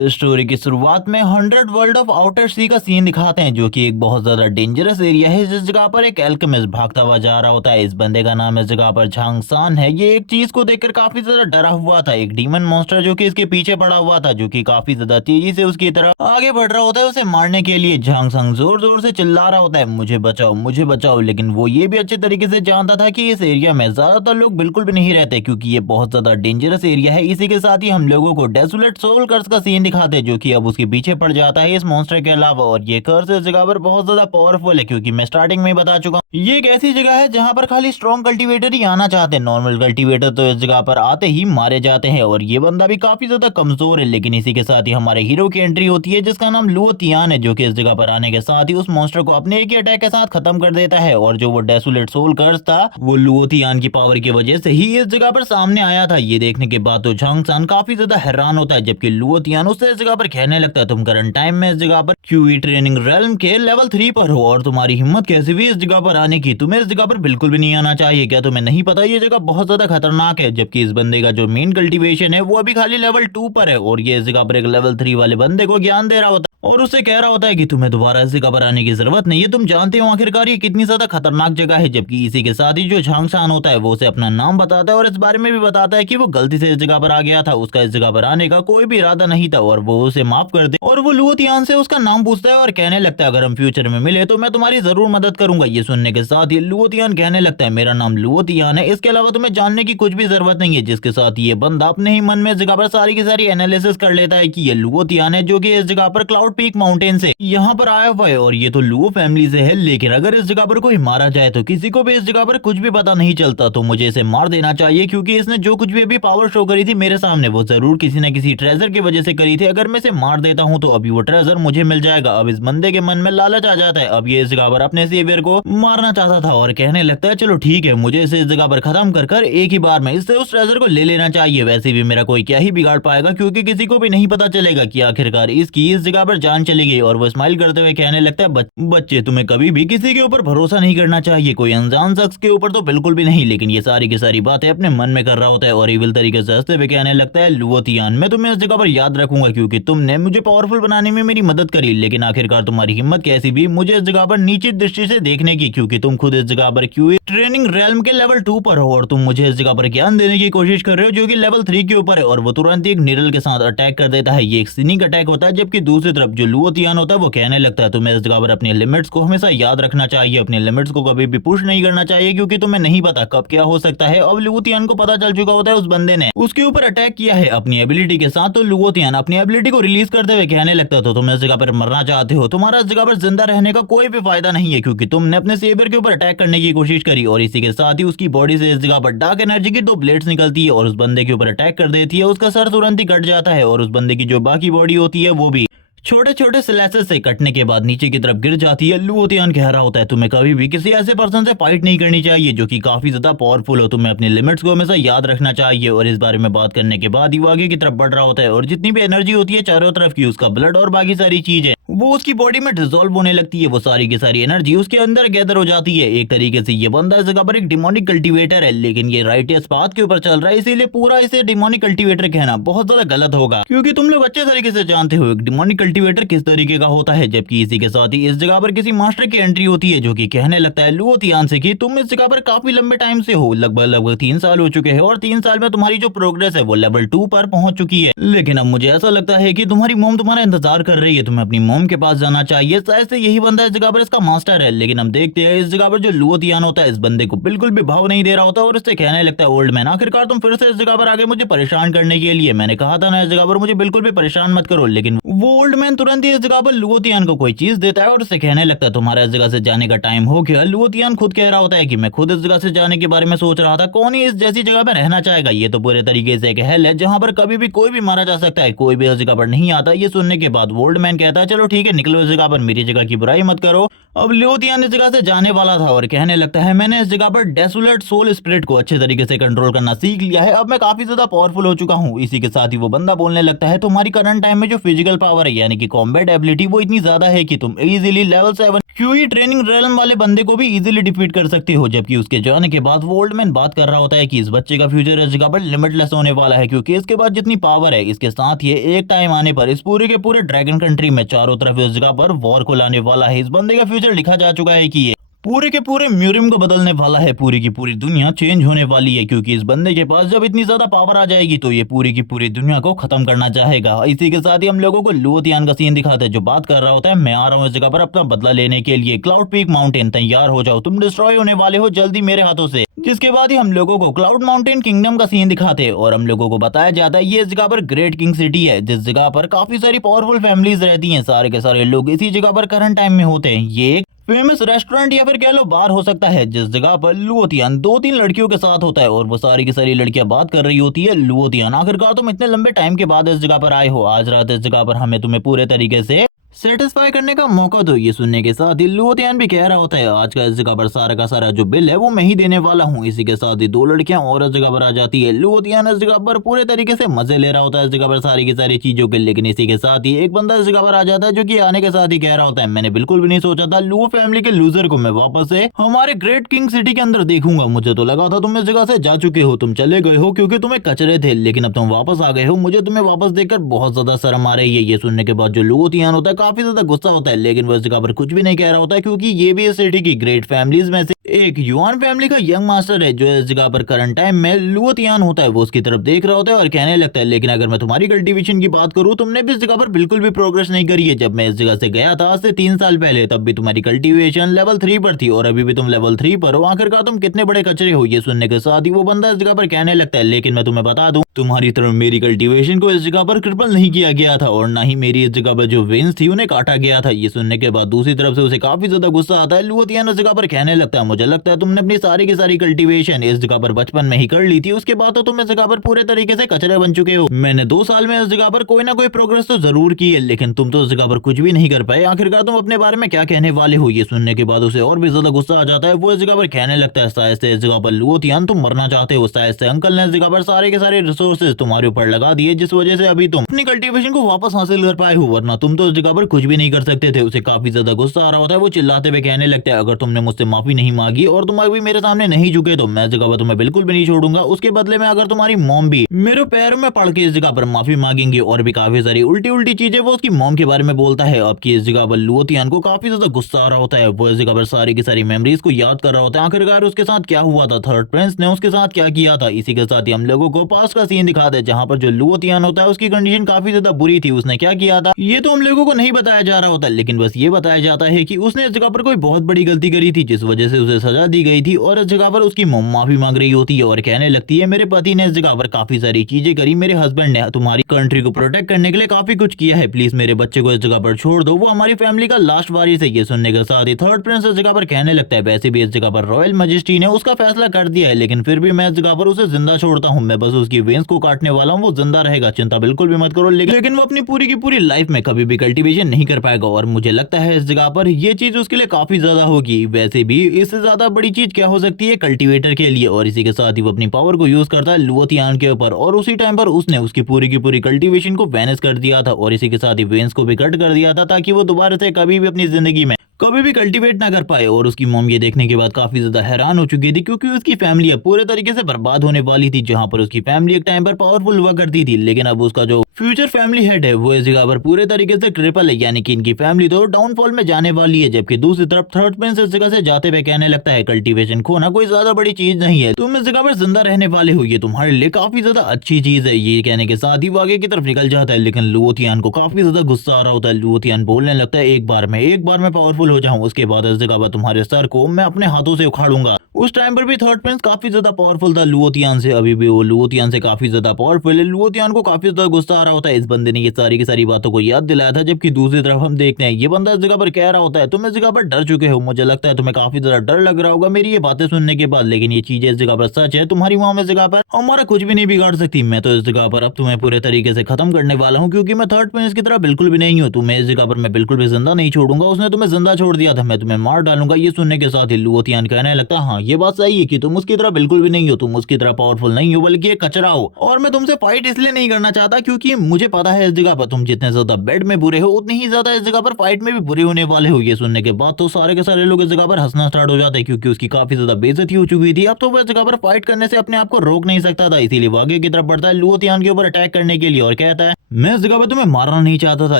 Story की शुरुआत में 100 वर्ल्ड ऑफ आउटर सी का सीन दिखाते हैं, जो कि एक बहुत ज्यादा डेंजरस एरिया है। जिस जगह पर एक एल्केमिस्ट भागता हुआ जा रहा होता है। इस बंदे का नाम इस जगह पर झांग सान है। ये एक चीज को देखकर काफी ज्यादा डरा हुआ था, एक डीमन मॉन्स्टर जो कि इसके पीछे पड़ा हुआ था, जो कि काफी ज्यादा तेजी से उसकी तरफ आगे बढ़ रहा होता है उसे मारने के लिए। झांग सांग जोर जोर से चिल्ला रहा होता है, मुझे बचाओ मुझे बचाओ। लेकिन वो ये भी अच्छे तरीके से जानता था कि इस एरिया में ज्यादातर लोग बिल्कुल भी नहीं रहते, क्योंकि ये बहुत ज्यादा डेंजरस एरिया है। इसी के साथ ही हम लोगों को डेसोलेट सोल कर्स का सीन दिखाते हैं, जो कि अब उसके पीछे पड़ जाता है इस मॉन्स्टर के अलावा। और ये कर्स इस जगह पर बहुत ज्यादा पावरफुल है, क्योंकि मैं स्टार्टिंग में ही बता चुका हूँ, ये एक ऐसी जगह है जहाँ पर खाली स्ट्रॉन्ग कल्टीवेटर ही आना चाहते हैं। नॉर्मल कल्टीवेटर तो इस जगह पर आते ही मारे जाते हैं। और ये बंदा भी काफी ज्यादा कमजोर है। लेकिन इसी के साथ ही हमारे हीरो की एंट्री होती है, जिसका नाम लुओ तियान है, जो कि इस जगह पर आने के साथ ही उस मॉन्स्टर को अपने एक ही अटैक के साथ खत्म कर देता है। और जो वो डेसोलेट सोल कर्स था, वो लुओ तियान की पावर की वजह से ही इस जगह पर सामने आया था। ये देखने के बाद तो झांग सान काफी ज्यादा हैरान होता है, जबकि लुओ तियान उससे इस जगह पर कहने लगता है, तुम करंट टाइम में इस जगह पर क्यूई ट्रेनिंग रेल्म के लेवल 3 पर हो, और तुम्हारी हिम्मत कैसे हुई इस जगह पर आने की? तुम्हें इस जगह पर बिल्कुल भी नहीं आना चाहिए। क्या तुम्हें नहीं पता ये जगह बहुत ज्यादा खतरनाक है? जबकि इस बंदे का जो मेन कल्टीवेशन है वो अभी खाली लेवल 2 पर है, और ये इस जगह पर एक लेवल 3 वाले बंदे को ज्ञान दे रहा होता है और उसे कह रहा होता है कि तुम्हें दोबारा इस जगह पर आने की जरूरत नहीं है। तुम जानते हो आखिरकार ये कितनी ज्यादा खतरनाक जगह है। जबकि इसी के साथ ही जो झांग सान होता है वो उसे अपना नाम बताता है, और इस बारे में भी बताता है कि वो गलती से इस जगह पर आ गया था, उसका इस जगह पर आने का कोई भी इरादा नहीं था, और वो उसे माफ कर दे। और वो लुओ तियान से उसका नाम पूछता है और कहने लगता है, अगर हम फ्यूचर में मिले तो मैं तुम्हारी जरूर मदद करूंगा। ये सुनने के साथ ही लुओ तियान कहने लगता है, मेरा नाम लुओ तियान है, इसके अलावा तुम्हें जानने की कुछ भी जरूरत नहीं है। जिसके साथ ये बंदा अपने ही मन में इस जगह पर सारी की सारी एनालिसिस कर लेता है कि ये लुओ तियान है, जो कि इस जगह पर क्लाउड पीक माउंटेन से यहाँ पर आया हुआ है, और ये तो लुओ फैमिली से है। लेकिन अगर इस जगह पर कोई मारा जाए तो किसी को भी इस जगह पर कुछ भी पता नहीं चलता, तो मुझे इसे मार देना चाहिए, क्योंकि इसने जो कुछ भी अभी पावर शो करी थी मेरे सामने वो जरूर किसी न किसी ट्रेजर की वजह से करी थी। अगर मैं इसे मार देता हूँ तो अभी वो ट्रेजर मुझे मिल जाएगा। अब इस बंदे के मन में लालच आ जाता है। अब ये इस जगह पर अपने सेवियर को मारना चाहता था, और कहने लगता है, चलो ठीक है, मुझे इसे इस जगह पर खत्म कर कर एक ही बार में इससे उस ट्रेजर को ले लेना चाहिए। वैसे भी मेरा कोई क्या ही बिगाड़ पाएगा, क्योंकि किसी को भी नहीं पता चलेगा कि आखिरकार इसकी इस जगह पर जान चली गई। और वो स्माइल करते हुए कहने लगता है, बच्चे तुम्हें कभी भी किसी के ऊपर भरोसा नहीं करना चाहिए, कोई अनजान शख्स के ऊपर तो बिल्कुल भी नहीं। लेकिन ये सारी की सारी बातें अपने मन में कर रहा होता है, और इविल तरीके से हंसते हुए कहने लगता है, लुओ तियान, मैं तुम्हें इस जगह पर याद रखूंगा, क्योंकि तुमने मुझे पावरफुल बनाने में मेरी मदद करी। लेकिन आखिरकार तुम्हारी हिम्मत कैसी भी मुझे इस जगह पर नीची दृष्टि से देखने की, क्योंकि तुम खुद इस जगह पर क्यूए ट्रेनिंग रेल्म के लेवल 2 पर हो, और तुम मुझे इस जगह पर ज्ञान देने की कोशिश कर रहे हो जो कि लेवल 3 के ऊपर है। और वो तुरंत एक निरल के साथ अटैक कर देता है। ये एक सिनिक अटैक होता है। जबकि दूसरी तरफ जो लुओ तियान होता है वो कहने लगता है, तुम्हें इस जगह पर अपनी लिमिट्स को हमेशा याद रखना चाहिए, अपने लिमिट्स को कभी भी पुश नहीं करना चाहिए, क्योंकि तुम्हें नहीं पता कब क्या हो सकता है। अब लुओ तियान को पता चल चुका होता है उस बंदे ने उसके ऊपर अटैक किया है अपनी एबिलिटी के साथ। तो लुओ तियान अपनी एबिलिटी को रिलीज करते हुए कहने लगता है, तो तुम इस जगह पर मरना चाहते हो, तुम्हारा इस जगह पर जिंदा रहने का कोई भी फायदा नहीं है, क्योंकि तुमने अपने सेवियर के ऊपर अटैक करने की कोशिश करी। और इसी के साथ ही उसकी बॉडी से इस जगह पर डार्क एनर्जी की 2 ब्लेड्स निकलती है और उस बंदे के ऊपर अटैक कर देती है। उसका सर तुरंत ही कट जाता है, और उस बंदे की जो बाकी बॉडी होती है वो भी छोटे छोटे स्लैसेस से कटने के बाद नीचे की तरफ गिर जाती है। लुओ तियान कह रहा होता है, तुम्हें कभी भी किसी ऐसे पर्सन से फाइट नहीं करनी चाहिए जो कि काफी ज्यादा पावरफुल हो, तुम्हें अपनी लिमिट्स को हमेशा याद रखना चाहिए। और इस बारे में बात करने के बाद ही वो आगे की तरफ बढ़ रहा होता है, और जितनी भी एनर्जी होती है चारों तरफ की, उसका ब्लड और बाकी सारी चीजें वो उसकी बॉडी में डिसॉल्व होने लगती है। वो सारी की सारी एनर्जी उसके अंदर गैदर हो जाती है। एक तरीके से ये बंदा इस जगह पर एक डिमोनिक कल्टीवेटर है, लेकिन ये राइटियस पाथ के ऊपर चल रहा है, इसीलिए पूरा इसे डिमोनिक कल्टीवेटर कहना बहुत ज्यादा गलत होगा, क्योंकि तुम लोग अच्छे तरीके से जानते हो एक डिमोनिक कल्टीवेटर किस तरीके का होता है। जबकि इसी के साथ ही इस जगह पर किसी मास्टर की एंट्री होती है, जो कि कहने लगता है लुओ तियान से कि तुम इस जगह पर काफी लंबे टाइम से हो, लगभग 3 साल हो चुके हैं, और 3 साल में तुम्हारी जो प्रोग्रेस है वो लेवल 2 पर पहुंच चुकी है। लेकिन अब मुझे ऐसा लगता है कि तुम्हारी मोम तुम्हारा इंतजार कर रही है, तुम्हें अपनी मोम के पास जाना चाहिए। शायद से यही बंदा इस जगह पर इसका मास्टर है। लेकिन हम देखते हैं इस जगह पर जो लुओ तियान होता है इस बंदे को बिल्कुल भी भाव नहीं दे रहा होता, और उससे कहने लगता है, ओल्ड मैन, आखिरकार तुम फिर से इस जगह पर आगे मुझे परेशान करने के लिए, मैंने कहा था ना इस जगह पर मुझे बिल्कुल भी परेशान मत करो। लेकिन वो ओल्ड मैन तुरंत ही इस जगह पर लुओ तियान को कोई चीज देता है, और उससे कहने लगता है, तुम्हारा इस जगह से जाने का टाइम हो गया। लुओ तियान खुद कह रहा होता है कि मैं खुद इस जगह से जाने के बारे में सोच रहा था, कौन ही इस जैसी जगह पर रहना चाहेगा। ये तो पूरे तरीके से एक हेल है, जहां पर कभी भी कोई भी मारा जा सकता है, कोई भी इस जगह पर नहीं आता। ये सुनने के बाद ओल्ड मैन कहता है, चलो ठीक है निकलो इस जगह पर, मेरी जगह की बुराई मत करो। अब लुओतियान इस जगह से जाने वाला था और कहने लगता है मैंने इस जगह पर डेसोलेट सोल स्पिरिट को अच्छे तरीके से कंट्रोल करना सीख लिया है, अब मैं काफी ज्यादा पावरफुल हो चुका हूँ। इसी के साथ ही वो बंदा बोलने लगता है तुम्हारी करंट टाइम में जो फिजिकल पावर है यानी कि कॉम्बैट एबिलिटी वो इतनी ज्यादा है कि तुम इजीली लेवल 7 क्यूई ट्रेनिंग रेलम वाले बंदे को भी इजीली डिफीट कर सकते हो। जबकि उसके जाने के बाद वो ओल्ड मैन बात कर रहा होता है कि इस बच्चे का फ्यूचर इस जगह पर लिमिटलेस होने वाला है, क्योंकि इसके पास जितनी पावर है इसके साथ ये एक टाइम आने पर इस पूरे के पूरे ड्रैगन कंट्री में चारों तरफ इस जगह पर वॉर को लाने वाला है। इस बंदे का फ्यूचर लिखा जा चुका है कि ये पूरे के पूरे म्यूरियम को बदलने वाला है, पूरी की पूरी दुनिया चेंज होने वाली है, क्योंकि इस बंदे के पास जब इतनी ज्यादा पावर आ जाएगी तो ये पूरी की पूरी दुनिया को खत्म करना चाहेगा। इसी के साथ ही हम लोगों को लुओतियान का सीन दिखाते हैं जो बात कर रहा होता है मैं आ रहा हूँ इस जगह पर अपना बदला लेने के लिए, क्लाउड पीक माउंटेन तैयार हो जाओ, तुम डिस्ट्रॉय होने वाले हो जल्दी मेरे हाथों से। जिसके बाद ही हम लोगों को क्लाउड माउंटेन किंगडम का सीन दिखाते हैं और हम लोगों को बताया जाता है ये इस जगह पर ग्रेट किंग सिटी है, जिस जगह पर काफी सारी पावरफुल फैमिलीज रहती हैं, सारे के सारे लोग इसी जगह पर करंट टाइम में होते हैं। ये एक फेमस रेस्टोरेंट या फिर कह लो बार हो सकता है, जिस जगह पर लुओतियान 2-3 लड़कियों के साथ होता है और वो सारी की सारी लड़कियां बात कर रही होती है लुओतियान आखिरकार तुम इतने लंबे टाइम के बाद इस जगह पर आए हो, आज रात इस जगह पर हमें तुम्हें पूरे तरीके से सेटिस्फाई करने का मौका दो। ये सुनने के साथ ही लुओतियान भी कह रहा होता है आज का इस जगह पर सारा का सारा जो बिल है वो मैं ही देने वाला हूँ। इसी के साथ ही 2 लड़कियां और इस जगह पर आ जाती है। लुओतियान इस जगह पर पूरे तरीके से मजे ले रहा होता है इस जगह पर सारी की सारी चीजों के, लेकिन इसी के साथ ही एक बंदा इस जगह पर आ जाता है जो कि आने के साथ ही कह रहा होता है मैंने बिल्कुल भी नहीं सोचा था लुओ फैमिली के लूजर को मैं वापस से हमारे ग्रेट किंग सिटी के अंदर देखूंगा, मुझे तो लगा था तुम इस जगह से जा चुके हो, तुम चले गए हो क्योंकि तुम्हें कचरे थे, लेकिन अब तुम वापस आ गए हो, मुझे तुम्हें वापस देखकर बहुत ज्यादा शर्म आ रही है। ये सुनने के बाद जो लुओतियान होता है काफी ज्यादा गुस्सा होता है, लेकिन वो इस जगह पर कुछ भी नहीं कह रहा होता है क्योंकि ये भी इस सिटी की ग्रेट फैमिलीज में से एक युआन फैमिली का यंग मास्टर है जो इस जगह पर करंट टाइम में लुओतियान होता है वो उसकी तरफ देख रहा होता है और कहने लगता है लेकिन अगर मैं तुम्हारी कल्टीवेशन की बात करूं तुमने भी इस जगह पर बिल्कुल भी प्रोग्रेस नहीं करी है। जब मैं इस जगह से गया था आज से 3 साल पहले तब भी तुम्हारी कल्टीवेशन लेवल 3 पर थी और अभी भी तुम लेवल 3 पर हो, आखिरकार तुम कितने बड़े कचरे हो। ये सुनने के साथ ही वो बंदा इस जगह पर कहने लगता है लेकिन मैं तुम्हें बता दूं तुम्हारी तरफ मेरी कल्टीवेशन को इस जगह पर क्रिपल नहीं किया गया था और ना ही मेरी इस जगह पर जो वेन्स थी उन्हें काटा गया था। ये सुनने के बाद दूसरी तरफ से उसे काफी ज्यादा गुस्सा आता है। लुओतियान इस जगह पर कहने लगता है मुझे लगता है तुमने अपनी सारी की सारी कल्टीवेशन इस जगह पर बचपन में ही कर ली थी, उसके बाद तो तुम इस जगह पर पूरे तरीके से कचरे बन चुके हो। मैंने 2 साल में इस जगह पर कोई ना कोई प्रोग्रेस तो जरूर की है लेकिन तुम तो इस जगह पर कुछ भी नहीं कर पाए, आखिरकार तुम अपने बारे में क्या कहने वाले हो। ये सुनने के बाद उसे और भी ज्यादा गुस्सा आ जाता है, वो इस जगह पर कहने लगता है शायद से इस जगह पर लुओतियान तुम मरना चाहते हो, शायद से अंकल ने इस जगह पर सारे के सारे रिसोर्सेज तुम्हारे ऊपर लगा दिए जिस वजह से अभी तुम अपनी कल्टीवेशन को वापस हासिल कर पाए हो, वरना तुम तो इस जगह पर कुछ भी नहीं कर सकते थे। उसे काफी ज्यादा गुस्सा आ रहा होता है, वो चिल्लाते हुए कहने लगता है अगर तुमने मुझसे माफी नहीं मांगी और तुम अभी मेरे सामने नहीं झुके तो मैं इस जगह पर तुम्हें बिल्कुल भी नहीं छोड़ूंगा। उसके बदले में अगर तुम्हारी मॉम भी मेरे पैरों में पड़ के इस जगह पर माफी मांगेंगी और भी काफी सारी उल्टी उल्टी चीजें वो उसकी मॉम के बारे में बोलता है। आपकी इस जगह पर लुओतियान को काफी ज्यादा गुस्सा आ रहा होता है, वो इस जगह पर सारी की सारी मेमोरीज को याद कर रहा होता है आखिरकार उसके साथ क्या हुआ था, थर्ड प्रिंस ने उसके साथ क्या किया था। इसी के साथ ही हम लोगों को पास का सीन दिखा दे जहाँ पर जो लुओतियान होता है उसकी कंडीशन काफी ज्यादा बुरी थी, उसने क्या किया था ये तो हम लोगों को नहीं बताया जा रहा होता, लेकिन बस ये बताया जाता है कि उसने इस जगह पर कोई बहुत बड़ी गलती करी थी जिस वजह से उसे सजा दी गई थी और इस जगह पर उसकी मॉम माफी मांग रही होती है और कहने लगती है मेरे पति ने इस जगह पर काफी सारी चीजें करी, मेरे हस्बैंड ने तुम्हारी कंट्री को प्रोटेक्ट करने के लिए काफी कुछ किया है, प्लीज मेरे बच्चे को इस जगह पर छोड़ दो, वो हमारी फैमिली का लास्ट वारिस है। ये सुनने के साथ ही थर्ड प्रिंस इस जगह पर कहने लगता है वैसे भी इस जगह पर रॉयल मजिस्ट्री ने उसका फैसला कर दिया है लेकिन फिर भी मैं इस जगह पर उसे जिंदा छोड़ता हूँ, मैं बस उसकी वेन्स को काटने वाला हूँ, वो जिंदा रहेगा, चिंता बिल्कुल भी मत करो, लेकिन वो अपनी पूरी की पूरी लाइफ में कभी भी कल्टीवेशन नहीं कर पाएगा और मुझे लगता है इस जगह पर ये चीज उसके लिए काफी ज्यादा होगी। वैसे भी इससे ज्यादा बड़ी चीज क्या हो सकती है कल्टीवेटर के लिए। और इसी के साथ ही वो अपनी पावर को यूज करता है लुओतियान के ऊपर और उसी टाइम पर उसने उसकी पूरी की पूरी कल्टीवेशन को वैनिश कर दिया था और इसी के साथ ही वेन्स को भी कट कर दिया था ताकि वो दोबारा से कभी भी अपनी जिंदगी में कभी भी कल्टीवेट ना कर पाए। और उसकी मॉम ये देखने के बाद काफी ज्यादा हैरान हो चुकी थी क्योंकि उसकी फैमिली अब पूरे तरीके से बर्बाद होने वाली थी। जहां पर उसकी फैमिली एक टाइम पर पावरफुल हुआ करती थी लेकिन अब उसका जो फ्यूचर फैमिली हेड है वो इस जगह पर पूरे तरीके से क्रिपल है, यानी कि इनकी फैमिली तो डाउनफॉल में जाने वाली है। जबकि दूसरी तरफ थर्ड प्रिंस इस जगह से जाते हुए कहने लगता है कल्टीवेशन खोना कोई ज्यादा बड़ी चीज नहीं है, तुम इस जगह पर जिंदा रहने वाले हो, ये तुम्हारे लिए काफी ज्यादा अच्छी चीज है। ये कहने के साथ ही वो आगे की तरफ निकल जाता है लेकिन लुओतियान को काफी ज्यादा गुस्सा आ रहा होता है। लुओतियान बोलने लगता है एक बार में पावरफुल हो जाऊं उसके बाद इस जगह पर तुम्हारे सर को मैं अपने हाथों से उखाड़ूंगा। उस टाइम पर भी थर्ड प्रिंस काफी ज्यादा पावरफुल था लुओतियान से, अभी भी वो लुओतियान से काफी ज्यादा पावरफुल है। लुओतियान को काफी ज्यादा गुस्सा आ रहा होता है। इस बंदे ने ये सारी की सारी बातों को याद दिलाया था, जबकि दूसरी तरफ हम देखते हैं ये बंदा इस जगह पर कह रहा होता है तुम इस जगह पर डर चुके हो, मुझे लगता है तुम्हें काफी ज्यादा डर लग रहा होगा मेरी ये बातें सुनने के बाद, लेकिन ये चीजें इस जगह पर सच है, तुम्हारी मॉम इस जगह पर हमारा कुछ भी नहीं बिगाड़ सकती। मैं तो इस जगह पर अब तुम्हें पूरे तरीके से खत्म करने वाला हूँ, क्योंकि मैं थर्ड प्रिंस की तरह बिल्कुल भी नहीं हूँ। तुम्हें इस जगह पर मैं बिल्कुल भी जिंदा नहीं छोड़ूंगा, उसने तुम्हें जिंदा छोड़ दिया था, मैं तुम्हें मार डालूंगा। ये सुनने के साथ ही लुओतियान कहने लगता है हाँ ये बात सही है कि तुम उसकी तरह बिल्कुल भी नहीं हो, तुम उसकी तरह पावरफुल नहीं हो बल्कि एक कचरा हो। और मैं तुमसे फाइट इसलिए नहीं करना चाहता क्योंकि मुझे पता है इस जगह पर तुम जितने ज्यादा बेड में बुरे हो उतनी ही ज्यादा इस जगह पर फाइट में भी बुरे होने वाले हो। ये सुनने के बाद तो सारे के सारे लोग इस जगह पर हंसना स्टार्ट हो जाते हैं, क्योंकि उसकी काफी ज्यादा बेइज्जती हो चुकी थी। अब तो वह जगह पर फाइट करने से अपने आप को रोक नहीं सकता था, इसीलिए वो आगे की तरफ बढ़ता है लुओतियान के ऊपर अटैक करने के लिए और कहता है मैं इस जगह पर तुम्हें मारना नहीं चाहता था,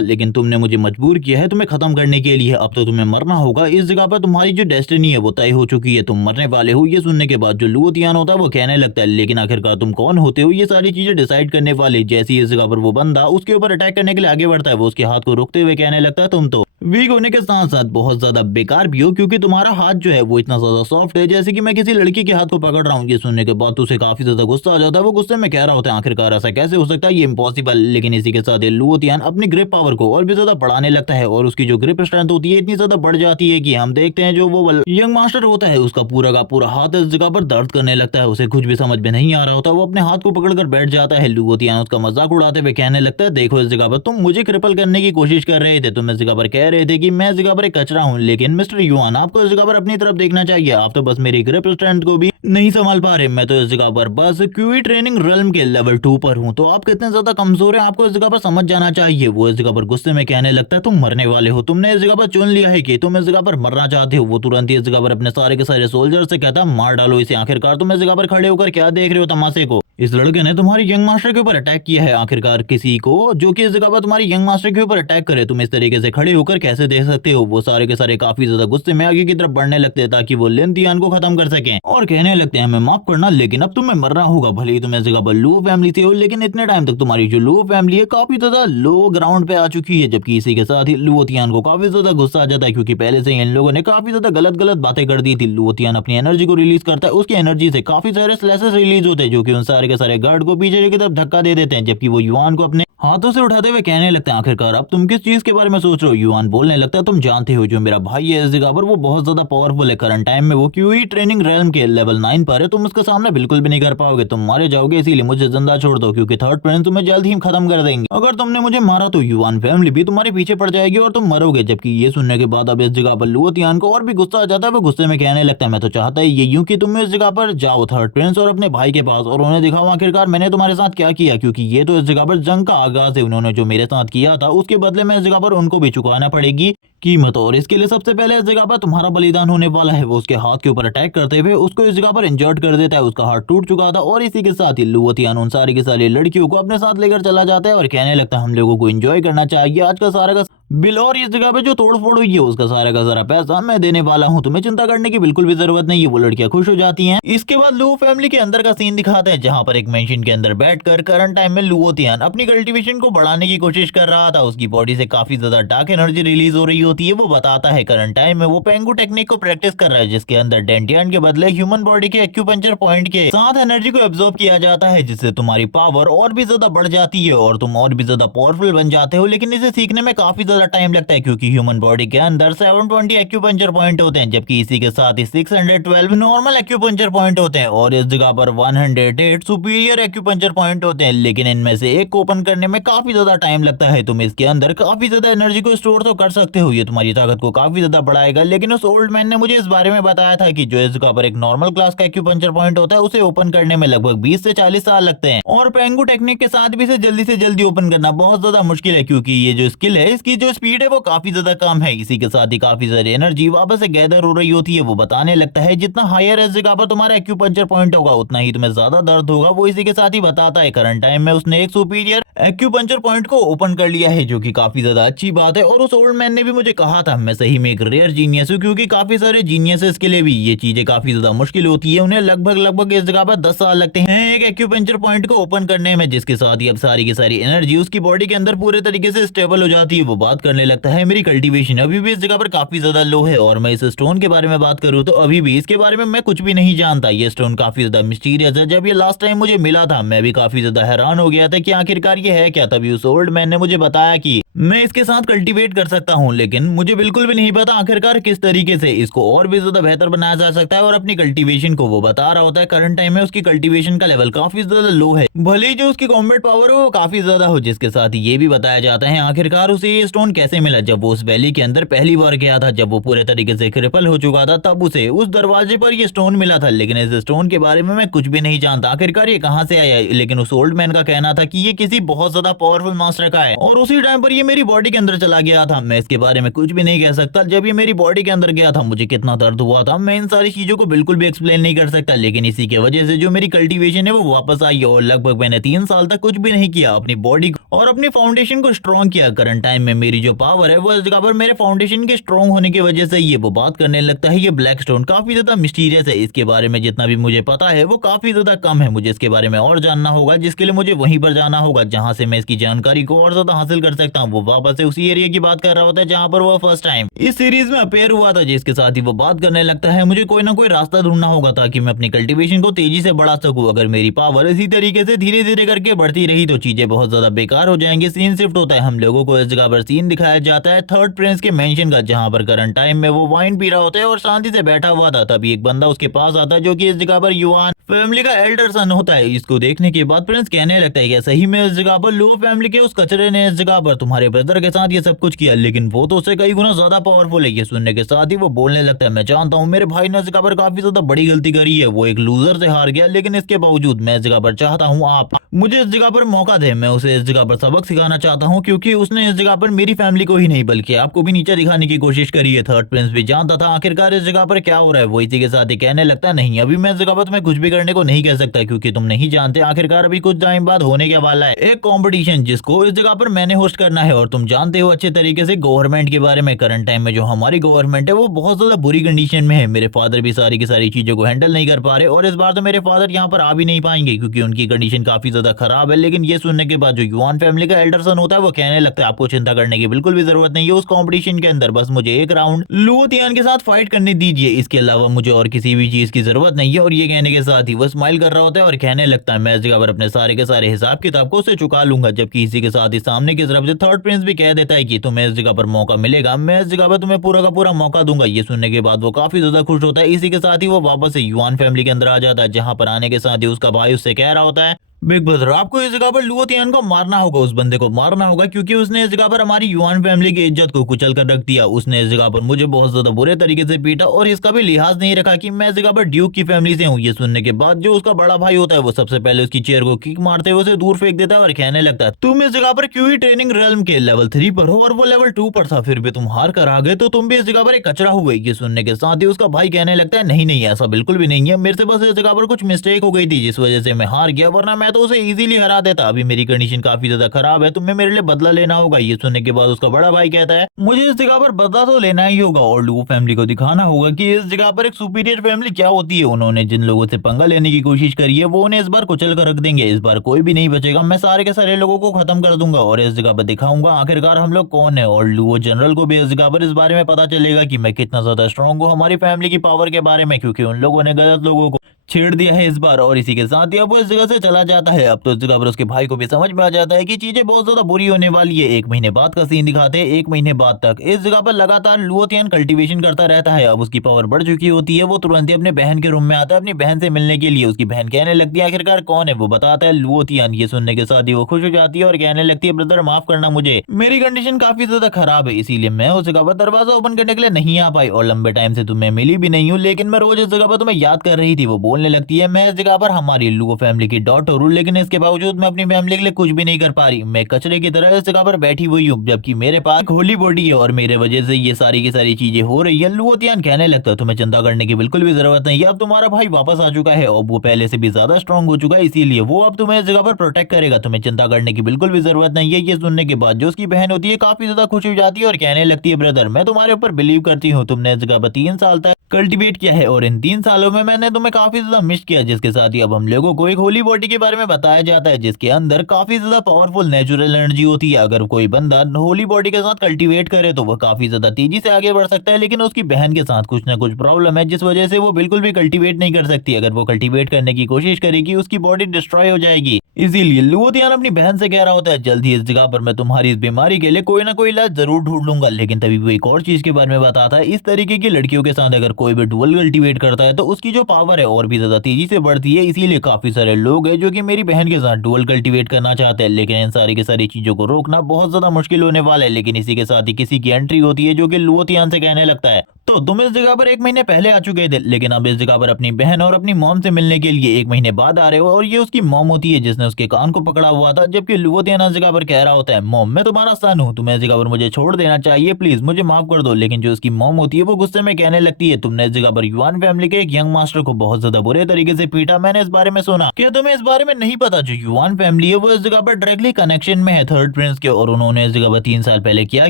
लेकिन तुमने मुझे मजबूर किया है तुम्हें खत्म करने के लिए, अब तो तुम्हें मरना होगा। इस जगह पर तुम्हारी जो डेस्टिनी है वो तय हो चुकी है, तुम मरने वाले हो। ये सुनने के बाद जो लुओतियान होता है वो कहने लगता है लेकिन आखिरकार तुम कौन होते हो ये सारी चीजें डिसाइड करने वाले। जैसे ही इस जगह पर वो बंदा उसके ऊपर अटैक करने के लिए आगे बढ़ता है, वो उसके हाथ को रोकते हुए कहने लगता है तुम तो वीक होने के साथ साथ बहुत ज्यादा बेकार भी हो, क्योंकि तुम्हारा हाथ जो है वो इतना ज्यादा सॉफ्ट है जैसे कि मैं किसी लड़की के हाथ को पकड़ रहा हूँ। ये सुनने के बाद उसे काफी ज्यादा गुस्सा आ जाता है, वो गुस्से में कह रहा होता है आखिरकार ऐसा कैसे हो सकता है, ये इम्पॉसिबल। लेकिन इसी के साथ लुओतियान अपनी ग्रिप पावर को और भी ज्यादा बढ़ाने लगता है और उसकी जो ग्रिप स्ट्रेंथ होती है इतनी ज्यादा बढ़ जाती है कि हम देखते हैं जो वो यंग मास्टर होता है उसका पूरा का पूरा हाथ इस जगह पर दर्द करने लगता है। उसे कुछ भी समझ में नहीं आ रहा होता, वो अपने हाथ को पकड़कर बैठ जाता है। लुओतियान उसका मजाक उड़ाते हुए कहने लगता है देखो इस जगह पर तुम मुझे क्रिपल करने की कोशिश कर रहे थे, तुम इस जगह पर कह रहे थे कि मैं इस जगह पर एक कचरा हूँ, लेकिन मिस्टर युआन आपको इस जगह पर अपनी तरफ देखना चाहिए, आप तो बस मेरी ग्रिप स्ट्रेंथ को भी नहीं संभाल पा रहे। मैं तो इस जगह पर बस क्यूई ट्रेनिंग रेल्म के लेवल 2 पर हूँ, तो आप कितने ज्यादा कमजोर हैं आपको इस जगह पर समझ जाना चाहिए। वो इस जगह पर गुस्से में कहने लगता है तुम मरने वाले हो, तुमने इस जगह पर चुन लिया है कि तुम इस जगह पर मरना चाहते हो। वो तुरंत ही इस जगह पर अपने सारे के सारे सोल्जर से कहता है मार डालो इसे, आखिरकार तुम इस जगह पर खड़े होकर क्या देख रहे हो तमाशे को। इस लड़के ने तुम्हारी यंग मास्टर के ऊपर अटैक किया है, आखिरकार किसी को जो कि इस जगह पर तुम्हारी यंग मास्टर के ऊपर अटैक करे तुम इस तरीके से खड़े होकर कैसे देख सकते हो। वो सारे के सारे काफी ज्यादा गुस्से में आगे की तरफ बढ़ने लगते हैं ताकि वो लिनतियान को खत्म कर सकें और कहने लगते हैं हमें माफ करना लेकिन अब तुम्हें मरना होगा। भले ही तुम इस जगह पर लुओ फैमिली से हो, लेकिन इतने टाइम तक तुम्हारी जो लुओ फैमिली है काफी ज्यादा लो ग्राउंड पे आ चुकी है। जबकि इसी के साथ ही लुओतियान को काफी ज्यादा गुस्सा आ जाता है, क्योंकि पहले से ही इन लोगों ने काफी ज्यादा गलत गलत बातें कर दी थी। लुओतियान अपनी एनर्जी को रिलीज करता है, उसकी एनर्जी से काफी सारे स्लैशेस रिलीज होते हैं जो कि उन सारे के सारे गार्ड को पीछे की तरफ धक्का दे देते हैं, जबकि वो युआन को अपने हाथों से उठाते हुए कहने लगते हैं आखिरकार अब तुम किस चीज के बारे में सोच रहे हो। युआन बोलने लगता है तुम जानते हो जो मेरा भाई है इस जगह पर वो बहुत ज्यादा पावरफुल है, करंट टाइम में वो क्यूई ट्रेनिंग रेल्म के लेवल 9 पर है, तुम उसका सामना बिल्कुल भी नहीं कर पाओगे, तुम मारे जाओगे, इसीलिए मुझे जिंदा छोड़ दो क्योंकि थर्ड प्रिंस तुम्हें जल्द ही खत्म कर देंगे। अगर तुमने मुझे मारा तो युआन फैमिली भी तुम्हारे पीछे पड़ जाएगी और तुम मरोगे। जबकि ये सुनने के बाद अब इस जगह पर लुओतियान को और भी गुस्सा आ जाता है, वो गुस्से में कहने लगता है मैं तो चाहता ही ये यूं कि तुम इस जगह पर जाओ थर्ड प्रिंस और अपने भाई के पास और उन्हें दिखाओ आखिरकार मैंने तुम्हारे साथ क्या किया, क्योंकि ये तो इस जगह पर जंग का आगाज है, उन्होंने जो मेरे साथ किया था उसके बदले में इस जगह पर उनको भी चुकाना पड़ेगी कीमत, और इसके लिए सबसे पहले इस जगह पर तुम्हारा बलिदान होने वाला है। वो उसके हाथ के ऊपर अटैक करते हुए उसको इस जगह पर इंजर्ड कर देता है, उसका हाथ टूट चुका था और इसी के साथ ही लुओतियान उन सारी की सारी लड़कियों को अपने साथ लेकर चला जाता है और कहने लगता है हम लोगों को एंजॉय करना चाहिए आज का सारा का बिल और इस जगह पे जो तोड़फोड़ हुई है उसका सारा का सारा पैसा मैं देने वाला हूँ, तुम्हें चिंता करने की बिल्कुल भी जरूरत नहीं है। वो लड़कियां खुश हो जाती हैं। इसके बाद लुओ फैमिली के अंदर का सीन दिखाते हैं जहाँ पर एक मेंशन के अंदर बैठकर करंट टाइम में लुओतियान अपनी कल्टीवेशन को बढ़ाने की कोशिश कर रहा था, उसकी बॉडी से काफी ज्यादा डार्क एनर्जी रिलीज हो रही होती है। वो बताता है करंट टाइम में वो पेंगू टेक्निक को प्रैक्टिस कर रहा है जिसके अंदर डेंटियन के बदले ह्यूमन बॉडी के एक्यूपंचर पॉइंट के साथ एनर्जी को एब्जॉर्ब किया जाता है, जिससे तुम्हारी पावर और भी ज्यादा बढ़ जाती है और तुम और भी ज्यादा पावरफुल बन जाते हो। लेकिन इसे सीखने में काफी ज्यादा टाइम लगता है क्योंकि ह्यूमन बॉडी के अंदर 720 एक्यूपंचर पॉइंट होते हैं, जबकि इसी के साथ ही 612 नॉर्मल एक्यूपंचर पॉइंट होते हैं और इस जगह पर 108 सुपीरियर एक्यूपंचर पॉइंट होते हैं। लेकिन इनमें से एक को ओपन करने में काफी ज्यादा टाइम लगता है। तुम इसके अंदर काफी ज्यादा एनर्जी को स्टोर तो कर सकते हो, ये तुम्हारी ताकत को काफी ज्यादा बढ़ाएगा। लेकिन उस ओल्ड मैन ने मुझे इस बारे में बताया था कि जो इस जगह पर एक नॉर्मल क्लास का एक्यूपंचर पॉइंट होता है उसे ओपन करने में लगभग 20 से 40 साल लगते हैं और पेंगू टेक्निक के साथ भी इसे जल्दी से जल्दी ओपन करना बहुत ज्यादा मुश्किल है क्योंकि ये जो स्किल है इसकी जो स्पीड है वो काफी ज्यादा कम है। इसी के साथ ही काफी सारी एनर्जी वापस से गैदर हो रही होती है। वो बताने लगता है जितना हायर इस जगह पर तुम्हारा एक्यूपंचर पॉइंट होगा उतना ही तुम्हें ज्यादा दर्द होगा। वो इसी के साथ ही बताता है करंट टाइम में उसने एक सुपीरियर एक्यूपंचर पॉइंट को ओपन कर लिया है, जो कि काफी ज्यादा अच्छी बात है। और उस ओल्ड मैन ने भी मुझे कहा था मैं सही में एक रेयर जीनियस हूँ क्योंकि काफी सारे जीनियसेस के लिए भी ये चीजें काफी ज्यादा मुश्किल होती है, उन्हें लगभग इस जगह पर 10 साल लगते हैं एक एक्यूपंचर पॉइंट को ओपन करने में, जिसके साथ ही अब सारी की सारी एनर्जी उसकी बॉडी के अंदर पूरे तरीके से स्टेबल हो जाती है। वो बात बात करने लगता है मेरी कल्टीवेशन अभी भी इस जगह पर काफी ज्यादा लो है। और मैं इस स्टोन के बारे में बात करूँ तो अभी भी इसके बारे में मैं कुछ भी नहीं जानता। ये स्टोन काफी ज्यादा मिस्टीरियस है। जब ये लास्ट टाइम मुझे मिला था मैं भी काफी ज्यादा हैरान हो गया था कि आखिरकार ये है क्या। तभी उस ओल्ड मैन ने मुझे बताया कि मैं इसके साथ कल्टीवेट कर सकता हूँ, लेकिन मुझे बिल्कुल भी नहीं पता आखिरकार किस तरीके से इसको और भी ज्यादा बेहतर बनाया जा सकता है। और अपनी कल्टीवेशन को वो बता रहा होता है करंट टाइम में उसकी कल्टीवेशन का लेवल काफी ज्यादा लो है, भले ही जो उसकी कॉम्बैट पावर हो वो काफी ज्यादा हो। जिसके साथ ये भी बताया जाता है आखिरकार उसे ये स्टोन कैसे मिला। जब वो उस वैली के अंदर पहली बार गया था, जब वो पूरे तरीके से क्रिपल हो चुका था, तब उसे उस दरवाजे पर ये स्टोन मिला था। लेकिन इस स्टोन के बारे में मैं कुछ भी नहीं जानता आखिरकार ये कहाँ से आया। लेकिन उस ओल्ड मैन का कहना था कि ये किसी बहुत ज्यादा पावरफुल मास्टर का है और उसी टाइम पर ये मेरी बॉडी के अंदर चला गया था। मैं इसके बारे में कुछ भी नहीं कह सकता। जब ये मेरी बॉडी के अंदर गया था मुझे कितना दर्द हुआ था, मैं इन सारी चीजों को बिल्कुल भी एक्सप्लेन नहीं कर सकता। लेकिन इसी की वजह से जो मेरी कल्टीवेशन है वो वापस आई और लगभग मैंने 3 साल तक कुछ भी नहीं किया, अपनी बॉडी और अपनी फाउंडेशन को स्ट्रॉन्ग किया। करंट टाइम में मेरी जो पावर है वो इस जगह पर मेरे फाउंडेशन के स्ट्रॉन्ग होने की वजह से ये वो बात करने लगता है। ये ब्लैक स्टोन काफी ज्यादा मिस्टीरियस है। इसके बारे में जितना भी मुझे पता है वो काफी ज्यादा कम है। मुझे इसके बारे में और जानना होगा, जिसके लिए मुझे वहीं पर जाना होगा जहां से मैं इसकी जानकारी को और ज्यादा हासिल कर सकता हूँ। वो वापस से उसी एरिया की बात कर रहा होता है जहां पर वो फर्स्ट टाइम इस सीरीज में अपेयर हुआ था। जिसके साथ ही वो बात करने लगता है मुझे कोई ना कोई रास्ता ढूंढना होगा ताकि मैं अपनी कल्टीवेशन को तेजी से बढ़ा सकूं। अगर मेरी पावर इसी तरीके से धीरे धीरे करके बढ़ती रही तो चीजें बहुत ज्यादा बेकार हो जाएंगी। सीन शिफ्ट होता है, हम लोगों को इस जगह पर सीन दिखाया जाता है थर्ड प्रिंस के मेंशन का, जहां पर करंट टाइम में वो वाइन पी रहा होता है और शांति से बैठा हुआ था। तभी एक बंदा उसके पास आता है जो कि इस जगह पर युआन फैमिली का एल्डर सन होता है। इसको देखने के बाद प्रिंस कहने लगता है कि सही में इस जगह पर लो फैमिली के उस कचरे ने इस जगह पर तुम्हारे ब्रदर के साथ ये सब कुछ किया, लेकिन वो तो उससे कई गुना ज्यादा पावरफुल है। ये सुनने के साथ ही वो बोलने लगता है मैं जानता हूँ मेरे भाई ने इस जगह पर काफी ज्यादा बड़ी गलती करी है, वो एक लूजर से हार गया, लेकिन इसके बावजूद मैं इस जगह पर चाहता हूँ आप मुझे इस जगह पर मौका दे। मैं उसे इस जगह पर सबक सिखाना चाहता हूँ क्योंकि उसने इस जगह पर मेरी फैमिली को ही नहीं बल्कि आपको भी नीचे दिखाने की कोशिश करी है। थर्ड प्रिंस भी जानता था आखिरकार इस जगह पर क्या हो रहा है। वो इसी के साथ ही कहने लगता है नहीं अभी मैं इस जगह पर तुम्हें कुछ भी करने को नहीं कह सकता क्योंकि तुम नहीं जानते आखिरकार अभी कुछ टाइम बाद होने के वाला है एक कंपटीशन जिसको इस जगह पर मैंने होस्ट करना है। और तुम जानते हो अच्छे तरीके से गवर्नमेंट के बारे में, करंट टाइम में जो हमारी गवर्नमेंट है वो बहुत ज्यादा बुरी कंडीशन में है। मेरे फादर भी सारी की सारी चीजों को हैंडल नहीं कर पा रहे और इस बार तो मेरे फादर यहाँ पर आ भी नहीं पाएंगे क्योंकि उनकी कंडीशन काफी ज्यादा खराब है। लेकिन ये सुनने के बाद जो युआन फैमिली का एल्डर सन होता है वो कहने लगता है आपको चिंता करने की बिल्कुल भी जरूरत नहीं है उस कंपटीशन के अंदर, बस मुझे एक राउंड लुओतियान के साथ फाइट करने दीजिए, इसके अलावा मुझे और किसी भी चीज की जरूरत नहीं है। और ये कहने के साथ ही वो स्माइल कर रहा होता है और कहने लगता है मैं इस जगह पर अपने सारे के सारे हिसाब किताब को उससे चुका लूंगा। जबकि इसी के साथ ही सामने की तरफ से थर्ड प्रिंस भी कह देता है कि तुम्हें इस जगह पर मौका मिलेगा, मैं इस जगह पर तुम्हें पूरा का पूरा मौका दूंगा। ये सुनने के बाद वो काफी ज्यादा खुश होता है। इसी के साथ ही वो वापस से युआन फैमिली के अंदर आ जाता है जहां पर आने के साथ ही उसका भाई उससे कह रहा होता है बिग ब्रदर आपको इस जगह पर लुओतियान को मारना होगा, उस बंदे को मारना होगा क्योंकि उसने इस जगह पर हमारी युआन फैमिली की इज्जत को कुचल कर रख दिया। उसने इस जगह पर मुझे बहुत ज्यादा बुरे तरीके से पीटा और इसका भी लिहाज नहीं रखा कि मैं इस जगह पर ड्यूक की फैमिली से हूँ। ये सुनने के बाद जो उसका बड़ा भाई होता है वो सबसे पहले उसकी चेयर को किक मारते हुए उसे दूर फेंक देता है और कहने लगता है तुम इस जगह पर क्यों ही ट्रेनिंग रेल्म के लेवल 3 पर हो और वो लेवल 2 पर था, फिर भी तुम हार कर आ गए तो तुम भी इस जगह पर एक कचरा हुए। ये सुनने के साथ ही उसका भाई कहने लगता है नहीं नहीं ऐसा बिल्कुल भी नहीं है, मेरे से बस इस जगह पर कुछ मिस्टेक हो गई थी जिस वजह से मैं हार गया, वरना मैं तो उसे इजीली हरा देता। अभी मेरी कंडीशन काफी ज्यादा खराब है, तुम्हें मेरे लिए बदला लेना होगा। ये सुनने के बाद उसका बड़ा भाई कहता है मुझे इस जगह पर बदला तो लेना ही होगा और लू फैमिली को दिखाना होगा कि इस जगह पर एक सुपीरियर फैमिली क्या होती है। उन्होंने जिन लोगों से पंगा लेने की कोशिश करी है वो उन्हें इस बार कुचल कर रख देंगे, इस बार कोई भी नहीं बचेगा, मैं सारे के सारे लोगों को खत्म कर दूंगा और इस जगह पर दिखाऊंगा आखिरकार हम लोग कौन है। और लू जनरल को भी इस जगह पर इस बारे में पता चलेगा कि मैं कितना ज्यादा स्ट्रॉन्ग हूँ हमारी फैमिली की पावर के बारे में, क्योंकि उन लोगों ने गलत लोगों को छेड़ दिया है इस बार। और इसी के साथ ही अब वो इस जगह से चला जाता है। अब तो इस जगह पर उसके भाई को भी समझ में आ जाता है कि चीजें बहुत ज्यादा बुरी होने वाली है। 1 महीने बाद का सीन दिखाते हैं। 1 महीने बाद तक इस जगह पर लगातार लुओतियान कल्टीवेशन करता रहता है। अब उसकी पावर बढ़ चुकी होती है। वो तुरंत ही अपने बहन के रूम में आता है अपनी बहन से मिलने के लिए। उसकी बहन कहने लगती है आखिरकार कौन है, वो बताता है लुओतियान। ये सुनने के साथ ही वो खुश हो जाती है और कहने लगती है ब्रदर माफ करना, मुझे मेरी कंडीशन काफी ज्यादा खराब है इसीलिए मैं उस जगह पर दरवाजा ओपन करने के लिए नहीं आ पाई और लंबे टाइम से तुम्हें मिली भी नहीं हूँ, लेकिन मैं रोज इस जगह पर तुम्हें याद कर रही थी। वो बोलने लगती है मैं इस जगह पर हमारी लुओ फैमिली की डॉटर हूँ, लेकिन इसके बावजूद मैं अपनी फैमिली के लिए कुछ भी नहीं कर पा रही। मैं कचरे की तरह इस जगह पर बैठी हुई हूँ जबकि मेरे पास होली बॉडी है और मेरे वजह से ये सारी की सारी चीजें हो रही है। लुओतियान कहने लगता है तुम्हें चिंता करने की बिल्कुल भी जरूरत नहीं है, अब तुम्हारा भाई वापस आ चुका है और वो पहले से भी ज्यादा स्ट्रांग हो चुका है, इसीलिए वो अब तुम्हें इस जगह पर प्रोटेक्ट करेगा, तुम्हें चिंता करने की बिल्कुल भी जरूरत नहीं है। ये सुनने के बाद जो उसकी बहन होती है काफी ज्यादा खुश हो जाती है और कहने लगती है ब्रदर मैं तुम्हारे ऊपर बिलीव करती हूँ, तुमने इस जगह पर 3 साल तक कल्टीवेट किया है और इन 3 सालों में मैंने तुम्हें काफी ज्यादा मिस किया, जिसके साथ ही अब हम लोगों को एक होली बॉडी के बारे में बताया जाता है जिसके अंदर काफी ज्यादा पावरफुल नेचुरल एनर्जी होती है। अगर कोई बंदा होली बॉडी के साथ कल्टीवेट करे तो वह काफी ज्यादा तेजी से आगे बढ़ सकता है, लेकिन उसकी बहन के साथ कुछ ना कुछ प्रॉब्लम है जिस वजह से वो बिल्कुल भी कल्टीवेट नहीं कर सकती। अगर वो कल्टीवेट करने की कोशिश करेगी उसकी बॉडी डिस्ट्रॉय हो जाएगी। इसीलिए लुओतियान अपनी बहन से कह रहा होता है जल्द ही इस जगह पर मैं तुम्हारी इस बीमारी के लिए कोई ना कोई इलाज जरूर ढूंढ लूंगा। लेकिन तभी वो एक और चीज के बारे में बताता है, इस तरीके की लड़कियों के साथ अगर कोई भी डुअल कल्टीवेट करता है तो उसकी जो पावर है और भी ज्यादा तेजी से बढ़ती है। इसीलिए काफी सारे लोग हैं जो कि मेरी बहन के साथ डुअल कल्टीवेट करना चाहते हैं, लेकिन इन सारी की सारी चीजों को रोकना बहुत ज्यादा मुश्किल होने वाला है। लेकिन इसी के साथ ही किसी की एंट्री होती है जो कि लुओतियान से कहने लगता है, तो तुम इस जगह पर 1 महीने पहले आ चुके थे, लेकिन अब इस जगह पर अपनी बहन और अपनी मॉम से मिलने के लिए 1 महीने बाद आ रहे हो। और ये उसकी मॉम होती है जिसने उसके कान को पकड़ा हुआ था, जबकि लुओतियान इस जगह पर कह रहा होता है मॉम मैं तुम्हारा सन हूँ, तुम्हें इस जगह पर मुझे छोड़ देना चाहिए, प्लीज मुझे माफ कर दो। लेकिन जो उसकी मॉम होती है वो गुस्से में कहने लगती है तुमने इस जगह पर युआन फैमिली के एक यंग मास्टर को बहुत ज्यादा बुरे तरीके से पीटा, मैंने इस बारे में सुना। क्या तुम्हें इस बारे में नहीं पता जो युआन फैमिली है वो इस जगह पर डायरेक्टली कनेक्शन में है थर्ड प्रिंस के, और उन्होंने इस जगह पर 3 साल पहले क्या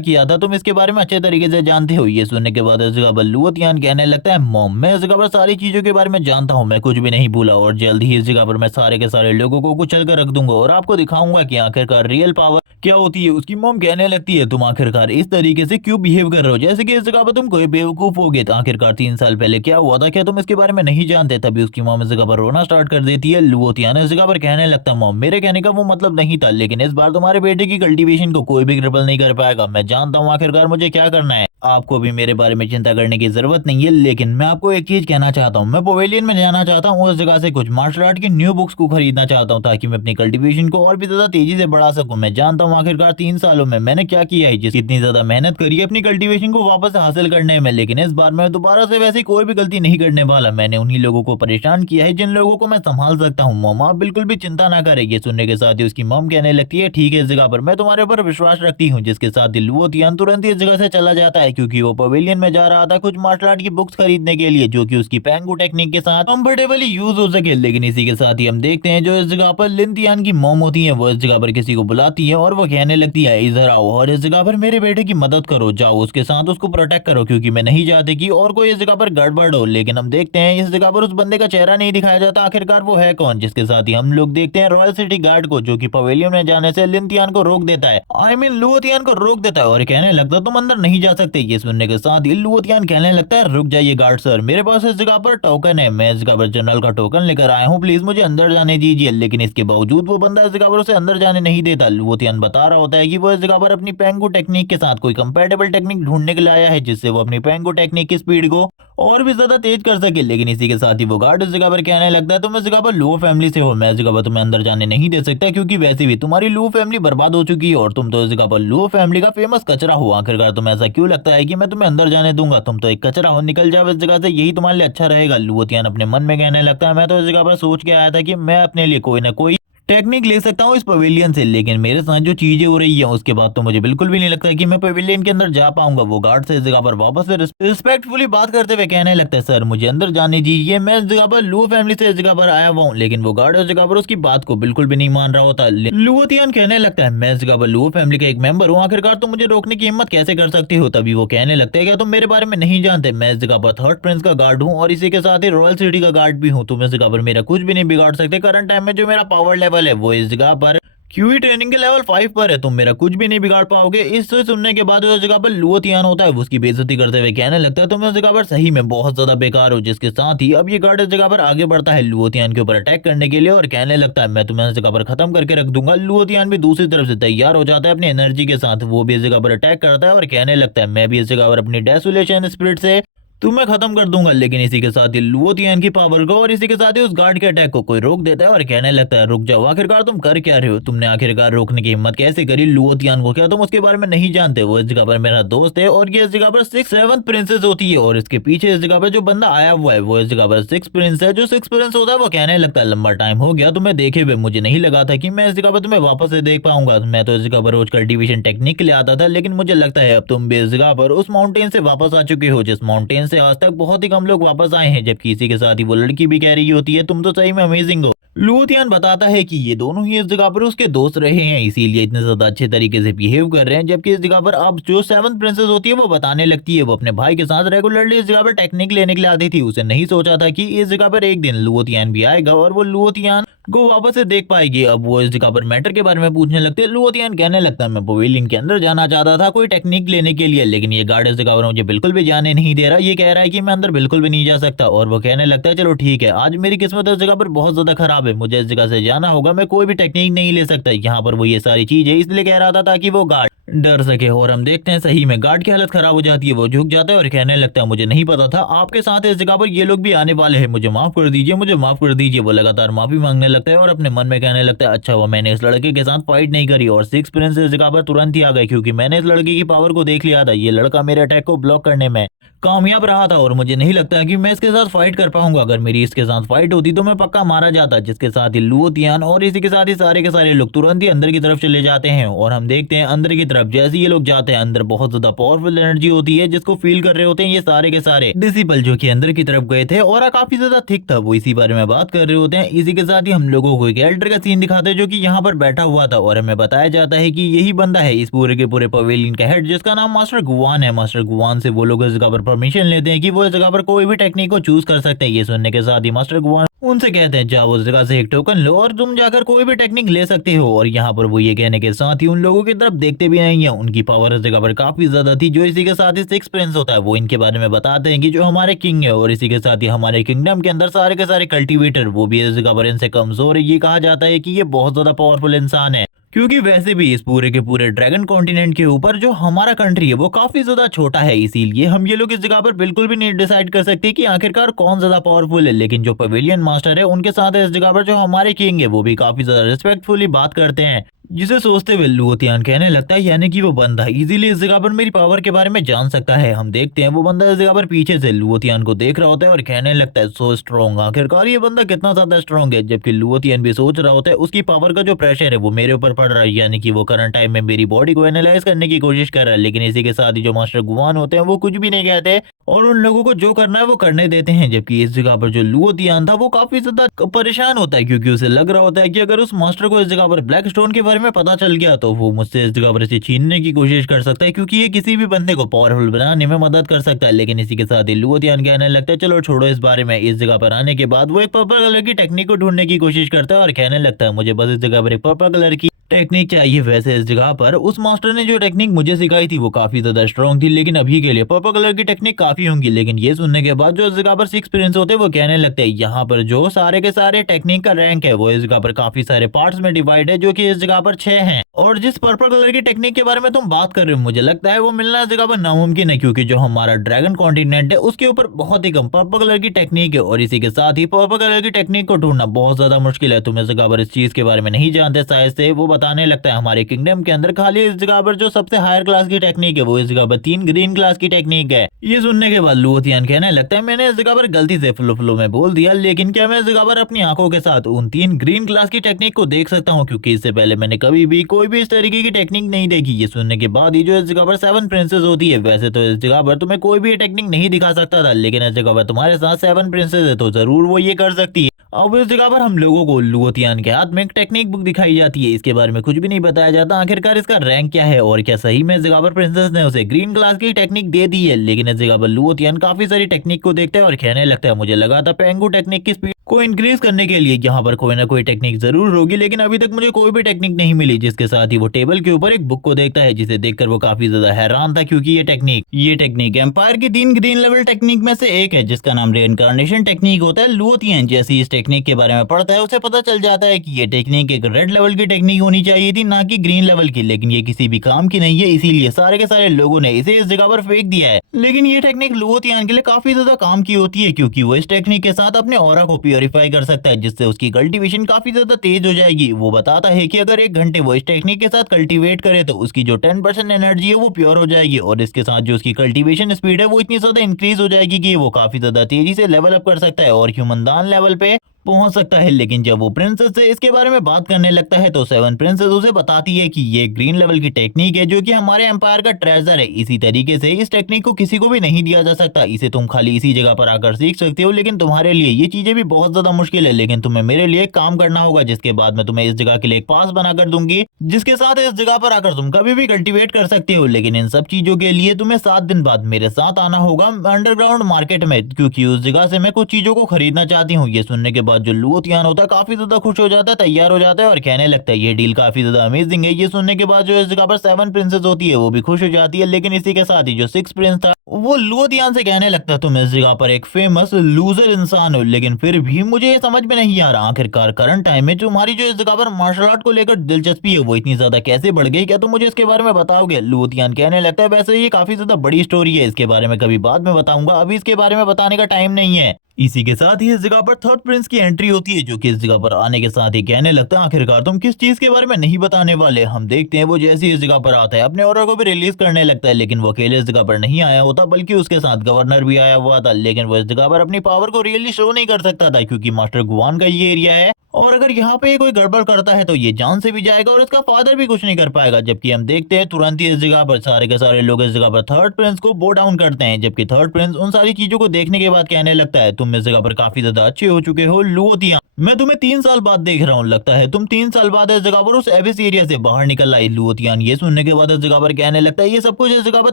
किया था तुम इसके बारे में अच्छे तरीके से जानते हो। ये सुनने के बाद इस जगह पर लुओतियान कहने लगता है मॉम मैं इस जगह पर सारी चीजों के बारे में जानता हूँ, मैं कुछ भी नहीं भूला, और जल्द ही इस जगह पर मैं सारे के सारे लोगों को कुचल कर रख दूंगा और आपको दिखाऊंगा कि आखिरकार रियल पावर क्या होती है। उसकी मॉम कहने लगती है तुम आखिरकार इस तरीके से क्यों बिहेव कर रहे हो, जैसे कि इस जगह पर तुम कोई बेवकूफ हो गए। तो आखिरकार 3 साल पहले क्या हुआ था, क्या तुम इसके बारे में नहीं जानते। तभी उसकी मॉम इस जगह पर रोना स्टार्ट कर देती है। लुओतियान इस जगह पर कहने लगता मॉम मेरे कहने का वो मतलब नहीं था, लेकिन इस बार तुम्हारे बेटे की कल्टीवेशन को कोई भी क्रिपल नहीं कर पाएगा। मैं जानता हूँ आखिरकार मुझे क्या करना है, आपको भी मेरे बारे में चिंता करने की जरूरत नहीं है। लेकिन मैं आपको एक चीज कहना चाहता हूँ, मैं पवेलियन में जाना चाहता हूँ, उस जगह से कुछ मार्शल आर्ट की न्यू बुक्स को खरीदना चाहता हूँ ताकि मैं अपनी कल्टीवेशन को और भी ज्यादा तेजी से बढ़ा सकूं। मैं जानता हूँ आखिरकार 3 सालों में मैंने क्या किया है, जिसकी इतनी ज्यादा मेहनत करी है अपनी कल्टीवेशन को वापस हासिल करने में, लेकिन इस बार मैं दोबारा से वैसी कोई भी गलती नहीं करने वाला। मैंने उन्हीं लोगों को परेशान किया है जिन लोगों को मैं संभाल सकता हूँ। मॉम आप बिल्कुल भी चिंता ना करें। ये सुनने के साथ ही उसकी मॉम कहने लगती है ठीक है इस जगह पर मैं तुम्हारे ऊपर विश्वास रखती हूँ, जिसके साथ ही लुओतियान तुरंत ही इस जगह से चला जाता है क्योंकि वो पवेलियन में जा रहा था कुछ मार्शल आर्ट की बुक्स खरीदने के लिए जो कि उसकी पेंगू टेक्निक के साथ कंफर्टेबली यूज हो सके। लेकिन इसी के साथ ही हम देखते हैं जो इस जगह पर लिनतियान की मॉम होती है वो इस जगह पर किसी को बुलाती है और वो कहने लगती है इधर आओ और इस जगह पर मेरे बेटे की मदद करो, जाओ उसके साथ उसको प्रोटेक्ट करो क्योंकि मैं नहीं चाहती कि और कोई इस जगह पर गड़बड़ हो। लेकिन हम देखते हैं इस जगह पर उस बंदे का चेहरा नहीं दिखाया जाता आखिरकार वो है कौन, जिसके साथ ही हम लोग देखते हैं रॉयल सिटी गार्ड को जो कि पवेलियन में जाने से लिनतियान को रोक देता है, आई मीन लुओतियान को रोक देता है और कहने लगता है तुम अंदर नहीं जा सकते। ये सुनने के साथ ही लुओतियान कहने लगता है रुक जाइए गार्ड सर, मेरे पास इस जगह पर टोकन है, मैं इस जगह पर जनरल का टोकन लेकर आया हूँ, प्लीज मुझे अंदर जाने दीजिए। लेकिन इसके बावजूद वो बंदा इस जगह पर उसे अंदर जाने नहीं देता। लुओतियान बता रहा होता है कि वो इस जगह पर अपनी पेंगू टेक्निक के साथ कोई कंपैटिबल टेक्निक ढूंढने के लिए आया है जिससे वो अपनी पेंगू टेक्निक की स्पीड को और भी ज्यादा तेज कर सके। लेकिन इसी के साथ ही वो गार्ड इस जगह पर कहने लगता है तुम इस जगह पर लुओ फैमिली से हो, मैं इस जगह पर तुम्हें अंदर जाने नहीं दे सकता क्योंकि वैसे भी तुम्हारी लुओ फैमिली बर्बाद हो चुकी है और तुम तो इस जगह पर लुओ फैमिली का फेमस कचरा हो। आखिरकार तुम्हें ऐसा क्यों लगता है कि मैं तुम्हें अंदर जाने दूंगा, तुम तो एक कचरा हो, निकल जाओ इस जगह से, यही तुम्हारे लिए अच्छा रहेगा। लुओतियान अपने मन में कहने लगता है मैं तो इस जगह पर सोच के आया था कि मैं अपने लिए कोई ना कोई टेक्निक ले सकता हूँ इस पवेलियन से, लेकिन मेरे साथ जो चीजें हो रही है उसके बाद तो मुझे बिल्कुल भी नहीं लगता कि मैं पवेलियन के अंदर जा पाऊंगा। वो गार्ड से इस जगह पर वापस से रिस्पेक्टफुली बात करते हुए कहने लगता है सर मुझे अंदर जाने दीजिए, मैं इस जगह पर लुओ फैमिली से इस जगह पर आया हुआ हूँ। लेकिन वो गार्ड इस जगह पर उसकी बात को बिल्कुल भी नहीं मान रहा होता। लुओतियान कहने लगता है मैं इस जगह पर लुओ फैमिली का एक मेंबर हूँ, आखिरकार तुम मुझे रोकने की हिम्मत कैसे कर सकते हो। तभी वो कहने लगता है क्या तुम मेरे बारे में नहीं जानते, मैं इस जगह पर थर्ड प्रिंस का गार्ड हूँ और इसी के साथ ही रॉयल सिटी का गार्ड भी हूँ, तुम इस जगह पर मेरा कुछ भी नहीं बिगाड़ सकते। करंट टाइम में जो मेरा पावर लेवल है वो इस जगह पर क्यूई ट्रेनिंग के लेवल 5 पर है, तुम मेरा कुछ भी नहीं बिगाड़ पाओगे। इससे सुनने के बाद उस जगह पर लुओतियान होता है वो उसकी बेइज्जती करते हुए कहने लगता है तुम इस जगह पर सही में बहुत ज्यादा बेकार हो। जिसके साथ ही अब ये गार्ड इस जगह पर आगे बढ़ता है लुओतियान के ऊपर अटैक करने के लिए और कहने लगता है मैं तुम्हें इस जगह पर खत्म करके रख दूंगा। लुओतियान भी दूसरी तरफ से तैयार हो जाता है अपनी एनर्जी के साथ, वो भी इस जगह पर अटैक करता है और कहने लगता है मैं भी इस जगह पर अपनी डेसोलेशन स्पिरिट से तुम्हें खत्म कर दूंगा। लेकिन इसी के साथ ही लुओतियान की पावर को और इसी के साथ ही उस गार्ड के अटैक को कोई रोक देता है और कहने लगता है रुक जाओ, आखिरकार तुम कर क्या रहे हो, तुमने आखिरकार रोकने की हिम्मत कैसे करी लुओतियान को, क्या तुम उसके बारे में नहीं जानते, वो इस जगह पर मेरा दोस्त है और ये इस जगह पर 6th प्रिंसेस होती है और इसके पीछे इस जगह पर जो बंदा आया हुआ है वो इस जगह पर 6 प्रिंस है। जो 6 प्रिंस होता है वो कहने लगता है लंबा टाइम हो गया तुम्हें देखे हुए, मुझे नहीं लगा था कि मैं इस जगह पर तुम्हें वापस से देख पाऊंगा, मैं तो इस जगह पर रोज कल्टीवेशन टेक्निक के लिए आता था, लेकिन मुझे लगता है अब तुम भी इस जगह पर उस माउंटेन से वापस आ चुके हो जिस माउंटेन से आज तक बहुत कम लोग वापस आए हैं। जबकि इसी के साथ ही वो लड़की भी कह रही होती है तुम तो सही में अमेजिंग हो। लुओतियान बताता है कि ये दोनों ही इस जगह पर उसके दोस्त रहे हैं, इसीलिए इतने ज्यादा अच्छे तरीके से बिहेव कर रहे हैं। जबकि इस जगह पर अब जो सेवंथ प्रिंसेस होती है वो बताने लगती है वो अपने भाई के साथ रेगुलरली इस जगह पर टेक्निक लेने के लिए आती थी। उसे नहीं सोचा था कि इस जगह पर एक दिन लुओतियान भी आएगा और वो लुओतियान को वापस से देख पाएगी। अब वो इस जगह पर मैटर के बारे में पूछने लगते हैं। लुओतियान कहने लगता है मैं पवेलियन के अंदर जाना चाहता था कोई टेक्निक लेने के लिए, लेकिन ये गार्ड इस जगह पर मुझे बिल्कुल भी जाने नहीं दे रहा। ये कह रहा है कि मैं अंदर बिल्कुल भी नहीं जा सकता और वो कहने लगता है चलो ठीक है, आज मेरी किस्मत इस जगह पर बहुत ज्यादा खराब है, मुझे इस जगह से जाना होगा, मैं कोई भी टेक्निक नहीं ले सकता। यहाँ पर वो ये सारी चीज है इसलिए कह रहा था ताकि वो गार्ड डर सके। और हम देखते हैं सही में गार्ड की हालत खराब हो जाती है, वो झुक जाता है और कहने लगता है मुझे नहीं पता था आपके साथ इस जगह पर ये लोग भी आने वाले हैं, मुझे माफ कर दीजिए, मुझे माफ कर दीजिए। वो लगातार माफी मांगने लगता है और अपने मन में कहने लगता है अच्छा हुआ मैंने इस लड़के के साथ फाइट नहीं करी और सिक्स प्रिंस इस जगह पर तुरंत ही आ गए, क्योंकि मैंने इस लड़के की पावर को देख लिया था। ये लड़का मेरे अटैक को ब्लॉक करने में कामयाब रहा था और मुझे नहीं लगता कि मैं इसके साथ फाइट कर पाऊंगा। अगर मेरी इसके साथ फाइट होती तो मैं पक्का मारा जाता। जिसके साथ ही लुओतियान और इसी के साथ ही सारे के सारे लोग तुरंत ही अंदर की तरफ चले जाते हैं और हम देखते हैं अंदर की तरफ जैसे ये लोग जाते हैं अंदर बहुत ज्यादा पावरफुल एनर्जी होती है जिसको फील कर रहे होते हैं ये सारे के सारे डिसिपल जो कि अंदर की तरफ गए थे और काफी ज्यादा थिक था, वो इसी बारे में बात कर रहे होते हैं। इसी के साथ ही हम लोगों को एक एल्डर का सीन दिखाते हैं जो कि यहाँ पर बैठा हुआ था और हमें बताया जाता है कि यही बंदा है इस पूरे के पूरे पवेलियन का हेड जिसका नाम मास्टर गुवान है। मास्टर गुवान से वो लोग इस जगह पर परमिशन लेते हैं कि वो इस जगह पर कोई भी टेक्निक को चूज कर सकते हैं। ये सुनने के साथ ही मास्टर गुवान उनसे कहते हैं जाओ उस जगह से एक टोकन लो और तुम जाकर कोई भी टेक्निक ले सकते हो। और यहाँ पर वो ये कहने के साथ ही उन लोगों की तरफ देखते भी नहीं है, उनकी पावर इस जगह पर काफी ज्यादा थी। जो इसी के साथ ही सिक्स प्रिंस होता है वो इनके बारे में बताते हैं कि जो हमारे किंग है और इसी के साथ ही हमारे किंगडम के अंदर सारे के सारे कल्टीवेटर वो भी इस जगह पर इनसे कमजोर है। ये कहा जाता है कि ये बहुत ज्यादा पावरफुल इंसान है, क्योंकि वैसे भी इस पूरे के पूरे ड्रैगन कॉन्टिनेंट के ऊपर जो हमारा कंट्री है वो काफी ज्यादा छोटा है, इसीलिए हम ये लोग इस जगह पर बिल्कुल भी नहीं डिसाइड कर सकते कि आखिरकार कौन ज्यादा पावरफुल है। लेकिन जो पवेलियन मास्टर है उनके साथ इस जगह पर जो हमारे किंग है वो भी काफी ज्यादा रिस्पेक्टफुली बात करते हैं, जिसे सोचते हुए लुओतियान कहने लगता है यानी कि वो बंदा इजीली इस जगह पर मेरी पावर के बारे में जान सकता है। हम देखते हैं वो बंदा इस जगह पर पीछे से लुओतियान को देख रहा होता है और कहने लगता है सो स्ट्रॉन्ग, आखिरकार ये बंदा कितना ज्यादा स्ट्रॉन्ग है। जबकि लुओतियान भी सोच रहा होता है उसकी पावर का जो प्रेशर है वो मेरे ऊपर पड़ रहा है, यानी कि वो करंट टाइम में मेरी बॉडी को एनालाइज करने की कोशिश कर रहा है। लेकिन इसी के साथ ही जो मास्टर गुवान होते हैं वो कुछ भी नहीं कहते और उन लोगों को जो करना है वो करने देते हैं। जबकि इस जगह पर जो लुओतियान था वो काफी ज्यादा परेशान होता है, क्योंकि उसे लग रहा होता है कि अगर उस मास्टर को इस जगह पर ब्लैक स्टोन के बारे में पता चल गया तो वो मुझसे इस जगह पर इसे छीनने की कोशिश कर सकता है, क्योंकि ये किसी भी बंदे को पावरफुल बनाने में मदद कर सकता है। लेकिन इसी के साथ ही लुओतियान कहने लगता है चलो छोड़ो इस बारे में। इस जगह पर आने के बाद वो एक पर्पल कलर की टेक्निक को ढूंढने की कोशिश करता है और कहने लगता है मुझे बस इस जगह पर एक पर्पल कलर की टेक्निक चाहिए। वैसे इस जगह पर उस मास्टर ने जो टेक्निक मुझे सिखाई थी वो काफी ज्यादा स्ट्रॉन्ग थी, लेकिन अभी के लिए पर्पल कलर की टेक्निक काफी होंगी। लेकिन ये सुनने के बाद जो इस जगह पर सिक्स प्रिंस होते हैं वो कहने लगते हैं यहाँ पर जो सारे के सारे टेक्निक का रैंक है वो इस जगह पर काफी सारे पार्ट्स में डिवाइड है, जो कि इस जगह पर 6 हैं। और जिस पर्पल कलर की टेक्निक के बारे में तुम बात कर रहे हो मुझे लगता है वो मिलना इस जगह पर नामुमकिन है, क्योंकि जो हमारा ड्रैगन कॉन्टिनेंट है उसके ऊपर बहुत ही कम पर्पल कलर की टेक्निक है और इसी के साथ ही पर्पल कलर की टेक्निक को ढूंढना बहुत ज्यादा मुश्किल है। तुम इस जगह पर इस चीज के बारे में नहीं जानते शायद से। वो बताने लगता है हमारे किंगडम के अंदर खाली इस जगह पर जो सबसे हायर क्लास की टेक्निक है वो इस जगह पर 3 ग्रीन क्लास की टेक्निक है। ये सुनने के बाद लुओतियान कहने लगता है मैंने इस जगह पर गलती से फ्लो फ्लो में बोल दिया, लेकिन क्या मैं इस जगह पर अपनी आंखों के साथ उन 3 ग्रीन क्लास की टेक्निक को देख सकता हूँ, क्योंकि इससे पहले मैंने कभी भी कोई भी इस तरीके की टेक्निक नहीं देखी। ये सुनने के बाद ही जो इस जगह पर 7 प्रिंसेस होती है, वैसे तो इस जगह पर तुम्हें कोई भी टेक्निक नहीं दिखा सकता था, लेकिन इस जगह पर तुम्हारे साथ 7 प्रिंसेस है तो जरूर वो ये कर सकती है। अब इस जगह पर हम लोगों को लुओतियान के हाथ में एक टेक्निक बुक दिखाई जाती है, इसके बारे में कुछ भी नहीं बताया जाता आखिरकार इसका रैंक क्या है और क्या सही में इस जगह पर प्रिंसेस ने उसे ग्रीन क्लास की टेक्निक दे दी है। लेकिन इस जगह पर लुओतियान काफी सारी टेक्निक को देखता है और कहने लगता है मुझे लगा था पेंगू टेक्निक की स्पीड को इंक्रीज करने के लिए यहाँ पर कोई ना कोई टेक्निक जरूर होगी, लेकिन अभी तक मुझे कोई भी टेक्निक नहीं मिली। जिसके साथ ही वो टेबल के ऊपर एक बुक को देखता है जिसे देखकर वो काफी ज्यादा हैरान था, क्योंकि ये टेक्निक एम्पायर की 3 ग्रीन लेवल टेक्निक में से एक है जिसका नाम रेइनकार्नेशन टेक्निक होता है। लुओतियान जैसी इस टेक्निक के बारे में पढ़ता है उसे पता चल जाता है कि ये टेक्निक एक रेड लेवल की टेक्निक होनी चाहिए थी, ना कि ग्रीन लेवल की, लेकिन ये किसी भी काम की नहीं है, इसीलिए सारे के सारे लोगों ने इसे इस जगह पर फेंक दिया है। लेकिन ये टेक्निक लुओतियान के लिए काफी ज्यादा काम की होती है, क्योंकि वो इस टेक्निक के साथ अपने ऑरा को प्योरीफाई कर सकता है, जिससे उसकी कल्टीवेशन काफी ज्यादा तेज हो जाएगी। वो बताता है कि अगर 1 घंटे वो इस टेक्निक के साथ कल्टीवेट करे तो उसकी जो 10% एनर्जी है वो प्योर हो जाएगी और इसके साथ जो उसकी कल्टीवेशन स्पीड है वो इतनी ज्यादा इंक्रीज हो जाएगी कि वो काफी ज्यादा तेजी से लेवल अप कर सकता है और ह्यूमन दान लेवल पे पहुंच सकता है। लेकिन जब वो प्रिंसेस से इसके बारे में बात करने लगता है तो सेवन प्रिंसेस उसे बताती है कि ये ग्रीन लेवल की टेक्निक है जो कि हमारे एम्पायर का ट्रेजर है। इसी तरीके से इस टेक्निक को किसी को भी नहीं दिया जा सकता, इसे तुम खाली इसी जगह पर आकर सीख सकते हो। लेकिन तुम्हारे लिए ये चीजें भी बहुत ज्यादा मुश्किल है, लेकिन तुम्हें मेरे लिए एक काम करना होगा जिसके बाद मैं तुम्हें इस जगह के लिए एक पास बनाकर दूंगी, जिसके साथ इस जगह पर आकर तुम कभी भी कल्टीवेट कर सकते हो। लेकिन इन सब चीजों के लिए तुम्हें 7 दिन बाद मेरे साथ आना होगा अंडरग्राउंड मार्केट में, क्योंकि उस जगह से मैं कुछ चीजों को खरीदना चाहती हूँ। ये सुनने के बाद जो लुओतियान होता है काफी ज्यादा खुश हो जाता है, तैयार हो जाता है और कहने लगता है ये डील काफी ज्यादा अमेजिंग है। ये सुनने के बाद जो इस जगह पर सेवन प्रिंसेस होती है वो भी खुश हो जाती है। लेकिन इसी के साथ ही जो सिक्स प्रिंस था वो लुओतियान से कहने लगता है तुम इस जगह पर एक फेमस लूजर इंसान हो। लेकिन फिर भी मुझे ये समझ में नहीं आ रहा आखिरकार करंट टाइम में तुम्हारी जो इस जगह पर मार्शल आर्ट को लेकर दिलचस्पी है वो इतनी ज्यादा कैसे बढ़ गई, क्या तुम मुझे इसके बारे में बताओगे? लुओतियान कहने लगता है वैसे ये काफी ज्यादा बड़ी स्टोरी है, इसके बारे में कभी बाद में बताऊंगा, अभी इसके बारे में बताने का टाइम नहीं है। इसी के साथ ही इस जगह पर थर्ड प्रिंस की एंट्री होती है जो कि इस जगह पर आने के साथ ही कहने लगता है आखिरकार तुम किस चीज के बारे में नहीं बताने वाले। हम देखते हैं वो जैसे ही इस जगह पर आता है अपने ऑर्डर को भी रिलीज करने लगता है, लेकिन वो अकेले इस जगह पर नहीं आया होता बल्कि उसके साथ गवर्नर भी आया हुआ था। लेकिन वो इस जगह पर अपनी पावर को रियली शो नहीं कर सकता था क्योंकि मास्टर गुआन का ये एरिया है और अगर यहाँ पे कोई गड़बड़ करता है तो ये जान से भी जाएगा और इसका फादर भी कुछ नहीं कर पाएगा। जबकि हम देखते हैं तुरंत ही इस जगह पर सारे के सारे लोग इस जगह पर थर्ड प्रिंस को बो डाउन करते हैं, जबकि थर्ड प्रिंस उन सारी चीजों को देखने के बाद कहने लगता है तुम इस जगह पर काफी ज्यादा अच्छे हो चुके हो लुओतियान, मैं तुम्हें 3 साल बाद देख रहा हूँ, लगता है तुम 3 साल बाद इस जगह पर उस एबिस एरिया से बाहर निकल आई। लुओतियान ये सुनने के बाद इस जगह पर कहने लगता है ये सब कुछ इस जगह पर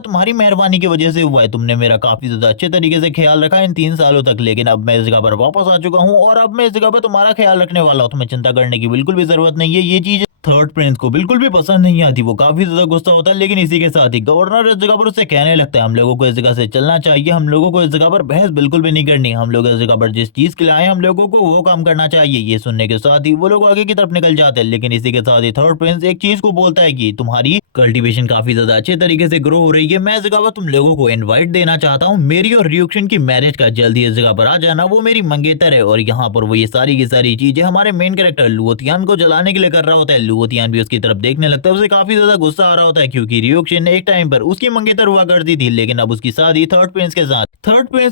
तुम्हारी मेहरबानी की वजह से हुआ है, तुमने मेरा काफी ज्यादा अच्छे तरीके से ख्याल रखा इन 3 सालों तक। लेकिन अब मैं इस जगह पर वापस आ चुका हूँ और अब मैं इस जगह पर तुम्हारा ख्याल रखने वाला हूँ, तुम्हें चिंता करने की बिल्कुल भी जरूरत नहीं है। ये चीज थर्ड प्रिंस को बिल्कुल भी पसंद नहीं आती, वो काफी ज्यादा गुस्सा होता है। लेकिन इसी के साथ ही गवर्नर इस जगह पर उससे कहने लगता है हम लोगों को इस जगह से चलना चाहिए, हम लोगों को इस जगह पर बहस बिल्कुल भी नहीं करनी, हम लोग इस जगह पर जिस चीज के लिए आए हम लोगों को वो काम करना चाहिए। ये सुनने के साथ ही वो लोग आगे की तरफ निकल जाते हैं। लेकिन इसी के साथ ही थर्ड प्रिंस एक चीज को बोलता है कि तुम्हारी कल्टीवेशन काफी ज्यादा अच्छे तरीके से ग्रो हो रही है, मैं इस जगह पर तुम लोगों को इनवाइट देना चाहता हूँ मेरी और रियुक्शन की मैरिज का, जल्दी इस जगह पर आ जाना, वो मेरी मंगेतर है। और यहाँ पर वो ये सारी की सारी चीजें हमारे मेन कैरेक्टर लुओतियान को जलाने के लिए कर रहा होता है। लुओतियान भी उसकी तरफ देखने लगता है, उसे काफी ज्यादा गुस्सा आ रहा होता है क्योंकि रियुक्शन ने एक टाइम पर उसकी मंगेतर हुआ करती थी, लेकिन अब उसकी शादी थर्ड प्रिंस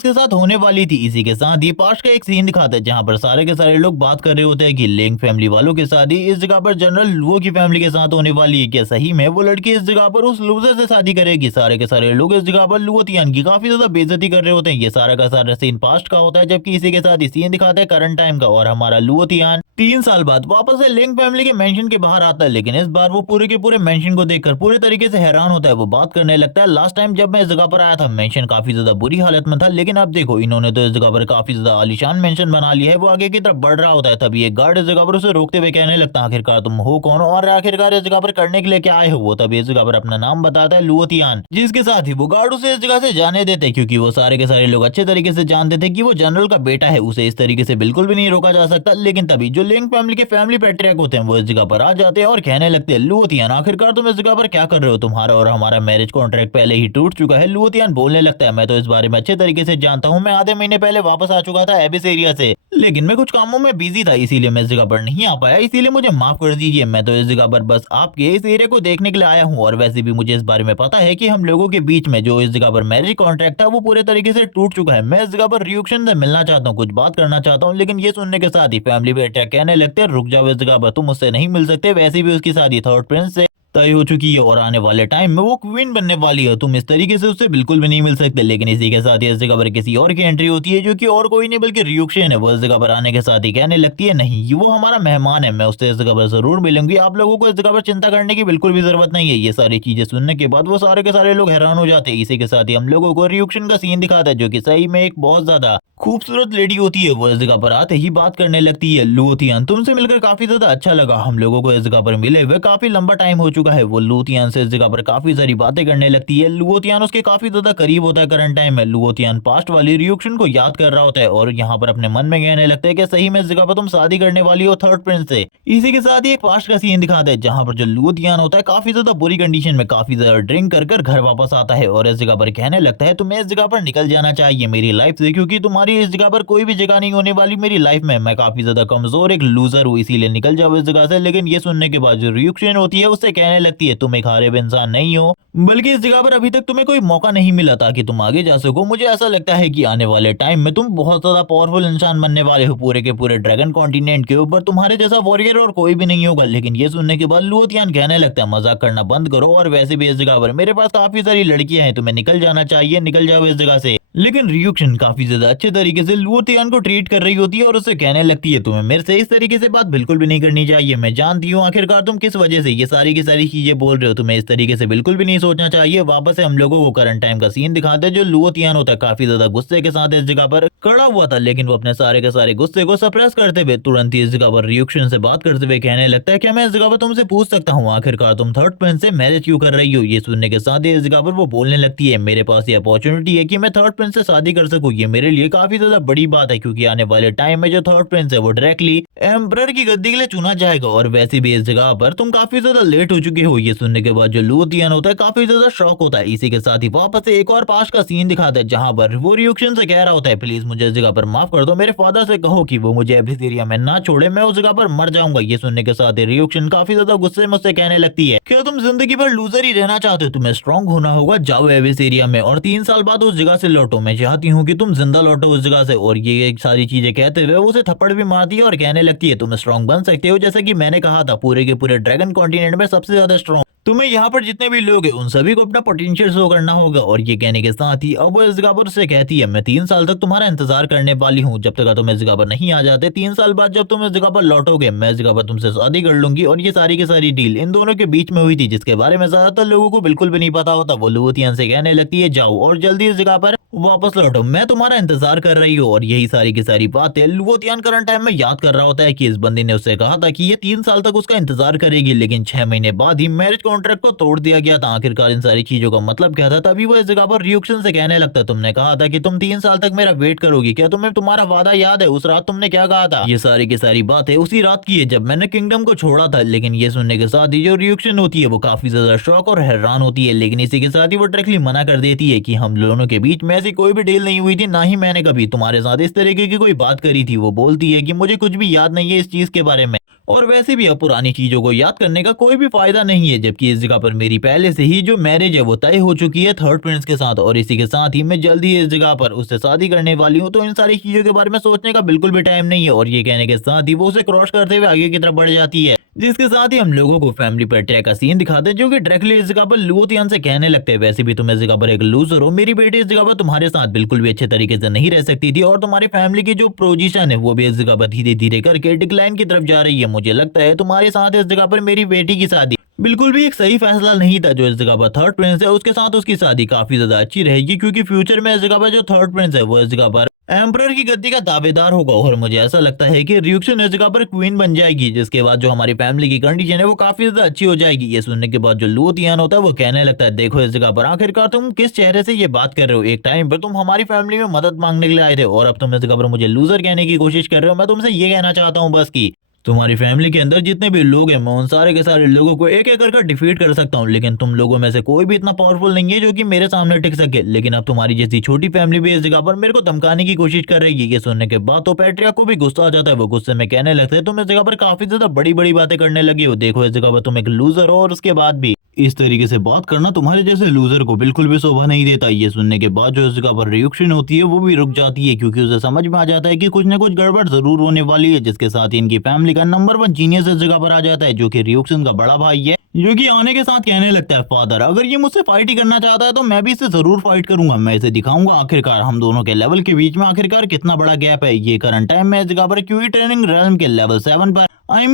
के साथ होने वाली थी। इसी के साथ ही पास्ट का एक सीन दिखाता है जहाँ पर सारे के सारे लोग बात कर रहे होते हैं कि लिंग फैमिली वालों की शादी इस जगह पर जनरल लुओ की फैमिली के साथ होने वाली है। क्या सही में वो लड़की इस जगह पर उस लूजर से शादी करेगी? सारे के सारे लोग इस जगह पर लुओतियान की काफी ज्यादा बेइज्जती कर रहे होते हैं। ये सारा का सारा सीन पास्ट का होता है, जबकि इसी के साथ ही सीन दिखाता है करंट टाइम का और हमारा लुओतियान 3 साल बाद वापस से लिंग फैमिली के मेंशन के बाहर आता है। लेकिन इस बार वो पूरे के पूरे मेंशन को देखकर पूरे तरीके से हैरान होता है। वो बात करने लगता है लास्ट टाइम जब मैं इस जगह पर आया था मेंशन काफी ज्यादा बुरी हालत में था, लेकिन अब देखो इन्होंने तो इस जगह पर काफी ज्यादा आलीशान मेंशन बना लिया है। वो आगे की तरफ बढ़ रहा होता है, तभी एक गार्ड इस जगह पर उसे रोकते हुए कहने लगता है आखिरकार तुम हो कौन और आखिरकार इस जगह पर करने के लिए क्या आए हो? वो तभी इस जगह पर अपना नाम बताता है लुओतियान, जिसके साथ ही वो गार्ड उसे इस जगह से जाने देते क्योंकि वो सारे के सारे लोग अच्छे तरीके से जानते थे कि वो जनरल का बेटा है, उसे इस तरीके से बिल्कुल भी नहीं रोका जा सकता। लेकिन तभी जो लिंग फैमिली के फैमिली पैट्रियार्क होते हैं वो इस जगह पर आ जाते हैं और कहने लगते हैं लुओतियान आखिरकार तुम इस जगह पर क्या कर रहे हो? तुम्हारा और हमारा मैरिज कॉन्ट्रैक्ट पहले ही टूट चुका है। लुओतियान बोलने लगता है मैं तो इस बारे में अच्छे तरीके से जानता हूँ, मैं आधे महीने पहले वापस आ चुका था एबिस एरिया से, लेकिन मैं कुछ कामों में बिजी था इसीलिए मैं इस जगह पर नहीं आ पाया, इसीलिए मुझे माफ कर दीजिए। मैं तो इस जगह पर बस आपके इस एरिया को देखने के लिए आया हूँ और वैसे भी मुझे इस बारे में पता है कि हम लोगों के बीच में जो इस जगह पर मैरिज कॉन्ट्रैक्ट था वो पूरे तरीके से टूट चुका है। मैं इस जगह पर रियुक्शन से मिलना चाहता हूँ, कुछ बात करना चाहता हूँ। लेकिन ये सुनने के साथ ही फैमिली बेटा कहने लगते हैं रुक जाओ, इस जगह पर तुम मुझसे नहीं मिल सकते, वैसे भी उसकी शादी थर्ड प्रिंस से तय हो चुकी है और आने वाले टाइम में वो क्वीन बनने वाली है, तुम इस तरीके से उससे बिल्कुल भी नहीं मिल सकते। लेकिन इसी के साथ ही इस जगह पर किसी और की एंट्री होती है जो कि और कोई नहीं बल्कि रियुक्शन है। वो इस जगह पर आने के साथ ही कहने लगती है नहीं ये वो हमारा मेहमान है, मैं उससे इस जगह पर जरूर मिलूंगी, आप लोगों को इस जगह पर चिंता करने की बिल्कुल भी जरूरत नहीं है। ये सारी चीजें सुनने के बाद वो सारे के सारे लोग हैरान हो जाते हैं। इसी के साथ ही हम लोगों को रियुक्शन का सीन दिखाता है जो कि सही में एक बहुत ज्यादा खूबसूरत लेडी होती है। वो इस जगह पर आते ही बात करने लगती है लुओतियान तुमसे मिलकर काफी ज्यादा अच्छा लगा, हम लोगों को इस जगह पर मिले हुए काफी लंबा टाइम हो चुका है। वो लुओतियान से इस जगह पर काफी सारी बातें करने लगती है। लुओतियान उसके काफी ज्यादा करीब होता है करंट टाइम में। लुओतियान पास्ट वाली रियुक्शन को याद कर रहा होता है और यहाँ पर अपने मन में कहने लगता है कि सही में इस जगह पर तुम शादी करने वाली हो थर्ड प्रिंस से। इसी के साथ ही एक पास्ट का सीन दिखाता है जहाँ पर जो लुओतियान होता है काफी ज्यादा बुरी कंडीशन में काफी ज्यादा ड्रिंक कर कर घर वापस आता है और इस जगह पर कहने लगता है तुम्हें इस जगह पर निकल जाना चाहिए मेरी लाइफ से, क्योंकि तुम्हारी इस जगह पर कोई भी जगह नहीं होने वाली मेरी लाइफ में, मैं काफी ज्यादा कमजोर एक लूजर हूँ, इसीलिए निकल जाओ इस जगह से। लेकिन ये सुनने के बाद जो रियुक्शन होती है उससे कहने कहने लगती है तुम एक खराब इंसान नहीं हो, बल्कि इस जगह पर अभी तक तुम्हें कोई मौका नहीं मिला ताकि तुम आगे जा सको। मुझे ऐसा लगता है कि आने वाले टाइम में तुम बहुत ज्यादा पावरफुल इंसान बनने वाले हो। पूरे के पूरे ड्रैगन कॉन्टिनेंट के ऊपर तुम्हारे जैसा वॉरियर और कोई भी नहीं होगा। लेकिन ये सुनने के बाद लुओतियान कहने लगता है मजाक करना बंद करो, और वैसे भी इस जगह पर मेरे पास काफी सारी लड़कियां हैं, तुम्हें निकल जाना चाहिए, निकल जाओ इस जगह से। लेकिन रियुक्शन काफी ज्यादा अच्छे तरीके से लुओतियान को ट्रीट कर रही होती है और उससे कहने लगती है तुम्हें मेरे से इस तरीके से बात बिल्कुल भी नहीं करनी चाहिए। मैं जानती हूँ आखिरकार तुम किस वजह से ये सारी की सारी चीजें बोल रहे हो, तुम्हें इस तरीके से बिल्कुल भी नहीं सोचना चाहिए। वापस से हम लोगों को करंट टाइम का सीन दिखाते हैं जो लुओतियान होता है काफी ज्यादा गुस्से के साथ इस जगह पर खड़ा हुआ था, लेकिन वो अपने सारे के सारे गुस्से को सप्रेस करते हुए तुरंत ही इस जगह पर रियुक्शन से बात करते हुए कहने लगता है क्या मैं इस जगह पर तुमसे पूछ सकता हूँ आखिरकार तुम थर्ड प्रिंस से मैरिज क्यों कर रही हो। ये सुनने के साथ ही इस जगह पर वो बोलने लगती है मेरे पास ये अपॉर्चुनिटी है कि मैं थर्ड प्रिंस से शादी कर सकूं, ये मेरे लिए काफी ज्यादा बड़ी बात है क्योंकि आने वाले टाइम में जो थर्ड प्रिंस है वो डायरेक्टली एम्परर की गद्दी के लिए चुना जाएगा। और वैसे भी इस जगह पर तुम काफी ज्यादा लेट हो चुके हो। ये सुनने के बाद जो लुओतियान होता है काफी ज्यादा शॉक होता है। इसी के साथ ही वापस से एक और पास का सीन दिखाता है जहां पर वो रियुक्शन से कह रहा होता है प्लीज मुझे इस जगह पर माफ कर दो, मेरे फादर से कहो कि वो मुझे एबिसिरिया में ना छोड़े, मैं उस जगह पर मर जाऊंगा। ये सुनने के साथ ही रियुक्शन काफी ज्यादा गुस्से में उससे कहने लगती है क्या तुम जिंदगी भर लूजर ही रहना चाहते हो, तुम्हें स्ट्रांग होना होगा, जाओ एबिसिरिया में और 3 साल बाद उस जगह से लौटो, मैं चाहती हूँ कि तुम जिंदा लौटो उस जगह से। और ये सारी चीजें कहते हुए उसे थप्पड़ भी मारती है और कहने लगती है तुम स्ट्रांग बन सकते हो, जैसा कि मैंने कहा था पूरे के पूरे ड्रैगन कॉन्टिनेंट में सबसे ज्यादा स्ट्रांग तुम्हें यहाँ पर जितने भी लोग हैं उन सभी को अपना पोटेंशियल शो करना होगा। और ये कहने के साथ ही अब वो इस जगह पर से कहती है मैं 3 साल तक तुम्हारा इंतजार करने वाली हूँ, जब तक तुम इस जगह पर नहीं आ जाते 3 साल बाद जब तुम इस जगह पर लौटोगे मैं इस जगह पर तुमसे शादी कर लूंगी। और ये सारी की सारी डील इन दोनों के बीच में हुई थी जिसके बारे में ज्यादातर लोगों को बिल्कुल भी नहीं पता होता। वो लुओतियान से कहने लगती है जाओ और जल्दी इस जगह पर वापस लौटो, मैं तुम्हारा इंतजार कर रही हूँ। और यही सारी की सारी बातें लुओतियान करंट टाइम में याद कर रहा होता है कि इस बंदी ने उससे कहा था कि ये 3 साल तक उसका इंतजार करेगी, लेकिन 6 महीने बाद ही मैरिज कॉन्ट्रैक्ट को तोड़ दिया गया था। आखिरकार इन सारी चीजों का मतलब क्या था। तभी वो इस जगह पर रियुक्शन से कहने लगता है तुमने कहा था कि तुम 3 साल तक मेरा वेट करोगी, क्या तुम्हें तुम्हारा वादा याद है, उस रात तुमने क्या कहा था। ये सारी की सारी बातें उसी रात की है जब मैंने किंगडम को छोड़ा था। लेकिन ये सुनने के साथ ही जो रियुक्शन होती है वो काफी ज्यादा शॉक और हैरान होती है, लेकिन इसी के साथ ही वो डायरेक्टली मना कर देती है कि हम दोनों के बीच में ऐसी कोई भी डील नहीं हुई थी, ना ही मैंने कभी तुम्हारे साथ इस तरीके की कोई बात करी थी। वो बोलती है कि मुझे कुछ भी याद नहीं है इस चीज के बारे में, और वैसे भी अब पुरानी चीजों को याद करने का कोई भी फायदा नहीं है, जबकि इस जगह पर मेरी पहले से ही जो मैरिज है वो तय हो चुकी है थर्ड प्रिंस के साथ। और इसी के साथ ही मैं जल्द ही इस जगह पर उससे शादी करने वाली हूँ, तो इन सारी चीजों के बारे में सोचने का बिल्कुल भी टाइम नहीं है। और ये कहने के साथ ही वो उसे क्रॉस करते हुए आगे की तरफ बढ़ जाती है, जिसके साथ ही हम लोगों को फैमिली पर अटैक का सीन दिखाते हैं जो कि डायरेक्टली इस जगह पर लुओतियान से कहने लगते हैं वैसे भी तुम इस जगह पर एक लूजर हो, मेरी बेटी इस जगह पर तुम्हारे साथ बिल्कुल भी अच्छे तरीके से नहीं रह सकती थी, और तुम्हारी फैमिली की जो पोजीशन है वो भी इस जगह पर धीरे धीरे करके डिक्लाइन की तरफ जा रही है। मुझे लगता है तुम्हारे साथ इस जगह पर मेरी बेटी की शादी बिल्कुल भी एक सही फैसला नहीं था। जो इस जगह पर थर्ड प्रिंस है उसके साथ उसकी शादी काफी ज्यादा अच्छी रहेगी, क्योंकि फ्यूचर में इस जगह पर जो थर्ड प्रिंस है वो इस जगह पर एम्परर की गद्दी का दावेदार होगा। और मुझे ऐसा लगता है कि रियुक्शन इस जगह पर क्वीन बन जाएगी, जिसके बाद जो हमारी फैमिली की कंडीशन है वो काफी ज्यादा अच्छी हो जाएगी। ये सुनने के बाद जो लुओतियान होता है वो कहने लगता है देखो इस जगह पर आखिरकार तुम किस चेहरे से ये बात कर रहे हो, एक टाइम पर तुम हमारी फैमिली में मदद मांगने के लिए आए थे और अब तुम इस जगह पर मुझे लूजर कहने की कोशिश कर रहे हो। मैं तुमसे ये कहना चाहता हूँ बस की तुम्हारी फैमिली के अंदर जितने भी लोग हैं मैं उन सारे के सारे लोगों को एक एक करके डिफीट कर सकता हूँ, लेकिन तुम लोगों में से कोई भी इतना पावरफुल नहीं है जो कि मेरे सामने टिक सके। लेकिन अब तुम्हारी जैसी छोटी फैमिली भी इस जगह पर मेरे को धमकाने की कोशिश कर रही है। ये सुनने के बाद तो पैट्रिया को भी गुस्सा आ जाता है, वो गुस्से में कहने लगता है तुम इस जगह पर काफी ज्यादा बड़ी बड़ी बातें करने लगी हो, देखो इस जगह पर तुम एक लूजर हो और उसके बाद भी इस तरीके से बात करना तुम्हारे जैसे लूजर को बिल्कुल भी शोभा नहीं देता। ये सुनने के बाद जो इस जगह पर रियुक्शन होती है वो भी रुक जाती है, क्योंकि उसे समझ में आ जाता है कि कुछ न कुछ गड़बड़ जरूर होने वाली है। जिसके साथ ही इनकी फैमिली का नंबर 1 जीनियस इस जगह पर आ जाता है जो कि रियुक्शन का बड़ा भाई है, जो कि आने के साथ कहने लगता है फादर अगर ये मुझसे फाइट ही करना चाहता है तो मैं भी इसे जरूर फाइट करूंगा, मैं इसे दिखाऊंगा आखिरकार हम दोनों के लेवल के बीच में आखिरकार कितना बड़ा गैप है। ये करंट टाइम में इस जगह पर क्यूई ट्रेनिंग रेल्म के लेवल 7 पर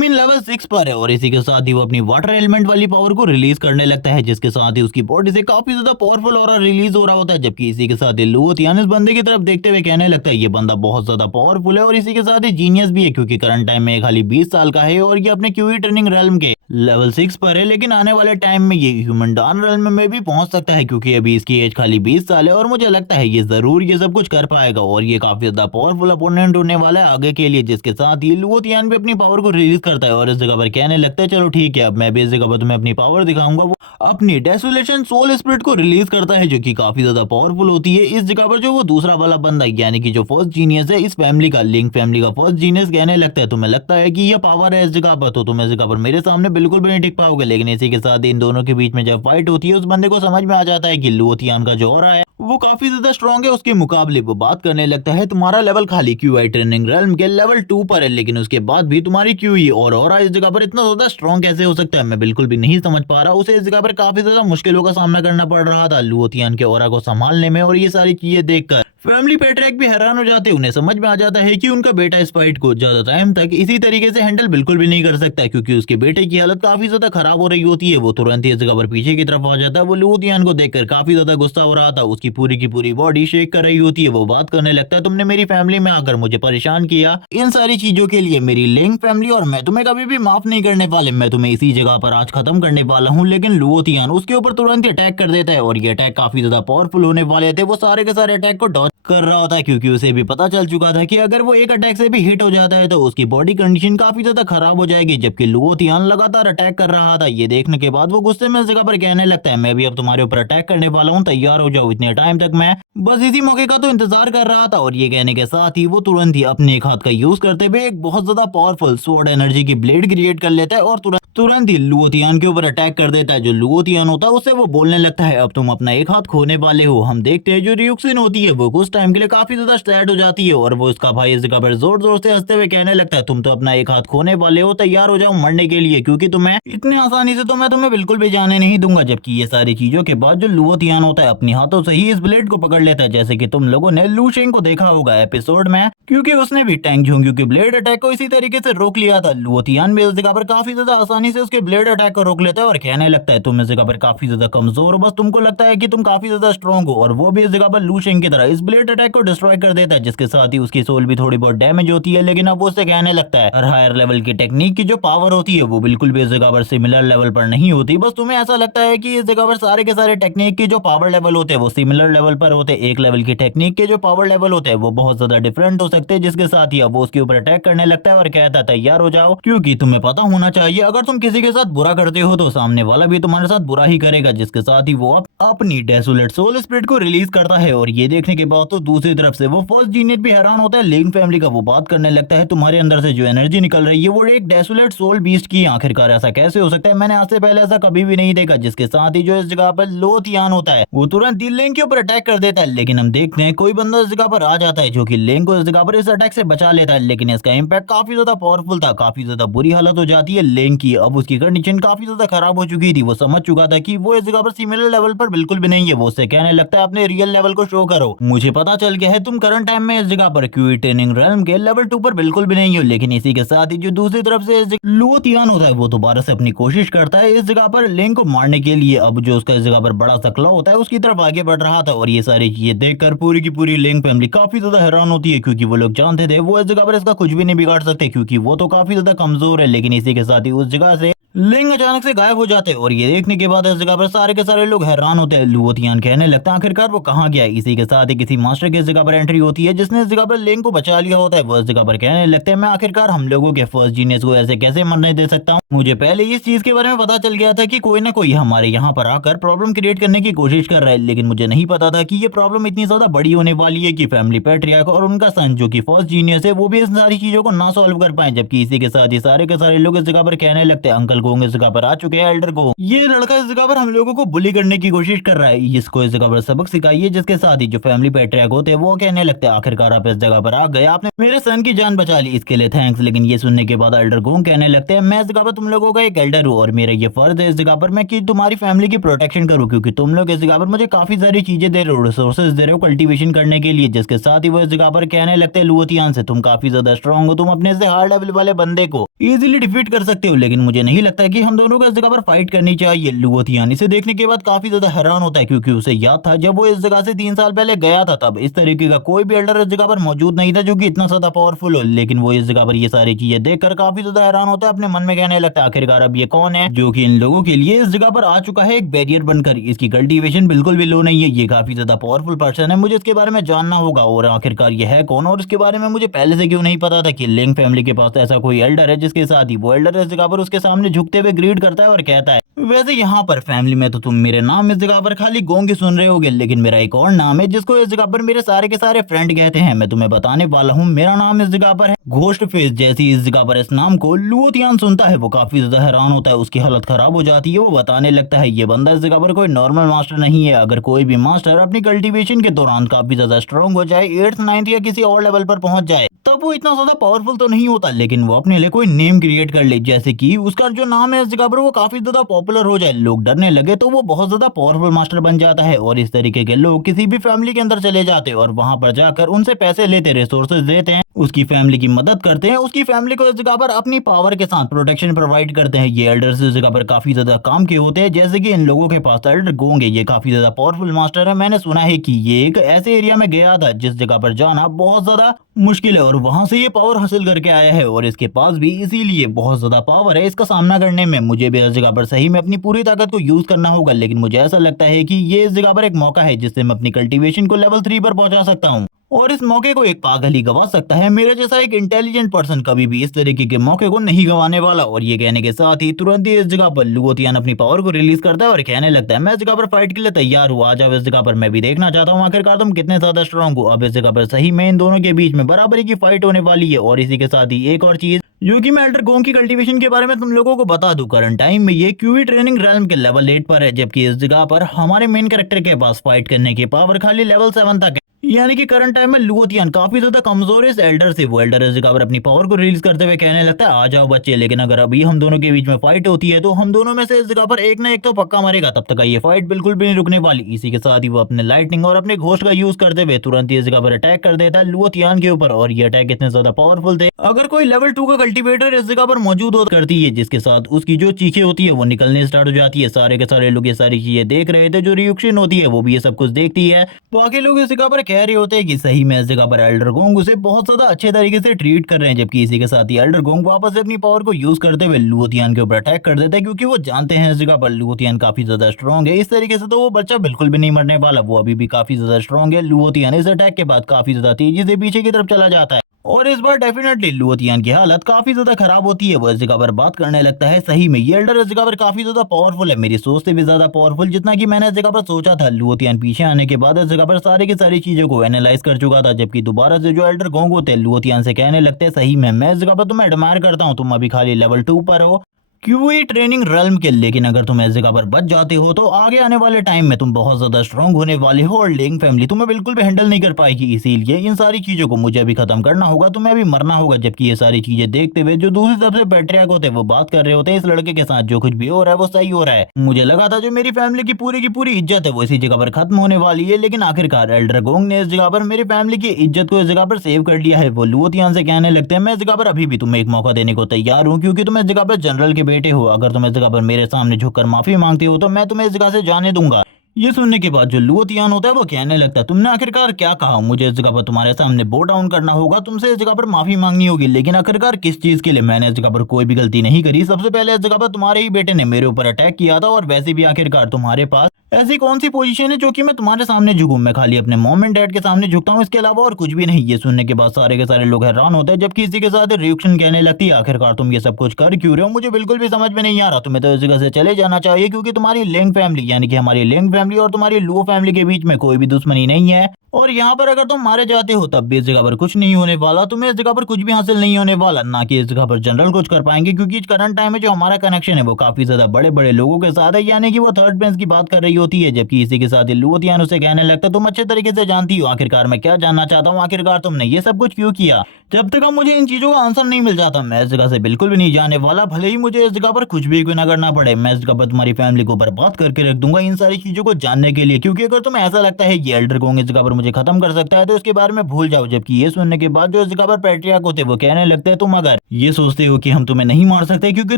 लेवल 6 पर है। और इसी के साथ ही वो अपनी वाटर एलिमेंट वाली पावर को रिलीज करने लगता है, जिसके साथ ही उसकी बॉडी से काफी ज्यादा पावरफुल ऑरा रिलीज हो रहा होता है। जबकि इसी के साथ ही लुओतियान इस बंदे की तरफ देखते हुए कहने लगता है ये बंदा बहुत ज्यादा पावरफुल है और इसी के साथ ही जीनियस भी है, क्योंकि करंट टाइम में खाली 20 साल का है और ये अपने क्यूई ट्रेनिंग रेल्म के लेवल 6 पर है। लेकिन आने वाले टाइम में ये ह्यूमन डॉन रेल्म में भी पहुंच सकता है, क्योंकि अभी इसकी एज खाली 20 साल है और मुझे लगता है ये जरूर ये सब कुछ कर पाएगा और ये काफी ज्यादा पावरफुल अपोनेंट होने वाला है आगे के लिए। जिसके साथ ही लुओतियान भी अपनी पावर को रिलीज करता है और इस जगह पर कहने लगता है चलो ठीक है अब मैं भी इस जगह पर तुम्हें अपनी पावर दिखाऊंगा। वो अपनी डेसोलेशन सोल स्पिरिट को रिलीज करता है जो कि काफी ज्यादा पावरफुल होती है। इस जगह पर जो वो दूसरा वाला बंदा यानी कि जो फर्स्ट जीनियस है इस फैमिली का लिंक फैमिली का फर्स्ट जीनियस कहने लगता है तुम्हें लगता है कि यह पावर है इस जगह पर, तो तुम इस जगह पर मेरे सामने बिल्कुल भी नहीं टिक पाओगे। लेकिन इसी के साथ इन दोनों के बीच में जब फाइट होती है, उस बंदे को समझ में आ जाता है कि लुओथियान का जो ऑरा है वो काफी ज्यादा स्ट्रॉन्ग है उसके मुकाबले। वो बात करने लगता है, तुम्हारा लेवल खाली क्यूआई ट्रेनिंग रेल्म के लेवल 2 पर है, लेकिन उसके बाद भी तुम्हारी क्यूई और ऑरा इस जगह पर इतना ज्यादा स्ट्रॉन्ग कैसे हो सकता है? मैं बिल्कुल भी नहीं समझ पा रहा। उसे इस जगह पर काफी ज्यादा मुश्किलों का सामना करना पड़ रहा था लुओथियान के ऑरा को संभालने में, और ये सारी चीजें देखकर फैमिली पैट्रिक भी हैरान हो जाते हैं। उन्हें समझ में आ जाता है कि उनका बेटा इस फाइट को ज्यादा टाइम तक इसी तरीके से हैंडल बिल्कुल भी नहीं कर सकता, क्योंकि उसके बेटे की हालत काफी ज्यादा खराब हो रही होती है। वो तुरंत ही इस जगह पर पीछे की तरफ आ जाता है। वो लुओथियान को देखकर काफी ज्यादा गुस्सा हो रहा था, उसकी पूरी की पूरी बॉडी शेक कर रही होती है। वो बात करने लगता है, तुमने मेरी फैमिली में आकर मुझे परेशान किया, इन सारी चीजों के लिए मेरी लिंक फैमिली और मैं तुम्हें कभी भी माफ नहीं करने वाले, मैं तुम्हें इसी जगह पर आज खत्म करने वाला हूँ। लेकिन लुओथियान उसके ऊपर तुरंत ही अटैक कर देता है, और ये अटैक काफी ज्यादा पावरफुल होने वाले थे। वो सारे के सारे अटैक को डॉज कर रहा होता है, क्योंकि उसे भी पता चल चुका था कि अगर वो एक अटैक से भी हिट हो जाता है तो उसकी बॉडी कंडीशन काफी ज्यादा खराब हो जाएगी। जबकि लुओथियान लगातार अटैक कर रहा था। ये देखने के बाद वो गुस्से में इस जगह पर कहने लगता है, मैं भी अब तुम्हारे ऊपर अटैक करने वाला हूँ, तैयार हो जाओ। इतने टाइम तक मैं बस इसी मौके का तो इंतजार कर रहा था। और ये कहने के साथ ही वो तुरंत ही अपने एक हाथ का यूज करते हुए एक बहुत ज्यादा पावरफुल स्वॉर्ड एनर्जी की ब्लेड क्रिएट कर लेता है, और तुरंत ही लुओथियान के ऊपर अटैक कर देता है। जो लुओथियान होता है उससे वो बोलने लगता है, अब तुम अपना एक हाथ खोने वाले हो। हम देखते हैं जो रियुक्सिन होती है वो कुछ टाइम के लिए काफी ज्यादा सैड हो जाती है, और वो उसका भाई इस जगह पर जोर जोर से हंसते हुए कहने लगता है, तुम तो अपना एक हाथ खोने वाले हो, तैयार हो जाओ मरने के लिए, क्योंकि तुम्हें इतनी आसानी से तो मैं तुम्हें बिल्कुल भी जाने नहीं दूंगा। जबकि ये सारी चीजों के बाद जो लुओथियान होता है अपने हाथों से ही इस ब्लेड को पकड़ लेता है, जैसे कि तुम लोगों ने लू शेंग को देखा होगा एपिसोड में, क्योंकि उसने भी टैंग झोंग्यू के ब्लेड अटैक को इसी तरीके से रोक लिया था। लुओथियान भी इस जगह पर काफी ज्यादा आसानी से उसके ब्लेड अटैक को रोक लेता है, और कहने लगता है, तुम इस जगह पर काफी ज्यादा कमजोर हो, बस तुमको लगता है कि तुम काफी ज्यादा स्ट्रॉन्ग हो। और वो भी इस जगह पर लू शेंग की तरह इस ब्लेड अटैक को डिस्ट्रॉय कर देता है, जिसके साथ ही उसकी सोल भी थोड़ी बहुत डैमेज होती है। लेकिन अब वो उससे कहने लगता है, हर हायर लेवल की टेक्निक की जो पावर होती है वो बिल्कुल भी इस जगह पर सिमिलर लेवल पर नहीं होती। बस तुम्हें ऐसा लगता है कि इस जगह पर सारे के सारे टेक्निक की जो पावर लेवल होते हैं वो सिमिलर लेवल पर होते हैं। एक लेवल की टेक्निक के जो पावर लेवल होते हैं वो बहुत ज्यादा डिफरेंट हो सकते हैं। जिसके साथ ही अब वो उसके ऊपर अटैक करने लगता है और कहता है, तैयार हो जाओ, क्योंकि तुम्हें पता होना चाहिए अगर तुम किसी के साथ बुरा करते हो तो सामने वाला भी तुम्हारे साथ बुरा ही करेगा। जिसके साथ ही वो अपनी डेसोलेट सोल स्पिरिट को रिलीज करता है। और ये देखने के बाद तो दूसरी तरफ से वो फर्स्ट जीनियस भी हैरान होता है लिंक फैमिली का। वो बात करने लगता है, तुम्हारे अंदर से जो एनर्जी निकल रही है वो एक डेसोलेट सोल बीस्ट की, आखिरकार ऐसा कैसे हो सकता है? मैंने आज से पहले ऐसा कभी भी नहीं देखा। जिसके साथ ही जो इस जगह पर लुओथियान होता है वो तुरंत ही लिंक के ऊपर अटैक कर देता है। लेकिन हम देखते हैं कोई बंदा इस जगह पर आ जाता है जो कि लिंक को इस जगह पर इस अटैक से बचा लेता है। लेकिन इसका इम्पैक्ट काफी ज्यादा पावरफुल था, काफी ज्यादा बुरी हालत हो जाती है लिंक की। अब उसकी कंडीशन काफी ज्यादा खराब हो चुकी थी। वो समझ चुका था कि वो इस जगह पर सिमिलर लेवल पर बिल्कुल भी नहीं है। वो उससे कहने लगता है, अपने रियल लेवल को शो करो, मुझे पता चल गया है तुम करंट टाइम में इस जगह पर क्यूई ट्रेनिंग रेल्म के लेवल 2 पर बिल्कुल भी नहीं हो। लेकिन इसी के साथ ही जो दूसरी तरफ से लुओथियान होता है वो दोबारा से अपनी कोशिश करता है इस जगह पर लिंक को मारने के लिए। अब जो उसका इस जगह पर बड़ा सा क्लॉ होता है उसकी तरफ आगे बढ़ रहा था, और ये सारी चीजें देखकर पूरी की पूरी लिंक फैमिली काफी ज्यादा हैरान होती है, क्योंकि वो लोग जानते थे वो इस जगह पर इसका कुछ भी नहीं बिगाड़ सकते, क्योंकि वो तो काफी ज्यादा कमजोर है। लेकिन इसी के साथ ही उस जगह से लिंग अचानक से गायब हो जाते हैं, और ये देखने के बाद इस जगह पर सारे के सारे लोग हैरान होते हैं। लुओथियान कहने लगता है, आखिरकार वो कहाँ गया? इसी के साथ ही किसी मास्टर की इस जगह पर एंट्री होती है जिसने इस जगह पर लिंग को बचा लिया होता है। वो इस जगह पर कहने लगते हैं, मैं आखिरकार हम लोगों के फर्स्ट जीनियस को ऐसे कैसे मरने दे सकता हूँ? मुझे पहले इस चीज के बारे में पता चल गया था कि कोई ना कोई हमारे यहाँ पर आकर प्रॉब्लम क्रिएट करने की कोशिश कर रहा है, लेकिन मुझे नहीं पता था कि ये प्रॉब्लम इतनी ज्यादा बड़ी होने वाली है कि फैमिली पैट्रियार्क और उनका सन जो कि फर्स्ट जीनियस है वो भी इस सारी चीजों को ना सॉल्व कर पाए। जबकि इसी के साथ ही सारे के सारे लोग इस जगह पर कहने लगते हैं, अंकल को इस जगह पर आ चुके हैं एल्डर को, ये लड़का इस जगह पर हम लोगों को बुली करने की कोशिश कर रहा है, इसको इस जगह पर सबक सिखाइए। जिसके साथ ही जो फैमिली पैट्रियार्क होते हैं वो कहने लगते हैं, आखिरकार आप इस जगह पर आ गए, आपने मेरे सन की जान बचा ली, इसके लिए थैंक्स। लेकिन ये सुनने के बाद एल्डर गोंग कहने लगते हैं, मैं इस जगह पर तुम लोगों का एक एल्डर हूँ और मेरा ये फर्ज है इस जगह पर मैं कि तुम्हारी फैमिली की प्रोटेक्शन करूँ, क्योंकि तुम लोग इस जगह पर मुझे काफी सारी चीजें दे रहे हो, रिसोर्सेज दे रहे हो कल्टीवेशन करने के लिए। जिसके साथ ही वो इस जगह पर कहने लगते हैं, लुओथियान से तुम काफी ज्यादा स्ट्रॉन्ग हो, तुम अपने से हार्ड लेवल वाले बंदे को इजीली डिफीट कर सकते हो, लेकिन मुझे नहीं लगता कि हम दोनों को इस जगह पर फाइट करनी चाहिए। लुओथियान इसे देखने के बाद काफी ज्यादा हैरान होता है, क्योंकि उसे याद था जब वो इस जगह से 3 साल पहले गया था तब इस तरीके का कोई भी एल्डर इस जगह पर मौजूद नहीं था जो कि इतना ज्यादा पावरफुल हो। लेकिन वो इस जगह पर ये सारी चीजें देखकर काफी ज्यादा हैरान होता है, अपने मन में कहने लगता है, आखिरकार अब ये कौन है जो कि इन लोगों के लिए इस जगह पर आ चुका है एक बैरियर बनकर। इसकी कल्टीवेशन बिल्कुल भी लो नहीं है, ये काफी ज्यादा पावरफुल पर्सन है, मुझे इसके बारे में जानना होगा। और आखिरकार ये है कौन और इसके बारे में मुझे पहले से क्यों नहीं पता था कि लिंक फैमिली के पास ऐसा कोई एल्डर है जिसके साथ ही वो एल्डर इस जगह पर उसके सामने झुक झुकते हुए ग्रीट करता है और कहता है, वैसे यहाँ पर फैमिली में तो तुम मेरे नाम इस जगह पर खाली गोंग ही सुन रहे होगे, लेकिन मेरा एक और नाम है जिसको इस जगह पर मेरे सारे के सारे फ्रेंड कहते हैं। मैं तुम्हें बताने वाला हूँ, मेरा नाम इस जगह पर है घोस्ट फेस। जैसी इस जगह पर इस नाम को लुओतियान सुनता है वो काफी ज्यादा हैरान होता है, उसकी हालत खराब हो जाती है। वो बताने लगता है ये बंदा इस जगह पर कोई नॉर्मल मास्टर नहीं है। अगर कोई भी मास्टर अपनी कल्टीवेशन के दौरान काफी ज्यादा स्ट्रांग हो जाए, 8th 9th या किसी और लेवल पर पहुंच जाए, तब वो इतना ज्यादा पावरफुल तो नहीं होता, लेकिन वो अपने लिए कोई नेम क्रिएट कर ले। जैसे कि उसका जो नाम है इस जगह पर वो काफी ज्यादा पॉपुलर हो जाए, लोग डरने लगे, तो वो बहुत ज्यादा पावरफुल मास्टर बन जाता है। और इस तरीके के लोग किसी भी फैमिली के अंदर चले जाते हैं और वहां पर जाकर उनसे पैसे लेते, रिसोर्सेज देते हैं, उसकी फैमिली की मदद करते हैं, उसकी फैमिली को इस जगह पर अपनी पावर के साथ प्रोटेक्शन प्रोवाइड करते हैं। ये एल्डर्स इस जगह पर काफी ज्यादा काम के होते हैं। जैसे कि इन लोगों के पास एल्डर गोंग है, ये काफी ज्यादा पावरफुल मास्टर है। मैंने सुना है कि ये एक ऐसे एरिया में गया था जिस जगह पर जाना बहुत ज्यादा मुश्किल है और वहां से ये पावर हासिल करके आया है, और इसके पास भी इसीलिए बहुत ज्यादा पावर है। इसका सामना करने में मुझे भी इस जगह पर सही में अपनी पूरी ताकत को यूज करना होगा, लेकिन मुझे ऐसा लगता है कि ये इस जगह पर एक मौका है जिससे मैं अपनी कल्टीवेशन को लेवल 3 पर पहुंचा सकता हूँ, और इस मौके को एक पागल ही गवा सकता है। मेरे जैसा एक इंटेलिजेंट पर्सन कभी भी इस तरीके के मौके को नहीं गवाने वाला। और ये कहने के साथ ही तुरंत ही इस जगह पर लुओतियान अपनी पावर को रिलीज करता है और कहने लगता है, मैं इस जगह पर फाइट के लिए तैयार हूँ, आ जाओ इस जगह पर, मैं भी देखना चाहता हूँ आखिरकार तुम कितने ज्यादा स्ट्रांग हो। अब इस जगह पर सही में इन दोनों के बीच में बराबरी की फाइट होने वाली है। और इसी के साथ ही एक और चीज जो कि मैं एल्डर गोंग की कल्टीवेशन के बारे में तुम लोगों को बता दूं, करंट टाइम में ये क्यूवी ट्रेनिंग रेल्म के लेवल 8 पर है, जबकि इस जगह पर हमारे मेन कैरेक्टर के पास फाइट करने की पावर खाली लेवल 7 तक है। यानी कि करंट टाइम में लुओतियान काफी ज्यादा कमजोर है इस एल्डर से। वो एल्डर इस जगह पर अपनी पावर को रिलीज करते हुए कहने लगता है, आ जाओ बच्चे, लेकिन अगर अभी हम दोनों के बीच में फाइट होती है तो हम दोनों में से इस जगह पर एक ना एक तो पक्का मरेगा, तब तक ये फाइट बिल्कुल भी नहीं रुकने वाली। इसी के साथ ही वो अपने लाइटनिंग और अपने घोस्ट का यूज करते हुए तुरंत ही इस जगह पर अटैक कर देता है लुओतियान के ऊपर। और ये अटैक इतने ज्यादा पावरफुल थे, अगर कोई लेवल 2 का कल्टीवेटर इस जगह पर मौजूद हो करती है, जिसके साथ उसकी जो चीखें होती है वो निकलने स्टार्ट हो जाती है। सारे के सारे लोग ये सारी चीजें देख रहे थे, जो रिएक्शन होती है वो भी ये सब कुछ देखती है। बाकी लोग इस जगह पर कह रहे होते हैं कि सही में इस जगह पर एल्डर गोंग उसे बहुत ज्यादा अच्छे तरीके से ट्रीट कर रहे हैं, जबकि इसी के साथ ही एल्डर गोंग वापस से अपनी पावर को यूज करते हुए लुओतियान के ऊपर अटैक कर देता है, क्योंकि वो जानते हैं इस जगह पर लुओतियान काफी ज्यादा स्ट्रांग है। इस तरीके से तो वो बच्चा बिल्कुल भी नहीं मरने वाला, वो अभी भी काफी ज्यादा स्ट्रांग है। लुओतियान इस अटैक के बाद काफी ज्यादा तेजी से पीछे की तरफ चला जाता है, और इस बार डेफिनेटली लुओतियान की हालत काफी ज्यादा खराब होती है। वो इस जगह पर बात करने लगता है, सही में ये एल्डर इस जगह पर काफी ज्यादा पावरफुल है, मेरी सोच से भी ज्यादा पावरफुल जितना कि मैंने इस जगह पर सोचा था। लुओतियान पीछे आने के बाद इस जगह पर सारी की सारी चीजों को एनालाइज कर चुका था, जबकि दोबारा से जो एल्डर गोंग होते हैं लुओतियान से कहने लगते हैं, सही में मैं इस जगह पर तुम्हें एडमायर करता हूँ, तुम अभी खाली लेवल 2 पर हो क्यूई ट्रेनिंग रेल्म के, लेकिन अगर तुम इस जगह पर बच जाते हो तो आगे आने वाले टाइम में तुम बहुत ज्यादा स्ट्रांग होने वाले हो और लिंग फैमिली तुम्हें बिल्कुल भी हैंडल नहीं कर पाएगी। इसीलिए इन सारी चीजों को मुझे अभी खत्म करना होगा, तुम्हें अभी मरना होगा। जबकि ये सारी चीजें देखते हुए जो दूसरी तरफ से पैट्रियार्क होते हैं वो बात कर रहे होते हैं, इस लड़के के साथ जो कुछ भी हो रहा है वो सही हो रहा है। मुझे लगा था जो मेरी फैमिली की पूरी इज्जत है वो इसी जगह पर खत्म होने वाली है, लेकिन आखिरकार एल्डर गोंग ने इस जगह पर मेरी फैमिली की इज्जत को इस जगह पर सेव कर लिया है। वो लुओतियान से कहने लगते हैं, मैं इस जगह पर अभी भी तुम्हें एक मौका देने को तैयार हूँ, क्योंकि तुम इस जगह पर जनरल के बेटे हो। अगर तुम इस जगह पर मेरे सामने झुककर माफी मांगते हो तो मैं तुम्हें इस जगह से जाने दूंगा। ये सुनने के बाद जो लुओतियान होता है वो कहने लगता है, तुमने आखिरकार क्या कहा, मुझे इस जगह पर तुम्हारे सामने बो डाउन करना होगा, तुमसे इस जगह पर माफी मांगनी होगी, लेकिन आखिरकार किस चीज के लिए? मैंने इस जगह पर कोई भी गलती नहीं करी। सबसे पहले इस जगह पर तुम्हारे ही बेटे ने मेरे ऊपर अटैक किया था, और वैसे भी आखिरकार तुम्हारे पास ऐसी कौन सी पोजीशन है जो कि मैं तुम्हारे सामने झुकूं? मैं खाली अपने मॉम एंड डैड के सामने झुकता हूं, इसके अलावा और कुछ भी नहीं। ये सुनने के बाद सारे के सारे लोग हैरान होते हैं, जबकि इसी के साथ रिएक्शन कहने लगती है, आखिरकार तुम ये सब कुछ कर क्यों रहे हो? मुझे बिल्कुल भी समझ में नहीं आ रहा। तुम्हें तो इस जगह से चले जाना चाहिए, क्योंकि तुम्हारी लिंग फैमिली यानी कि हमारी लिंग फैमिली और तुम्हारी लुओ फैमिली के बीच में कोई भी दुश्मनी नहीं है, और यहाँ पर अगर तुम मारे जाते हो तब भी इस जगह पर कुछ नहीं होने वाला, तुम्हें इस जगह पर कुछ भी हासिल नहीं होने वाला, ना कि इस जगह पर जनरल कुछ कर पाएंगे, क्योंकि करंट टाइम में जो हमारा कनेक्शन है वो काफी ज्यादा बड़े बड़े लोगों के साथ है, यानी कि वो थर्ड प्रिंस की बात कर रही होती है। जबकि इसी के साथ ही लुओतियान उसे कहने लगता है, तुम अच्छे तरीके से जानती हो आखिरकार मैं क्या जानना चाहता हूँ, आखिरकार तुमने ये सब कुछ क्यों किया? जब तक अब मुझे इन चीजों का आंसर नहीं मिल जाता मैं इस जगह से बिल्कुल भी नहीं जाने वाला, भले ही मुझे इस जगह पर कुछ भी क्यों ना करना पड़े। मैं इस जगह पर तुम्हारी फैमिली को बर्बाद करके रख दूंगा इन सारी चीजों को जानने के लिए, क्योंकि अगर तुम्हें ऐसा लगता है ये एल्डर गोंग इस जगह पर मुझे खत्म कर सकता है तो इसके बारे में भूल जाओ। जबकि ये सुनने के बाद जो इस जगह पर पैट्रियार्क होते वो कहने लगते हैं, तुम अगर ये सोचते हो कि हम तुम्हें नहीं मार सकते क्योंकि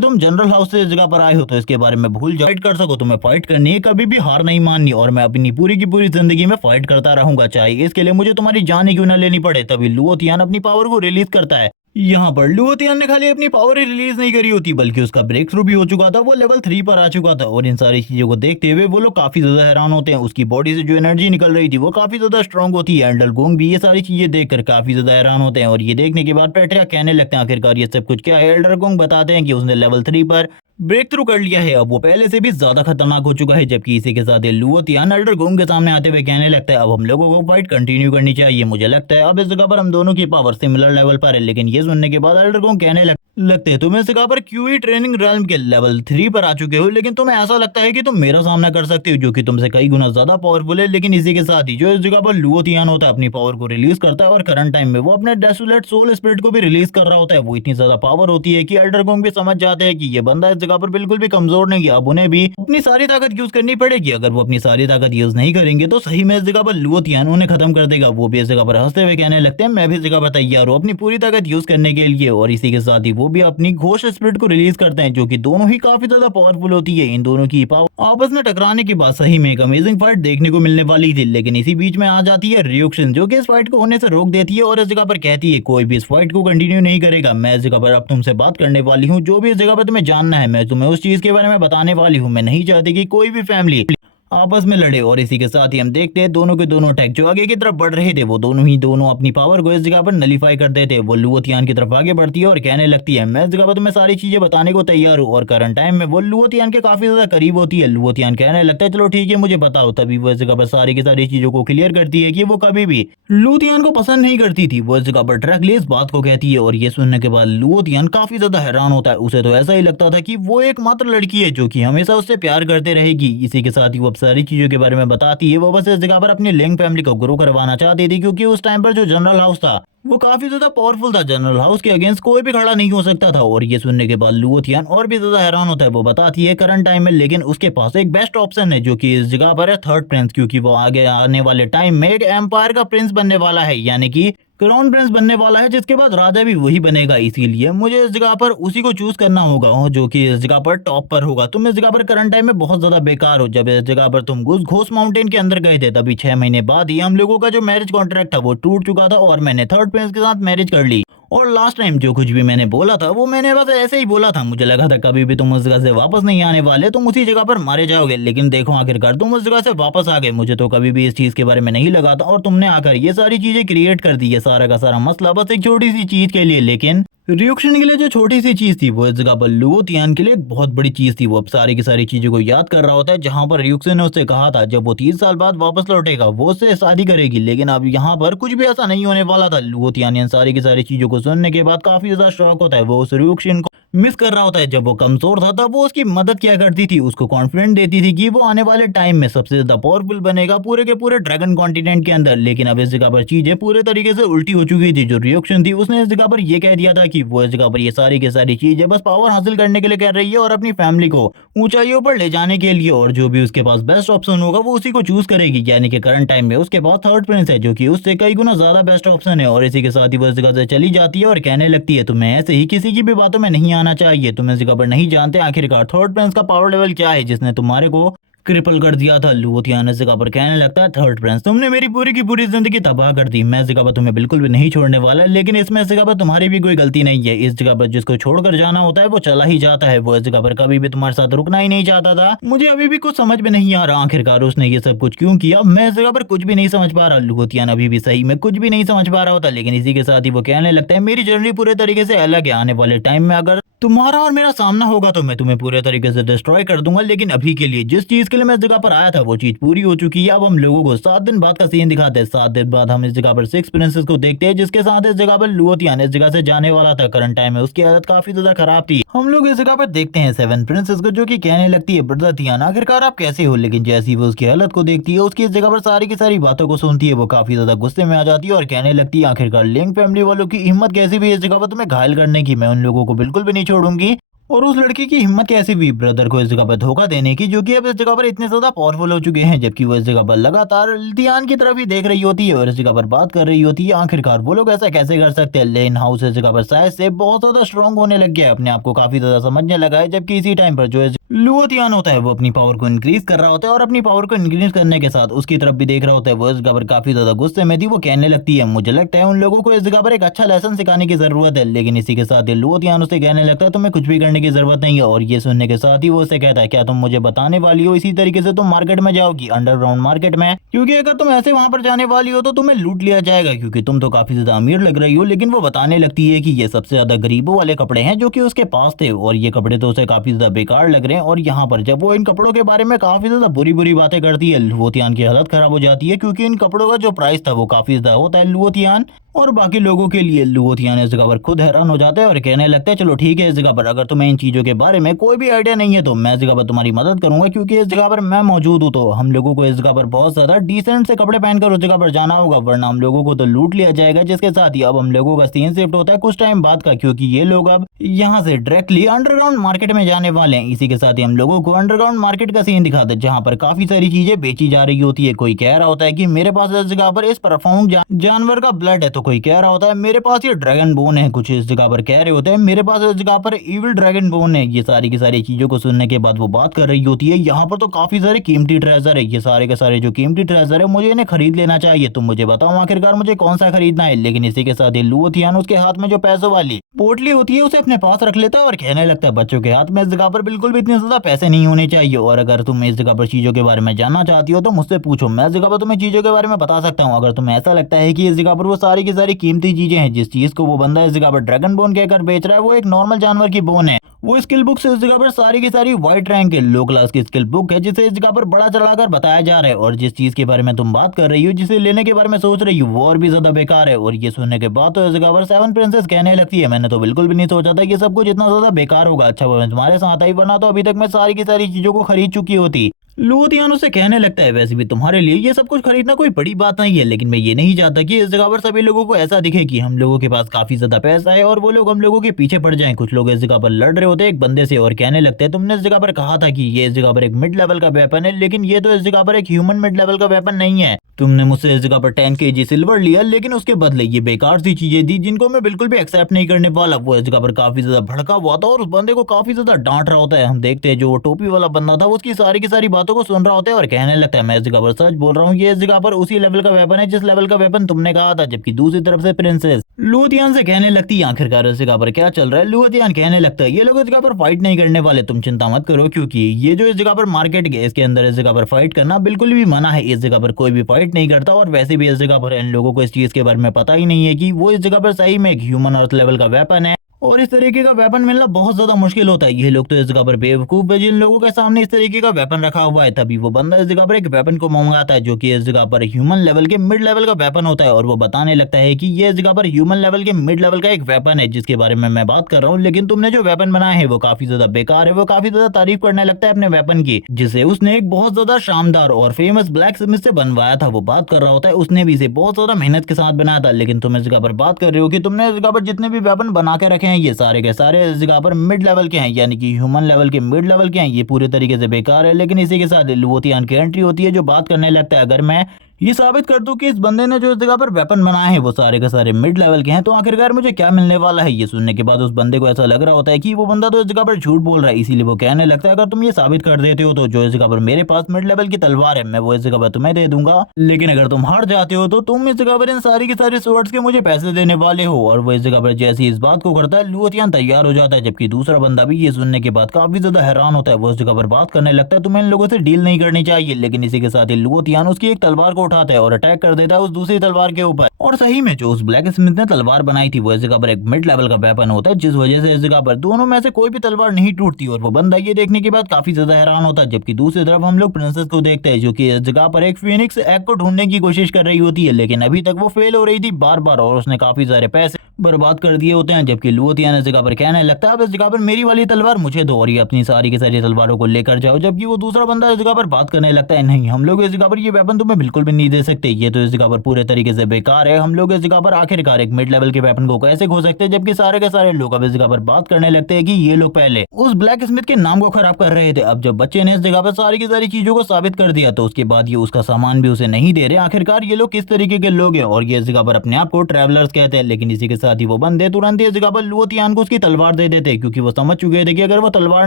तुम जनरल हाउस से इस जगह पर आए हो तो इसके बारे में भूल जाओ। फाइट कर सको तुम्हें फाइट करनी है, कभी भी हार नहीं माननी, और मैं अपनी पूरी की पूरी जिंदगी में फाइट करता रहूंगा, चाहे इसके लिए मुझे तुम्हारी जान ही क्यों ना लेनी पड़े। तभी लुओतियान अपनी पावर को रिलीज करता है। यहाँ पर लुओतियान ने खाली अपनी पावर ही रिलीज नहीं करी होती बल्कि उसका ब्रेक थ्रू भी हो चुका था, वो लेवल 3 पर आ चुका था, और इन सारी चीजों को देखते हुए वो लोग काफी ज्यादा हैरान होते हैं। उसकी बॉडी से जो एनर्जी निकल रही थी वो काफी ज्यादा स्ट्रांग होती है। एल्डर गोंग भी ये सारी चीजें देखकर काफी ज्यादा हैरान होते हैं, और ये देखने के बाद पैट्रियार्क कहने लगते हैं, आखिरकार ये सब कुछ क्या है? एल्डर गोंग बताते हैं कि उसने लेवल 3 पर ब्रेक थ्रू कर लिया है। अब वो पहले से भी ज्यादा खतरनाक हो चुका है। जबकि इसी के साथ ये लुओ तियान अल्डरगोंग के सामने आते हुए कहने लगता है अब हम लोगों को फाइट कंटिन्यू करनी चाहिए। मुझे लगता है अब इस जगह पर हम दोनों की पावर सिमिलर लेवल पर है। लेकिन ये सुनने के बाद अल्डरगोंग कहने लगते हैं तुम इस जगह पर क्यूई ट्रेनिंग रैल्म के लेवल 3 पर आ चुके हो, लेकिन तुम्हें ऐसा लगता है कि तुम मेरा सामना कर सकते हो जो कि तुमसे कई गुना ज्यादा पावरफुल है। लेकिन इसी के साथ ही जो इस जगह पर लुओ तियान होता है अपनी पावर को रिलीज करता है और करंट टाइम में वो अपने डेसोलेट सोल स्पिरिट को भी रिलीज कर रहा होता है। वो इतनी ज्यादा पावर होती है कि अल्डरगोंग भी समझ जाते हैं कि ये बंदा इस जगह पर बिल्कुल भी कमजोर नहीं है। अब उन्हें भी अपनी सारी ताकत यूज करनी पड़ेगी। अगर वो अपनी सारी ताकत यूज नहीं करेंगे तो सही में इस जगह पर लुओ तियान उन्हें खत्म कर देगा। वो भी इस जगह पर हंसते हुए कहने लगते हैं मैं भी इस जगह पर तैयार हूँ अपनी पूरी ताकत यूज करने के लिए। और इसी के साथ ही वो भी अपनी घोष स्पिरिट को रिलीज करते हैं जो कि दोनों ही काफी ज्यादा पावरफुल होती है। इन दोनों की पावर आपस में टकराने के बाद सही में एक अमेजिंग फाइट देखने को मिलने वाली थी। लेकिन इसी बीच में आ जाती है रियोक्शन जो कि इस फाइट को होने से रोक देती है और इस जगह पर कहती है कोई भी इस फाइट को कंटिन्यू नहीं करेगा। मैं इस जगह पर अब तुमसे बात करने वाली हूँ। जो भी इस जगह पर तुम्हें जानना है मैं तुम्हें उस चीज के बारे में बताने वाली हूँ। मैं नहीं चाहती कि कोई भी फैमिली आपस में लड़े। और इसी के साथ ही हम देखते हैं दोनों के दोनों अटैक जो आगे की तरफ बढ़ रहे थे वो दोनों अपनी पावर को इस जगह पर नलीफाई कर देते। वो लुओ तियान की तरफ आगे बढ़ती है और कहने लगती है मैं इस जगह पर तुम्हें सारी चीजें बताने को तैयार हूँ। और करंट टाइम में वो लुओ तियान के काफी ज्यादा करीब होती है। लुओ तियान कहने लगता है चलो ठीक है मुझे बताओ। तभी वो इस जगह पर सारी की सारी चीजों को क्लियर करती है कि वो कभी भी लुओ तियान को पसंद नहीं करती थी। वो इस जगह पर डायरेक्टली इस बात को कहती है। और ये सुनने के बाद लुओ तियान काफी ज्यादा हैरान होता है। उसे तो ऐसा ही लगता था कि वो एकमात्र लड़की है जो कि हमेशा उससे प्यार करते रहेगी। इसी के साथ ही वो अब सारी चीजों के बारे में बताती है। वो बस इस जगह पर अपनी लिंग फैमिली को ग्रो करवाना चाहती थी क्योंकि उस टाइम पर जो जनरल हाउस था वो काफी ज्यादा पावरफुल था। जनरल हाउस के अगेंस्ट कोई भी खड़ा नहीं हो सकता था। और ये सुनने के बाद लुओ तियान और भी ज्यादा हैरान होता है। वो बताती है करंट टाइम में लेकिन उसके पास एक बेस्ट ऑप्शन है जो कि इस जगह पर है थर्ड प्रिंस, क्योंकि वो आगे आने वाले टाइम में एक एम्पायर का प्रिंस बनने वाला है, यानी कि क्राउन प्रिंस बनने वाला है जिसके बाद राजा भी वही बनेगा। इसीलिए मुझे इस जगह पर उसी को चूज करना होगा जो कि इस जगह पर टॉप पर होगा। तुम इस जगह पर करंट टाइम में बहुत ज्यादा बेकार हो। जब इस जगह पर तुम घोष माउंटेन के अंदर गए थे तभी 6 महीने बाद ही हम लोगों का जो मैरिज कॉन्ट्रैक्ट था वो टूट चुका था और मैंने थर्ड प्रिंस के साथ मैरिज कर ली। और लास्ट टाइम जो कुछ भी मैंने बोला था वो मैंने बस ऐसे ही बोला था। मुझे लगा था कभी भी तुम उस जगह से वापस नहीं आने वाले, तुम उसी जगह पर मारे जाओगे। लेकिन देखो आखिरकार तुम उस जगह से वापस आ गए। मुझे तो कभी भी इस चीज के बारे में नहीं लगा था और तुमने आकर ये सारी चीजें क्रिएट कर दी है। सारा का सारा मसला बस एक छोटी सी चीज के लिए। लेकिन रिएक्शन के लिए जो छोटी सी चीज थी वो इस जगह पर लुओ तियान के लिए एक बहुत बड़ी चीज थी। वो अब सारी की सारी चीजों को याद कर रहा होता है जहां पर रिएक्शन ने उससे कहा था जब वो 30 साल बाद वापस लौटेगा वो उससे शादी करेगी। लेकिन अब यहाँ पर कुछ भी ऐसा नहीं होने वाला था। लुओ तियान इन सारी की सारी चीजों को सुनने के बाद काफी ज्यादा शॉक होता है। वो उस रिएक्शन को मिस कर रहा होता है। जब वो कमजोर था तब वो उसकी मदद क्या करती थी, उसको कॉन्फिडेंस देती थी कि वो आने वाले टाइम में सबसे ज्यादा पावरफुल बनेगा पूरे के पूरे ड्रैगन कॉन्टिनेंट के अंदर। लेकिन अब इस जगह पर चीजें पूरे तरीके से उल्टी हो चुकी थी। जो रिएक्शन थी उसने इस जगह पर ये कह दिया था कि वो इस जगह पर ये सारी की सारी चीजें बस पावर हासिल करने के लिए कर रही है और अपनी फैमिली को ऊंचाइयों पर ले जाने के लिए। और जो भी उसके पास बेस्ट ऑप्शन होगा वो उसी को चूज करेगी। यानी कि करंट टाइम में उसके पास थर्ड प्रिंस है जो कि उससे कई गुना ज्यादा बेस्ट ऑप्शन है। और इसी के साथ ही वो इस जगह से चली जाती है और कहने लगती है तुम्हें ऐसे ही किसी की भी बातों में नहीं आना चाहिए। तुम इस जगह पर नहीं जानते आखिरकार थर्ड प्रिंस का पावर लेवल क्या है जिसने तुम्हारे को क्रिपल कर दिया था। लुओ तियान इस जगह पर कहने लगता है थर्ड प्रिंस तुमने मेरी पूरी की पूरी जिंदगी तबाह कर दी। मैं इस जगह पर तुम्हें बिल्कुल भी नहीं छोड़ने वाला। लेकिन इसमें इस जगह पर तुम्हारी भी कोई गलती नहीं है। इस जगह पर जिसको छोड़कर जाना होता है वो चला ही जाता है। वो इस जगह पर कभी भी तुम्हारे साथ रुकना ही नहीं चाहता था। मुझे अभी भी कुछ समझ में नहीं आ रहा आखिरकार उसने ये सब कुछ क्यों किया। मैं इस जगह पर कुछ भी नहीं समझ पा रहा। लुओ तियान अभी भी सही में कुछ भी नहीं समझ पा रहा होता। लेकिन इसी के साथ ही वो कहने लगता है मेरी जर्नी पूरे तरीके से अलग है। आने वाले टाइम में अगर तुम्हारा और मेरा सामना होगा तो मैं तुम्हें पूरे तरीके से डिस्ट्रॉय कर दूंगा। लेकिन अभी के लिए जिस चीज के लिए मैं इस जगह पर आया था वो चीज पूरी हो चुकी है। अब हम लोगों को 7 दिन बाद का सीन दिखाते हैं। 7 दिन बाद हम इस जगह पर 6 प्रिंसेस को देखते हैं जिसके साथ इस जगह पर लुओ तियान इस जगह से जाने वाला था। करंट टाइम में उसकी हालत काफी ज्यादा खराब थी। हम लोग इस जगह पर देखते हैं 7 प्रिंसेस को जो कि कहने लगती है ब्रदर तियान आखिरकार आप कैसे हो। लेकिन जैसी वो उसकी हालत को देखती है उसकी इस जगह पर सारी की सारी बातों को सुनती है वो काफी ज्यादा गुस्से में आ जाती है और कहने लगती है आखिरकार लिंग फैमिली वालों की हिम्मत कैसी भी इस जगह पर तुम्हें घायल करने की। मैं उन लोगों को बिल्कुल भी नहीं छोड़ूंगी। और उस लड़की की हिम्मत कैसी भी ब्रदर को इस जगह पर धोखा देने की जो कि अब इस जगह पर इतने ज्यादा पावरफुल हो चुके हैं। जबकि वो इस जगह पर लगातार तियान की तरफ ही देख रही होती है और इस जगह पर बात कर रही होती है आखिरकार वो लोग ऐसा कैसे कर सकते हैं। लेन हाउस इस जगह पर शायद से बहुत ज्यादा स्ट्रॉन्ग होने लग गया है, अपने आप को काफी ज्यादा समझने लगा है। जबकि इसी टाइम पर जो लुओ तियान होता है वो अपनी पावर को इंक्रीज कर रहा होता है और अपनी पावर को इंक्रीज करने के साथ उसकी तरफ भी देख रहा होता है। वो इस जगह पर काफी ज्यादा गुस्से में थी। वो कहने लगती है मुझे लगता है उन लोगों को इस जगह पर एक अच्छा लेसन सिखाने की जरूरत है। लेकिन इसी के साथ लुओ तियान उसे कहने लगता है तुम्हें कुछ भी करने करने की जरूरत नहीं है। और ये सुनने के साथ ही वो उसे कहता है, क्या तुम मुझे बताने वाली हो इसी तरीके से तुम मार्केट में जाओगी, अंडरग्राउंड मार्केट में? क्योंकि अगर तुम ऐसे वहां पर जाने वाली हो तो तुम्हें लूट लिया जाएगा, क्योंकि तुम तो काफी ज्यादा अमीर लग रही हो। लेकिन वो बताने लगती है कि ये सबसे ज्यादा गरीबों वाले कपड़े हैं जो कि उसके पास थे, और ये कपड़े तो उसे काफी ज्यादा बेकार लग रहे हैं। और यहाँ पर जब वो इन कपड़ों के बारे में काफी ज्यादा बुरी बुरी बातें करती है, लुओतियान की हालत खराब हो जाती है, क्योंकि इन कपड़ों का जो प्राइस था वो काफी ज्यादा होता है लुओतियान और बाकी लोगों के लिए। लुओतियान इस जगह पर खुद हैरान हो जाता है और कहने लगता है, चलो ठीक है, इस जगह पर अगर तुम्हें इन चीजों के बारे में कोई भी आइडिया नहीं है तो मैं इस जगह पर तुम्हारी मदद करूंगा, क्योंकि इस जगह पर मैं मौजूद हूँ। तो हम लोगों को इस जगह पर बहुत ज्यादा डिसेंट से कपड़े पहनकर उस जगह पर जाना होगा, वरना हम लोगों को तो लूट लिया जाएगा। जिसके साथ ही अब हम लोगों का सीन शिफ्ट होता है कुछ टाइम बाद का, क्योंकि ये लोग अब यहाँ से डायरेक्टली अंडरग्राउंड मार्केट में जाने वाले हैं। इसी के साथ ही हम लोगों को अंडरग्राउंड मार्केट का सीन दिखाते हैं, जहाँ पर काफी सारी चीजें बेची जा रही होती है। कोई कह रहा होता है कि मेरे पास इस जगह पर इस परफॉर्म जानवर का ब्लड है, तो कोई कह रहा होता है मेरे पास ये ड्रैगन बोन है, कुछ इस जगह पर कह रहे होते हैं मेरे पास इस जगह पर इविल ड्रैगन बोन है। ये सारी की सारी चीजों को सुनने के बाद वो बात कर रही होती है, यहाँ पर तो काफी सारे कीमती ट्रेजर है, ये सारे के सारे जो कीमती ट्रेजर है मुझे इन्हें खरीद लेना चाहिए, तुम मुझे बताओ आखिरकार मुझे कौन सा खरीदना है। लेकिन इसी के साथ ही लुओतियान उसके हाथ में जो पैसों वाली पोटली होती है उसे अपने पास रख लेता है और कहने लगता है, बच्चों के हाथ में इस जगह पर बिल्कुल भी इतने ज्यादा पैसे नहीं होने चाहिए, और अगर तुम इस जगह पर चीजों के बारे में जानना चाहती हो तो मुझसे पूछो, मैं इस जगह पर तुम्हें चीजों के बारे में बता सकता हूँ। अगर तुम्हें ऐसा लगता है कि इस जगह पर वो सारी की सारी कीमती चीजें हैं, जिस चीज को वो बंदा इस जगह पर ड्रैगन बोन कहकर बेच रहा है वो एक नॉर्मल जानवर की बोन है, वो स्किल बुक से इस जगह पर सारी की सारी व्हाइट रैंक के लो क्लास की स्किल बुक है, जिसे इस जगह पर बड़ा चढ़ाकर बताया जा रहा है। और जिस चीज के बारे में तुम बात कर रही हो, जिसे लेने के बारे में सोच रही हो, वो और भी ज्यादा बेकार है। और ये सुनने के बाद तो इस जगह पर सेवन प्रिंसेस कहने लगती है, मैंने तो बिल्कुल भी नहीं सोचा था कि सब कुछ इतना ज्यादा बेकार होगा। अच्छा वो मैं तुम्हारे साथ आई, वरना तो अभी तक मैं सारी की सारी चीजों को खरीद चुकी होती। लुओतियान उसे कहने लगता है, वैसे भी तुम्हारे लिए ये सब कुछ खरीदना कोई बड़ी बात नहीं है, लेकिन मैं ये नहीं चाहता कि इस जगह पर सभी लोगों को ऐसा दिखे कि हम लोगों के पास काफी ज्यादा पैसा है और वो लोग हम लोगों के पीछे पड़ जाएं। कुछ लोग इस जगह पर लड़ रहे होते हैं एक बंदे से और कहने लगते हैं, तुमने इस जगह पर कहा था कि ये इस जगह पर एक मिड लेवल का वेपन है, लेकिन ये तो इस जगह पर एक ह्यूमन मिड लेवल का वेपन नहीं है। तुमने मुझसे इस जगह पर 10 kg सिल्वर लिया, लेकिन उसके बदले ये बेकार सी चीजें दी जिनको मैं बिल्कुल भी एक्सेप्ट नहीं करने वाला। वो इस जगह पर काफी ज्यादा भड़का हुआ था और उस बंदे को काफी ज्यादा डांट रहा होता है। हम देखते हैं जो वो टोपी वाला बंदा था उसकी सारी की सारी बातों को सुन रहा होता है और कहने लगता है, मैं इस जगह पर सच बोल रहा हूँ, ये इस जगह पर उसी लेवल का वेपन है जिस लेवल का वेपन तुमने कहा था। जबकि दूसरी तरफ से प्रिंसेस लुओतियान से कहने लगती है, आखिरकार इस जगह पर क्या चल रहा है। लुओतियान कहने लगता है, ये लोग इस जगह पर फाइट नहीं करने वाले, तुम चिंता मत करो, क्योंकि ये जो इस जगह पर मार्केट है इसके अंदर इस जगह पर फाइट करना बिल्कुल भी मना है। इस जगह पर कोई भी फाइट नहीं करता और वैसे भी इस जगह पर इन लोगों को इस चीज के बारे में पता ही नहीं है कि वो इस जगह पर सही में एक ह्यूमन अर्थ लेवल का वेपन है और इस तरीके का वेपन मिलना बहुत ज्यादा मुश्किल होता है। ये लोग तो इस जगह पर बेवकूफ है जिन लोगों के सामने इस तरीके का वेपन रखा हुआ है। तभी वो बंदा इस जगह पर एक वेपन को मंगाता है जो कि इस जगह पर ह्यूमन लेवल के मिड लेवल का वेपन होता है, और वो बताने लगता है कि ये इस जगह पर ह्यूमन लेवल के मिड लेवल का एक वेपन है जिसके बारे में मैं बात कर रहा हूँ, लेकिन तुमने जो वेपन बनाया है वो काफी ज्यादा बेकार है। वो काफी ज्यादा तारीफ करने लगता है अपने वेपन की, जिसे उसने एक बहुत ज्यादा शानदार और फेमस ब्लैक स्मिथ से बनवाया था। वो बात कर रहा होता है उसने भी इसे बहुत ज्यादा मेहनत के साथ बनाया था, लेकिन तुम इस जगह पर बात कर रहे हो कि तुमने इस जगह पर जितने भी वेपन बना के रखे हैं ये सारे के सारे इस जगह पर मिड लेवल के हैं, यानी कि ह्यूमन लेवल के मिड लेवल के हैं। ये पूरे तरीके से बेकार है। लेकिन इसी के साथ लुओतियान की एंट्री होती है जो बात करने लगता है, अगर मैं ये साबित कर दूं कि इस बंदे ने जो इस जगह पर वेपन बनाए हैं वो सारे के सारे मिड लेवल के हैं, तो आखिरकार मुझे क्या मिलने वाला है। ये सुनने के बाद उस बंदे को ऐसा लग रहा होता है कि वो बंदा तो इस जगह पर झूठ बोल रहा है, इसीलिए वो कहने लगता है, अगर तुम ये साबित कर देते हो तो जो इस जगह पर मेरे पास मिड लेवल की तलवार है मैं वो इस जगह पर तुम्हें दे दूंगा, लेकिन अगर तुम हार जाते हो तो तुम इस जगह पर इन सारी की सारी स्वर्ड्स के मुझे पैसे देने वाले हो। और वो इस जगह पर जैसे इस बात को करता है लुओतियान तैयार हो जाता है, जबकि दूसरा बंदा भी ये सुनने के बाद काफी ज्यादा हैरान होता है। वो इस जगह पर बात करने लगता है, तुम्हें इन लोगों से डील नहीं करनी चाहिए। लेकिन इसी के साथ ही लुओतियान उसकी एक तलवार को उठाता है और अटैक कर देता है उस दूसरी तलवार के ऊपर, और सही में जो उस ब्लैक स्मिथ ने तलवार बनाई थी वो इस जगह पर एक मिड लेवल का वेपन होता है, जिस वजह से इस जगह पर दोनों में से कोई भी तलवार नहीं टूटती। और वो बंदा ये देखने के बाद काफी ज्यादा हैरान होता है। जबकि दूसरी तरफ हम लोग प्रिंसेस को देखते हैं जो कि इस जगह पर एक फीनिक्स एग को ढूंढने की कोशिश कर रही होती है, लेकिन अभी तक वो फेल हो रही थी बार बार, और उसने काफी सारे पैसे बर्बाद कर दिए होते हैं। जबकि लुओतियान इस जगह पर कहने लगता है, अब इस जगह पर मेरी वाली तलवार मुझे दो और ये अपनी सारी की सारी तलवारों को लेकर जाओ। जबकि वो दूसरा बंदा इस जगह पर बात करने लगता है, नहीं हम लोग इस जगह पर ये वेपन तुम्हें बिल्कुल भी नहीं दे सकते, ये तो इस जगह पर पूरे तरीके से बेकार है। हम लोग इस जगह पर आखिरकार एक मिड लेवल के वेपन को कैसे खो सकते हैं। जबकि सारे के सारे लोग अब इस जगह पर बात करने लगते हैं कि ये लोग पहले उस ब्लैक स्मिथ के नाम को खराब कर रहे थे, अब जब बच्चे ने इस जगह पर सारी की सारी चीजों को साबित कर दिया तो उसके बाद ये उसका सामान भी उसे नहीं दे रहे। आखिरकार ये लोग किस तरीके के लोग हैं, और ये इस जगह पर अपने आप को ट्रैवलर्स कहते हैं। लेकिन इसी के साथ ही वो बंदे तुरंत इस जगह पर लुओतियान को उसकी तलवार दे देते, क्योंकि वो समझ चुके थे कि अगर वो तलवार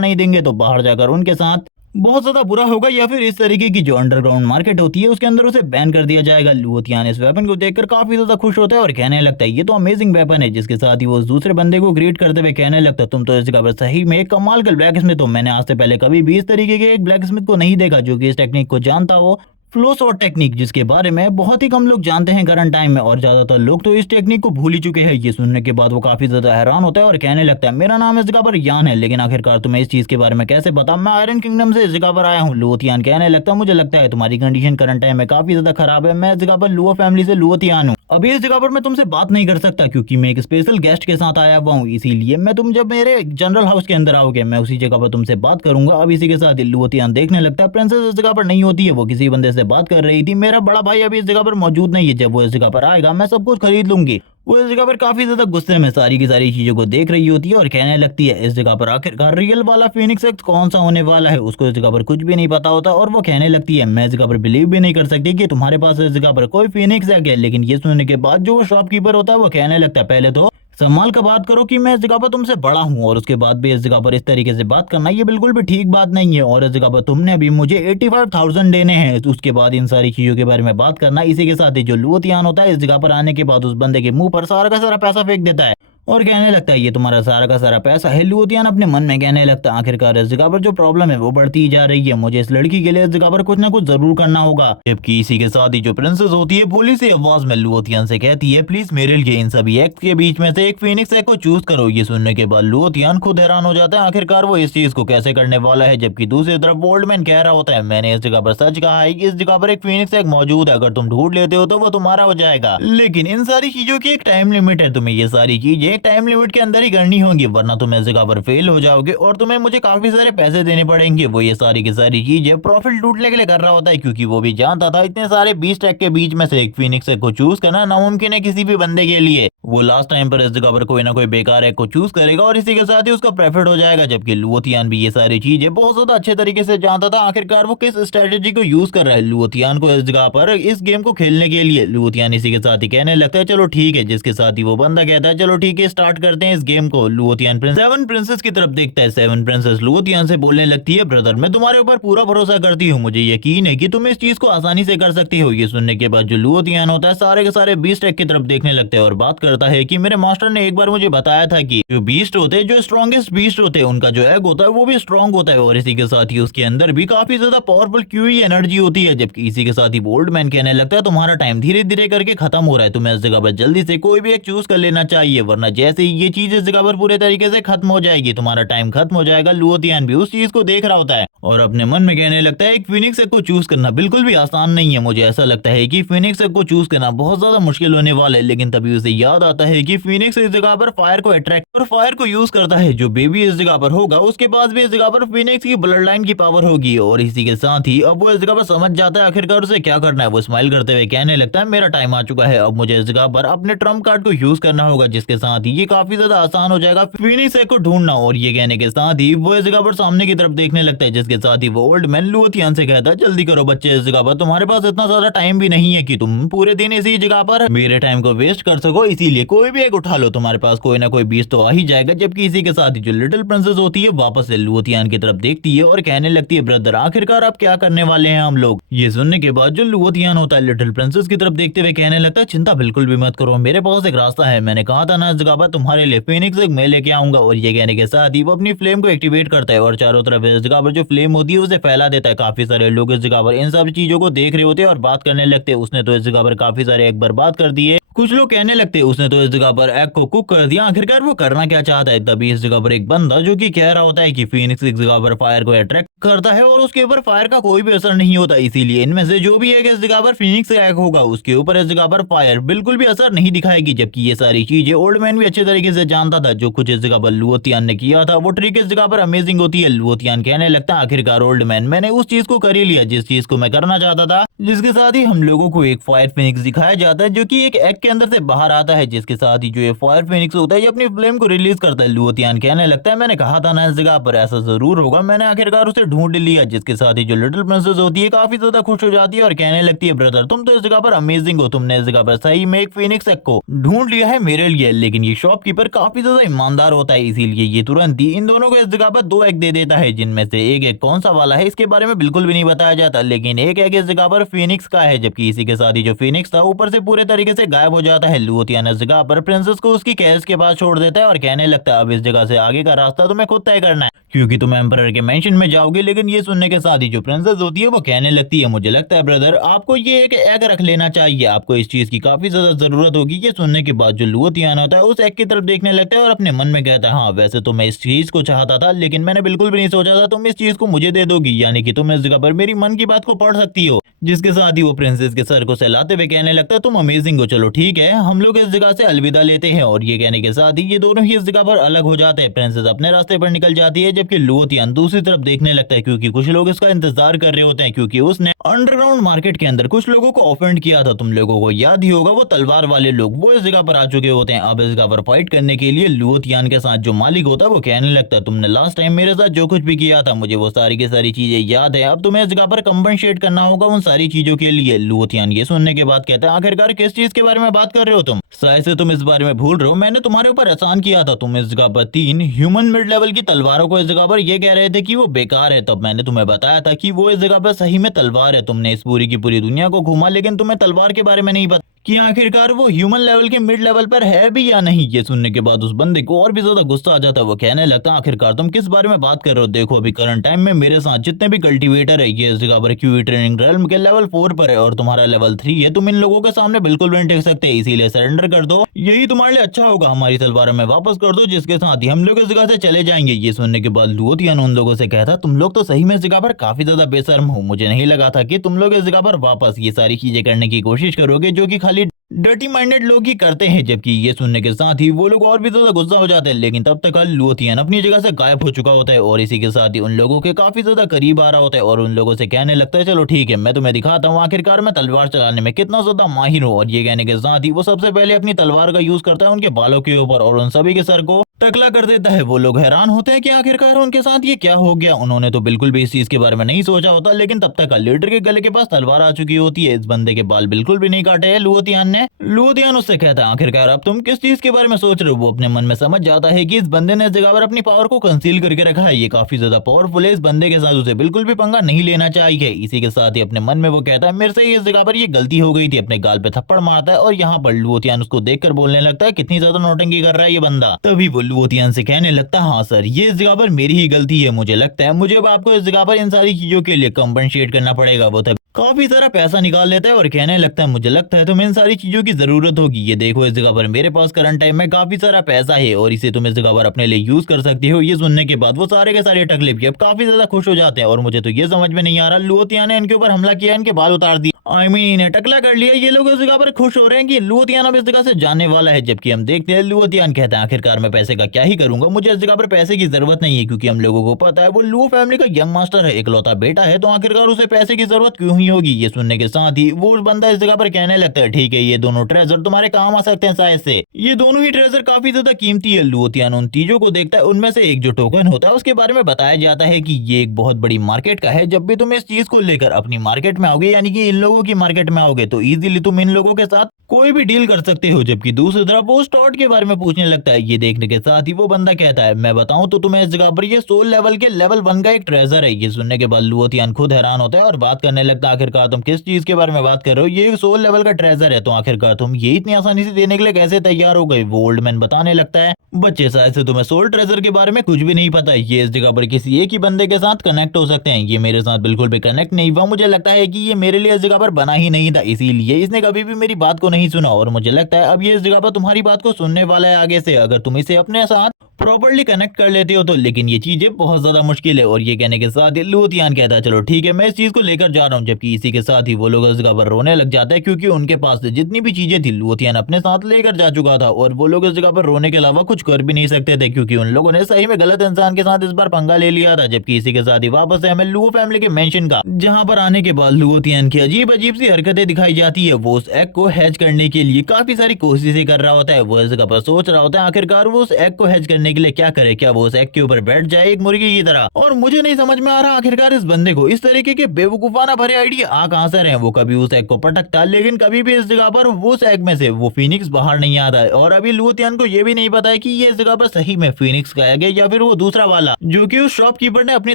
नहीं देंगे तो बाहर जाकर उनके साथ बहुत ज्यादा बुरा होगा या फिर इस तरीके की जो अंडरग्राउंड मार्केट होती है उसके अंदर उसे बैन कर दिया जाएगा। लुओतियान इस वेपन को देखकर काफी ज्यादा खुश होता है और कहने लगता है ये तो अमेजिंग वेपन है, जिसके साथ ही वो उस दूसरे बंदे को ग्रीट करते हुए कहने लगता है तुम तो इस जगह पर सही में एक कमाल का ब्लैक स्मिथ हो। मैंने आज से पहले कभी भी इस तरीके के एक ब्लैक स्मिथ को नहीं देखा जो कि इस टेक्निक को जानता हो, फ्लो शॉट टेक्निक, जिसके बारे में बहुत ही कम लोग जानते हैं करंट टाइम में, और ज्यादातर लोग तो इस टेक्निक को भूल ही चुके हैं। ये सुनने के बाद वो काफी ज्यादा हैरान होता है और कहने लगता है मेरा नाम इस जगह पर यान है, लेकिन आखिरकार तुम्हें इस चीज के बारे में कैसे पता? मैं आयरन किंगडम से इस जगह पर आया हूँ। लुओतियान कहने लगता है मुझे लगता है तुम्हारी कंडीशन करंट टाइम में काफी ज्यादा खराब है। मैं इस जगह पर लुओ फैमिली से लुओतियान हूँ। अभी इस जगह पर मैं तुमसे बात नहीं कर सकता क्योंकि मैं एक स्पेशल गेस्ट के साथ आया हुआ हूँ, इसीलिए मैं तुम जब मेरे जनरल हाउस के अंदर आओगे मैं उसी जगह पर तुमसे बात करूंगा। अब इसी के साथ लुओतियान देखने लगता है प्रिंसेस इस जगह पर नहीं होती है, वो किसी बंदे से बात कर रही थी। मेरा बड़ा भाई अभी इस जगह पर मौजूद नहीं है, जब वो इस जगह पर आएगा मैं सब कुछ खरीद लूंगी। वो इस जगह पर काफी ज्यादा गुस्से में सारी की सारी चीजों को देख रही होती है और कहने लगती है इस जगह पर आखिरकार रियल वाला फीनिक्स एक्स कौन सा होने वाला है। उसको इस जगह पर कुछ भी नहीं पता होता और वो कहने लगती है मैं इस जगह पर बिलीव भी नहीं कर सकती कि तुम्हारे पास इस जगह पर कोई फीनिक्स एक्स है। लेकिन ये सुनने के बाद जो शॉपकीपर होता है वो कहने लगता है पहले तो संभाल कर बात करो कि मैं इस जगह पर तुमसे बड़ा हूँ, और उसके बाद भी इस जगह पर इस तरीके से बात करना ये बिल्कुल भी ठीक बात नहीं है। और इस जगह पर तुमने अभी मुझे 85,000 देने हैं, तो उसके बाद इन सारी चीजों के बारे में बात करना। इसी के साथ ही जो लुओतियान होता है इस जगह पर आने के बाद उस बंदे के मुंह पर सारा का सारा पैसा फेंक देता है और कहने लगता है ये तुम्हारा सारा का सारा पैसा है। लुओतियान अपने मन में कहने लगता है आखिरकार इस जगह पर जो प्रॉब्लम है वो बढ़ती ही जा रही है, मुझे इस लड़की के लिए इस जगह पर कुछ ना कुछ जरूर करना होगा। जबकि इसी के साथ ही जो प्रिंसेस होती है भोली सी आवाज में लुओतियान से कहती है प्लीज मेरे लिए इन सभी एक्स के बीच में से एक फीनिक्स एक्स को चूज करो। ये सुनने के बाद लुओतियान खुद हैरान हो जाता है आखिरकार वो इस चीज को कैसे करने वाला है, जबकि दूसरी तरफ ओल्डमैन कह रहा होता है मैंने इस जगह पर सच कहा है कि इस जगह पर एक फीनिक्स एक्स मौजूद है, अगर तुम ढूंढ लेते हो तो वो तुम्हारा हो जाएगा, लेकिन इन सारी चीजों की एक टाइम लिमिट है। तुम्हें ये सारी चीजें टाइम लिमिट के अंदर ही करनी होंगी वरना तुम इस जगह पर फेल हो जाओगे और तुम्हें मुझे काफी सारे पैसे देने पड़ेंगे। वो ये सारी की सारी चीजें प्रॉफिट लूटने के लिए कर रहा होता है क्योंकि वो भी जानता था इतने सारे 20 टैग के बीच में से एक फीनिक्स एक्स को चूज करना नामुमकिन है किसी भी बंदे के लिए। वो लास्ट टाइम पर इस जगह पर कोई ना कोई बेकार एक्स को चूज करेगा और इसी के साथ ही उसका प्रॉफिट हो जाएगा। जबकि लुओतियान भी ये सारी चीजें बहुत ज्यादा अच्छे तरीके से जानता था आखिरकार वो किस स्ट्रेटेजी को यूज कर रहा है लुओतियान को इस जगह पर इस गेम को खेलने के लिए। लुओतियान इसी के साथ ही कहने लगता है चलो ठीक है, जिसके साथ ही वो बंदा कहता है चलो ठीक है स्टार्ट करते हैं इस गेम को। लुओतियान सेवन प्रिंसेस की तरफ देखता है। सेवन प्रिंसेस लुओतियान से बोलने लगती है ब्रदर मैं तुम्हारे ऊपर पूरा भरोसा करती हूँ, मुझे यकीन है कि तुम इस चीज को आसानी से कर सकती हो। ये सुनने के बाद जो लुओतियान होता है सारे के सारे बीस्ट एक्स की तरफ देखने लगते हैं और बात करता है कि मेरे मास्टर ने एक बार मुझे बताया था कि जो बीस्ट होते हैं जो स्ट्रॉन्गेस्ट बीस्ट होते हैं उनका जो एग होता है वो भी स्ट्रॉन्ग होता है और इसी के साथ ही उसके अंदर भी काफी ज्यादा पावरफुल क्यूई एनर्जी होती है। जबकि इसी के साथ ही ओल्ड मैन कहने लगता है तुम्हारा टाइम धीरे धीरे करके खत्म हो रहा है, तुम्हें इस जगह पर जल्दी से कोई भी एक चूज कर लेना चाहिए वरना जैसे ही ये चीज इस जगह पर पूरे तरीके से खत्म हो जाएगी तुम्हारा टाइम खत्म हो जाएगा। लुओतियान भी उस चीज को देख रहा होता है और अपने मन में कहने लगता है एक फीनिक्स एक्स को चूज करना बिल्कुल भी आसान नहीं है, मुझे ऐसा लगता है कि फीनिक्स एक्स को चूज करना बहुत ज्यादा मुश्किल होने वाला है। लेकिन तभी उसे याद आता है कि फीनिक्स इस जगह पर फायर को अट्रैक्ट और फायर को यूज करता है, जो बेबी इस जगह पर होगा उसके पास भी इस जगह पर फीनिक्स की ब्लड लाइन की पावर होगी। और इसी के साथ ही अब वो इस जगह पर समझ जाता है आखिरकार उसे क्या करना है। वो स्माइल करते हुए कहने लगता है मेरा टाइम आ चुका है, अब मुझे इस जगह पर अपने ट्रम्प कार्ड को यूज करना होगा, जिसके साथ ही ये काफी ज्यादा आसान हो जाएगा फीनिक्स एक्स को ढूंढना। और ये कहने के साथ ही वो इस जगह पर सामने की तरफ देखने लगता है, जिसके साथ ही वो ओल्ड मैन लुओतियान से कहता है जल्दी करो बच्चे, इस जगह पर तुम्हारे पास इतना ज्यादा टाइम भी नहीं है कि तुम पूरे दिन इसी जगह पर मेरे टाइम को वेस्ट कर सको, इसीलिए कोई भी एक उठा लो, तुम्हारे पास कोई ना कोई बीस तो आ ही जाएगा। जबकि इसी के साथ ही जो लिटिल प्रिंसेस होती है वापस से लुओतियान की तरफ देखती है और कहने लगती है ब्रदर आखिरकार आप क्या करने वाले हैं हम लोग। ये सुनने के बाद जो लुओतियान होता है लिटिल प्रिंसेस की तरफ देखते हुए कहने लगता है चिंता बिल्कुल भी मत करो, मेरे पास एक रास्ता है, मैंने कहा था ना इस जगह पर तुम्हारे लिए फीनिक्स एक्स मैं लेके आऊंगा। और ये कहने के साथ ही वो अपनी फ्लेम को एक्टिवेट करता है और चारों तरफ इस जगह पर जो फ्लेम होती है उसे फैला देता है। काफी सारे लोग इस जगह पर इन सब चीजों को देख रहे होते हैं और बात करने लगते हैं उसने तो इस जगह पर काफी सारे एग बर्बाद कर दिए। कुछ लोग कहने लगते हैं उसने तो इस जगह पर एग को कुक कर दिया, आखिरकार वो करना क्या चाहता है। तभी इस जगह पर एक बंदा जो कि कह रहा होता है कि फीनिक्स इस जगह पर फायर को अट्रैक्ट करता है और उसके ऊपर फायर का कोई भी असर नहीं होता, इसीलिए इनमें से जो भी एक इस जगह पर फीनिक्स एग होगा उसके ऊपर इस जगह पर फायर बिल्कुल भी असर नहीं दिखाएगी। जबकि ये सारी चीजें ओल्ड मैन भी अच्छे तरीके से जानता था, जो कुछ इस जगह पर लुओतियान ने किया था वो ट्रिक इस जगह पर अमेजिंग होती है। लुओतियान कहने लगता है आखिरकार ओल्ड मैन मैंने उस चीज को कर ही लिया जिस चीज को मैं करना चाहता था, जिसके साथ ही हम लोगों को एक फायर फीनिक्स दिखाया जाता है जो कि एक एग के अंदर से बाहर आता है, जिसके साथ ही जो ये फायर फीनिक्स होता है ये अपनी फ्लेम को रिलीज करता है। लुओतियान कहने लगता है मैंने कहा था ना इस जगह पर ऐसा जरूर होगा, मैंने आखिरकार उसे ढूंढ लिया, जिसके साथ ही जो लिटिल प्रिंसेस होती है काफी ज्यादा खुश हो जाती है और कहने लगती है ब्रदर तुम तो इस जगह पर अमेजिंग हो, तुमने इस जगह पर सही में एक फीनिक्स एग को ढूंढ लिया है मेरे लिए। लेकिन ये शॉपकीपर काफी ज्यादा ईमानदार होता है, इसीलिए ये तुरंत ही इन दोनों को इस जगह पर 2 एग दे देता है, जिनमें से एक एग कौन सा वाला है इसके बारे में बिल्कुल भी नहीं बताया जाता। लेकिन एक एग इस जगह पर फीनिक्स का है, जबकि इसी के साथ ही जो फीनिक्स था ऊपर से पूरे तरीके से गायब हो जाता है। लुओतियान इस जगह पर प्रिंसेस को उसकी कैच के पास छोड़ देता है और कहने लगता है अब इस जगह से आगे का रास्ता तुम्हें खुद तय करना है, क्योंकि तुम एम्परर के मेंशन में जाओगे। लेकिन ये सुनने के साथ ही जो प्रिंसेस होती है वो कहने लगती है मुझे लगता है ब्रदर आपको ये एक एग रख लेना चाहिए, आपको इस चीज की काफी ज्यादा जरूरत होगी। ये सुनने के बाद जो लुओतियान होता है उस एग की तरफ देखने लगता है और अपने मन में कहता है हाँ वैसे तो मैं इस चीज को चाहता था, लेकिन मैंने बिल्कुल भी नहीं सोचा था तुम इस चीज को मुझे दे दोगी, यानी कि तुम इस जगह पर मेरी मन की बात को पढ़ सकती हो। जिसके साथ ही वो प्रिंसेस के सर को सहलाते हुए कहने लगता है तुम अमेजिंग हो, चलो ठीक है हम लोग इस जगह से अलविदा लेते हैं। और ये कहने के साथ ही ये दोनों ही इस जगह पर अलग हो जाते हैं। प्रिंसेस अपने रास्ते पर निकल जाती है, जबकि लुओतियान दूसरी तरफ देखने लगता है, क्योंकि कुछ लोग इसका इंतजार कर रहे होते हैं, क्योंकि उसने अंडरग्राउंड मार्केट के अंदर कुछ लोगों को ऑफेंड किया था। तुम लोगों को याद ही होगा वो तलवार वाले लोग वो इस जगह पर आ चुके होते हैं। अब इस जगह पर फाइट करने के लिए लुओतियान के साथ जो मालिक होता है वो कहने लगता है तुमने लास्ट टाइम मेरे साथ जो कुछ भी किया था मुझे वो सारी की सारी चीजें याद है, अब तुम्हें इस जगह पर कंपनसेट करना होगा उन सारी चीजों के लिए। लुओतियान ये सुनने के बाद कहता है आखिरकार किस चीज के बारे में बात कर रहे हो तुम, शायद से तुम इस बारे में भूल रहे हो मैंने तुम्हारे ऊपर एहसान किया था, तुम इस जगह पर 3 ह्यूमन मिड लेवल की तलवारों को इस जगह पर ये कह रहे थे कि वो बेकार है, तब मैंने तुम्हें बताया था कि वो इस जगह पर सही में तलवार है। तुमने इस पूरी की पूरी दुनिया को घूमा लेकिन तुम्हें तलवार के बारे में नहीं पता कि आखिरकार वो ह्यूमन लेवल के मिड लेवल पर है भी या नहीं। ये सुनने के बाद उस बंदे को और भी ज्यादा गुस्सा आ जाता है, वो कहने लगता आखिरकार तुम किस बारे में बात कर रहे हो, देखो अभी करंट टाइम में मेरे साथ जितने भी कल्टीवेटर है ये इस जगह पर क्यूई ट्रेनिंग रेल्म के लेवल 4 पर है और तुम्हारा लेवल 3 है, तुम इन लोगों के सामने बिल्कुल भी नहीं टिक सकते, इसीलिए सरेंडर कर दो, यही तुम्हारे लिए अच्छा होगा, हमारी तलवार में वापस कर दो, जिसके साथ ही हम लोग इस जगह से चले जाएंगे। ये सुनने के बाद लुओतियान उन लोगों से कहता तुम लोग तो सही में इस जगह पर काफी ज्यादा बेशर्म हो, मुझे नहीं लगा था कि तुम लोग इस जगह पर वापस ये सारी चीजें करने की कोशिश करोगे जो कि खाली डर्टी माइंडेड लोग ही करते हैं। जबकि ये सुनने के साथ ही वो लोग और भी ज्यादा गुस्सा हो जाते हैं, लेकिन तब तक लुओतियान अपनी जगह से गायब हो चुका होता है और इसी के साथ ही उन लोगों के काफी ज्यादा करीब आ रहा होता है और उन लोगों से कहने लगता है चलो ठीक है मैं तुम्हें दिखाता हूँ आखिरकार मैं तलवार चलाने में कितना ज्यादा माहिर हूँ। और ये कहने के साथ ही वो सबसे पहले अपनी तलवार का यूज करता है उनके बालों के ऊपर और उन सभी के सर को टकला कर देता है। वो लोग हैरान होते हैं कि आखिरकार उनके साथ ये क्या हो गया, उन्होंने तो बिल्कुल भी इस चीज के बारे में नहीं सोचा होता। लेकिन तब तक लीडर के गले के पास तलवार आ चुकी होती है, इस बंदे के बाल बिल्कुल भी नहीं काटे हैं लुओतियान ने। लुओतियान उससे कहता है आखिरकार अब तुम किस चीज के बारे में सोच रहे हो। वो अपने मन में समझ जाता है कि इस बंदे ने इस जगह पर अपनी पावर को कंसील करके रखा है, ये काफी ज्यादा पावरफुल है, इस बंदे के साथ उसे बिल्कुल भी पंगा नहीं लेना चाहिए। इसी के साथ ही अपने मन में वो कहता है मेरे से इस जगह पर ये गलती हो गई थी, अपने गाल पे थप्पड़ मारता है और यहाँ पर लुओतियान उसको देखकर बोलने लगता है कितनी ज्यादा नौटंकी कर रहा है ये बंदा। तभी वो लुओतियान से कहने लगता है हाँ सर ये इस जगह पर मेरी ही गलती है, मुझे लगता है मुझे अब आपको इस जगह पर इन सारी चीजों के लिए कंपनसेट करना पड़ेगा। वो तब काफी सारा पैसा निकाल लेता है और कहने लगता है मुझे लगता है तुम्हें इन सारी चीजों की जरूरत होगी, ये देखो इस जगह पर मेरे पास करंट टाइम में काफी सारा पैसा है और इसे तुम इस जगह पर अपने लिए यूज कर सकती हो। ये सुनने के बाद वो सारे के सारे टकले भी अब काफी ज्यादा खुश हो जाते हैं और मुझे तो ये समझ में नहीं आ रहा लुओतियान ने इनके ऊपर हमला किया, इनके बाल उतार दिए, आई मीन इन्हें टकला कर लिया, ये लोग इस जगह पर खुश हो रहे हैं कि लुओतियान अब इस जगह से जाने वाला है। जबकि हम देखते हैं लुओतियान कहता है आखिरकार मैं पैसे का क्या ही करूंगा, मुझे इस जगह पर पैसे की जरूरत नहीं है, क्योंकि हम लोगों को पता है वो लुओ फैमिली का यंग मास्टर है, इकलौता बेटा है, तो आखिरकार उसे पैसे की जरूरत क्यों ही होगी। ये सुनने के साथ ही वो बंदा इस जगह पर कहने लगता है ठीक है ये दोनों ट्रेजर तुम्हारे काम आ सकते हैं, शायद से ये दोनों ही ट्रेजर काफी ज्यादा कीमती है। लुओतियान उन चीजों को देखता है, उनमें से एक जो टोकन होता है उसके बारे में बताया जाता है कि ये एक बहुत बड़ी मार्केट का है, जब भी तुम इस चीज को लेकर अपनी मार्केट में आओगे यानी कि इन लोगों की मार्केट में आओगे तो इजीली तुम इन लोगों के साथ कोई भी डील कर सकते हो। जबकि दूसरी तरफ वो स्टॉट के बारे में पूछने लगता है, ये देखने के साथ ही वो बंदा कहता है मैं बताऊं तो तुम्हें इस जगह पर ये सोल लेवल के लेवल 1 का एक ट्रेजर है। ये सुनने के बाद लुओतियान खुद हैरान होता है और बात करने लगता है आखिरकार तुम किस चीज के बारे में बात कर रहे हो, ये सोल लेवल का ट्रेजर है, तो आखिरकार तुम ये इतनी आसानी से देने के लिए कैसे तैयार हो गए। वो ओल्ड मैन बताने लगता है बच्चे शायद से तुम्हें सोल ट्रेजर के बारे में कुछ भी नहीं पता, ये इस जगह पर किसी एक ही बंदे के साथ कनेक्ट हो सकते हैं, ये मेरे साथ बिल्कुल भी कनेक्ट नहीं हुआ, मुझे लगता है कि ये मेरे लिए इस जगह पर बना ही नहीं था, इसीलिए इसने कभी भी मेरी बात को नहीं सुना और मुझे लगता है अब ये इस जगह पर तुम्हारी बात को सुनने वाला है आगे से, अगर तुम इसे अपने साथ प्रॉपर्ली कनेक्ट कर लेते हो तो, लेकिन ये चीजें बहुत ज्यादा मुश्किल है। और ये कहने के साथ ही लुओतियान कहता है चलो ठीक है मैं इस चीज को लेकर जा रहा हूँ। जबकि इसी के साथ ही वो लोग इस जगह पर रोने लग जाते हैं, क्योंकि उनके पास जितनी भी चीजें थी लुओतियान अपने साथ लेकर जा चुका था और वो लोग इस जगह पर रोने के अलावा कुछ कर भी नहीं सकते थे, क्योंकि उन लोगों ने सही में गलत इंसान के साथ इस बार पंगा ले लिया था। जबकि इसी के साथ ही वापस से हमें लुओ फैमिली के मेंशन का, जहां पर आने के बाद लुओतियान की अजीब अजीब सी हरकतें दिखाई जाती है। वो उस एग को हैच करने के लिए काफी सारी कोशिशें कर रहा होता है, वो इस जगह पर सोच रहा होता है आखिरकार वो उस एग को हैच करने बचने के लिए क्या करे, क्या वो उस एग के ऊपर बैठ जाए एक मुर्गी की तरह। और मुझे नहीं समझ में आ रहा आखिरकार इस बंदे को इस तरीके के बेवकूफाना भरे आइडिया आ कहां से रहे। वो कभी उस एग को पटकता लेकिन कभी भी इस जगह पर वो उस एग में से वो फिनिक्स बाहर नहीं आता है। और अभी लुओतियान को ये भी नहीं पता है कि ये इस जगह पर सही में फिनिक्स का एग है या फिर वो दूसरा वाला जो कि उस शॉपकीपर ने अपनी